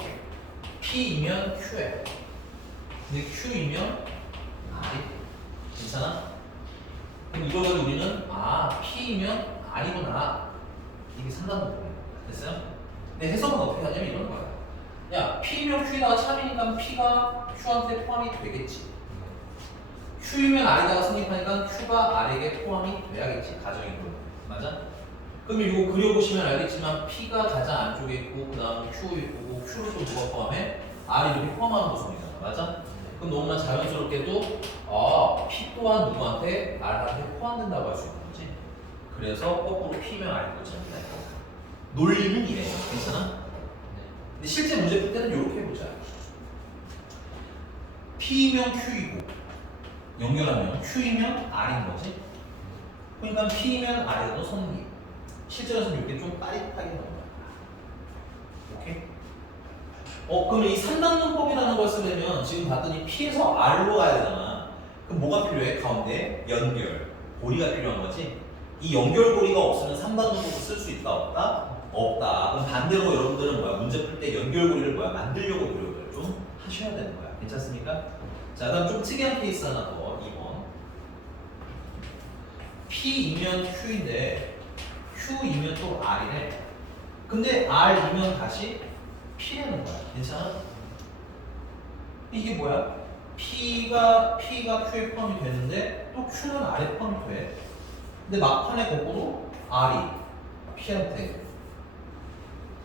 P이면 Q예요. 근데 Q이면 R이 괜찮아? 그럼 이거 가지고 우리는 P이면 R이구나 이게 3단원법이에요. 됐어요? 근데 해석은 어떻게 하냐면 이런 거야. 야 P면 Q에다가 참이니까 P가 Q한테 포함이 되겠지. Q이면 R에다가 성립하니까 Q가 R에게 포함이 돼야겠지. 가정이고 맞아? 그럼 이거 그려보시면 알겠지만 P가 가장 안쪽에 있고 그 다음 Q 있고 Q를 또 누가 포함해? R이 이렇게 포함하는 구성이잖아. 맞아? 그럼 너무나 자연스럽게도 P 또한 누구한테? R한테 포함된다고 할 수 있는 거지. 그래서 거꾸로 P면 R이고 씁니다. 논리는 이래. 괜찮아? 근데 실제 문제 풀 때는 이렇게 해보자. P면 Q이고 연결하면 Q이면 R인 거지. 그러니까 P면 R에도 성립. 실제로는 이렇게 좀 빠릿하게 넣는 거야. 오케이? 그러면 이 3단원법이라는 걸 쓰려면 지금 봤더니 P에서 R로 가야 되잖아. 그럼 뭐가 필요해? 가운데 연결, 고리가 필요한 거지. 이 연결고리가 없으면 3단원법을 쓸 수 있다 없다? 없다. 그럼 반대로 여러분들은 뭐야? 문제 풀 때 연결고리를 뭐야? 만들려고 노력을 좀 하셔야 되는 거야. 괜찮습니까? 자, 그다음 좀 특이한 케이스 하나 더. 2번. P이면 Q인데 Q이면 또 R이래. 근데 R이면 다시 P라는 거야. 괜찮아? 이게 뭐야? P가 Q에 포함이 되는데 또 Q는 R에 포함이 돼. 근데 막판에 거꾸로 R이 P한테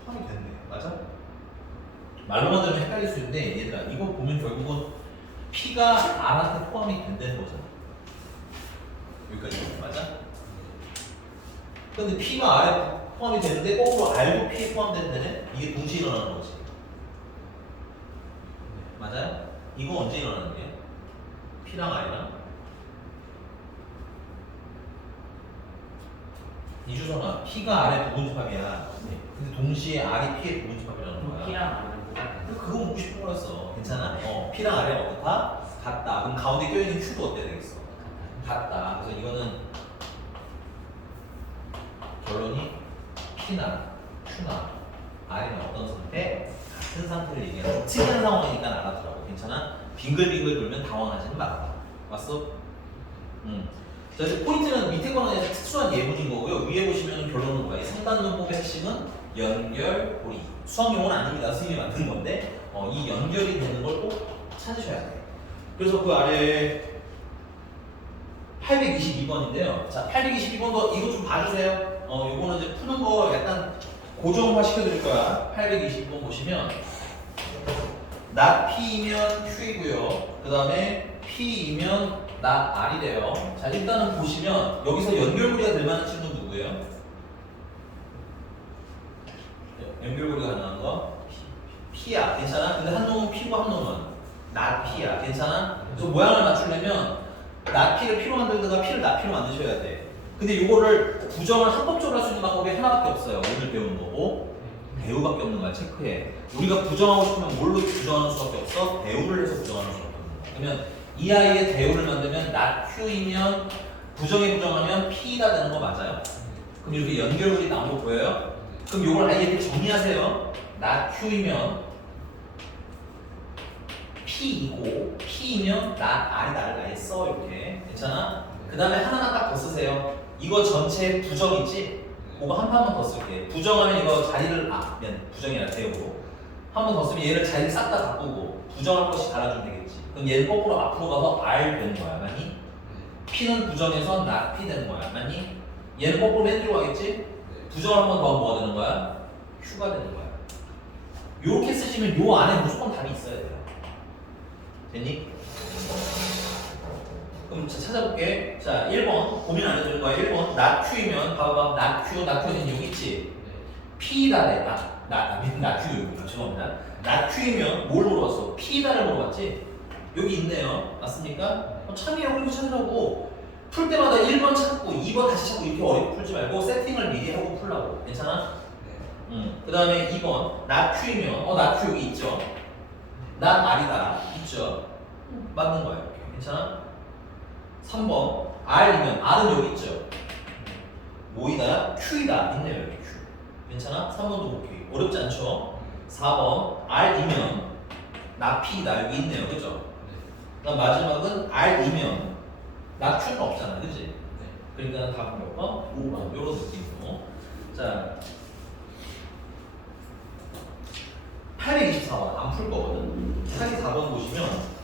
포함이 됐네. 맞아? 말로만 들으면 헷갈릴 수 있는데 얘들아 이거 보면 결국은 P가 R한테 포함이 된다는 거잖아. 여기까지 맞아? 근데 P가 R에 포함이 되는데 거꾸로 R도 P에 포함된다네? 이게 동시에 일어나는 거지. 맞아요? 이거 언제 일어나는 게? P랑 R이랑? 이주선아, P가 R의 부분집합이야. 근데 동시에 R이 P의 부분집합이라는 거야. P랑 R은 똑같아요. 그거 묻고 싶은 거였어. 괜찮아? P랑 R이 어떻다? 같다. 그럼 가운데 껴있는 Q도 어때 되겠어? 같다. 그래서 이거는 결론이 P나 Q나 R이나 어떤 상태? 같은 상태를 얘기하는 특이한 상황이니까 알아두라고. 괜찮아? 빙글빙글 돌면 당황하지는 말아라. 왔어? 자, 이제 포인트는 밑에 거는 그냥 특수한 예문인 거고요. 위에 보시면 결론은 뭐야? 3단원법의 핵심은 연결, 고리. 수학 용어는 아닙니다. 선생님이 만든 건데 이 연결이 되는 걸 꼭 찾으셔야 돼요. 그래서 그 아래 822번인데요. 자, 822번도 이거 좀 봐주세요. 요거는 이제 푸는 거 약간 고정화 시켜드릴 거야. 822번 보시면 not P이면 Q이고요. 그 다음에 P이면 not R이래요. 자, 일단은 보시면 여기서 연결고리가 될 만한 친구는 누구예요? 연결고리가 가능한 거? P야. 괜찮아? 근데 한 놈은 P고 한 놈은 not P야. 괜찮아? 그래서 모양을 맞추려면 not P를 P로 만들다가 P를 not P로 만드셔야 돼. 근데 이거를 부정을 합법적으로 할 수 있는 방법이 하나밖에 없어요. 오늘 배우는 거고 배우밖에 없는 거야. 체크해. 우리가 부정하고 싶으면 뭘로 부정하는 수밖에 없어? 배우를 해서 부정하는 수밖에 없는 거야. 그러면 이 아이의 대우를 만들면 not Q이면 부정에 부정하면 P가 되는 거 맞아요? 그럼 이렇게 연결고리 나온 거 보여요? 그럼 이걸 아예 이렇게 정리하세요. not Q이면 P이고 P이면 not R이다를 아예 써 이렇게. 괜찮아? 그 다음에 하나만 딱 더 쓰세요. 이거 전체 부정 있지? 그거 한 판만 더 쓸게. 부정하면 이거 자리를 부정이라 대우로 한 번 더 쓰면 얘를 자리 싹 다 바꾸고 부정할 것이 달아주면 되겠지. 그럼 얘는 거꾸로 앞으로 가서 R 되는 거야. 맞니? P는 부정해서 not P 되는 거야. 맞니? 얘는 거꾸로 맨 뒤로 가겠지? 부정을 한 번 더 뭐가 되는 거야? Q가 되는 거야. 요렇게 쓰시면 요 안에 무조건 답이 있어야 돼요. 됐니? 그럼 찾아볼게. 자, 1번 고민 안 해줄 거야. 1번 not Q이면 봐봐. not Q는 여기 있지? P단에 나Q 죄송합니다. 나Q이면 뭘 물어봤어? P단을 물어봤지? 여기 있네요. 맞습니까? 참이에요. 그리고 찾으라고. 풀 때마다 1번 찾고 2번 다시 찾고 이렇게 어렵게 풀지 말고 세팅을 미리 하고 풀라고. 괜찮아? 그 다음에 2번 나Q이면 나Q 여기 있죠? 나 R이다. 있죠? 맞는 거예요. 괜찮아? 3번 R이면 R은 여기 있죠? 뭐이다? Q이다. 있네요. 여기 Q. 괜찮아? 3번도 볼게요. 어렵지 않죠? 4번 R이면 나 P다. 여기 있네요. 그죠? 그다음 마지막은 R이면 나 Q는 없잖아. 그치? 그러니까 답은 몇 번? 5번. 요런 느낌으로. 자 824번 안 풀 거거든. 84번 보시면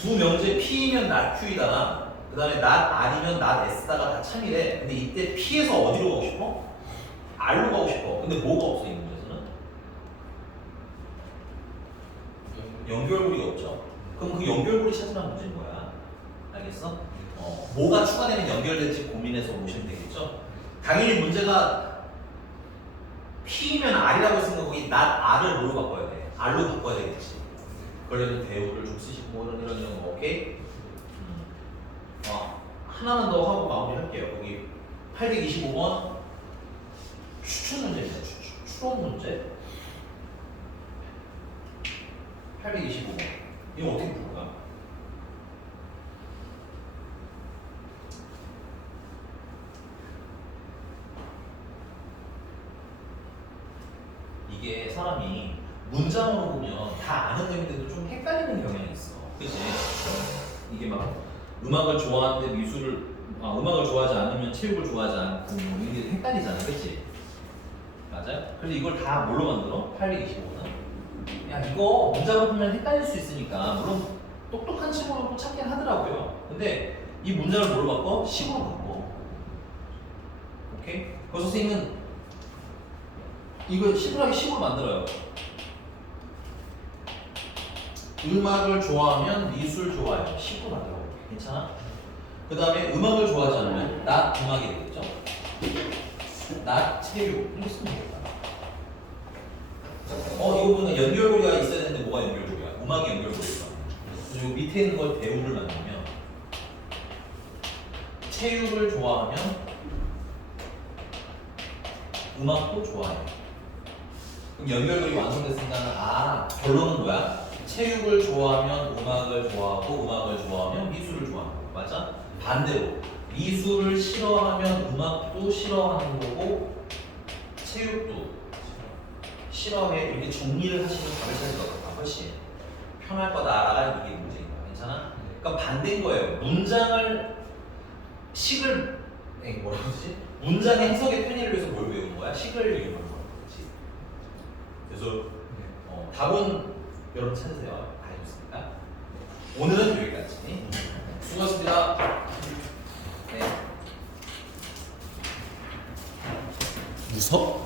두 명제 P이면 나 Q이다. 그 다음에 not R이면 not S다가 다 참이래. 근데 이때 P에서 어디로 가고 싶어? R로 가고 싶어. 근데 뭐가 없어 이 문제에서는? 연결고리가 없죠. 그럼 그 연결고리 찾으라는 문제인 거야. 알겠어? 뭐가 추가되면 연결될지 고민해서 보시면 되겠죠? 당연히 문제가 P면 R이라고 했으니까 거기 not R을 뭐로 바꿔야 돼? R로 바꿔야 되겠지. 그러려면 배우를 좀 쓰시고 뭐 이런 거 오케이? 하나만 더 하고 마무리할게요. 거기 825번 추천 문제입니다. 추론 문제 825번 이거 어떻게 풀까? 이게 사람이 문장으로 보면 다 아는 의미인데도 좀 헷갈리는 경향이 있어. 그치? 이게 막 음악을 좋아하는데 음악을 좋아하지 않으면 체육을 좋아하지 않고 이게 헷갈리잖아. 그치? 맞아요? 그래서 이걸 다 뭘로 만들어? 825는? 야 이거 문장으로 보면 헷갈릴 수 있으니까 물론 똑똑한 친구로 또 찾긴 하더라고요. 근데 이 문장을 뭘로 바꿔? 식으로 바꿔. 오케이? 그래서 선생님은 이거 심플하게 식으로 만들어요. 음악을 좋아하면 미술 좋아해요. 식으로 만들어. 괜찮아? 그 다음에 음악을 좋아하지 않으면 나 음악이 되겠죠? 나 체육 이렇게 쓰면 되겠다. 이거 보면 연결고리가 있어야 되는데 뭐가 연결고리야? 음악이 연결고리가. 그래서 요 밑에 있는 걸 배우를 만들면 체육을 좋아하면 음악도 좋아해요. 그럼 연결고리 완성됐으니까 결론은 뭐야? 체육을 좋아하면 음악을 좋아하고 음악을 좋아하면 미술을 좋아하는 거 맞아? 반대로 미술을 싫어하면 음악도 싫어하는 거고 체육도 싫어해. 이렇게 정리를 하시면 답을 찾을 것 같아. 훨씬 편할 거다라는 이게 문제인 거야. 괜찮아? 그러니까 반대인 거예요. 뭐라 그러지? 문장의 해석의 편의를 위해서 뭘 외우는 거야? 식을 이용하는 거야. 그렇지? 그래서 답은 여러분 찾으세요. 알겠습니까? 오늘은 여기까지. 수고하셨습니다. 네. 웃어?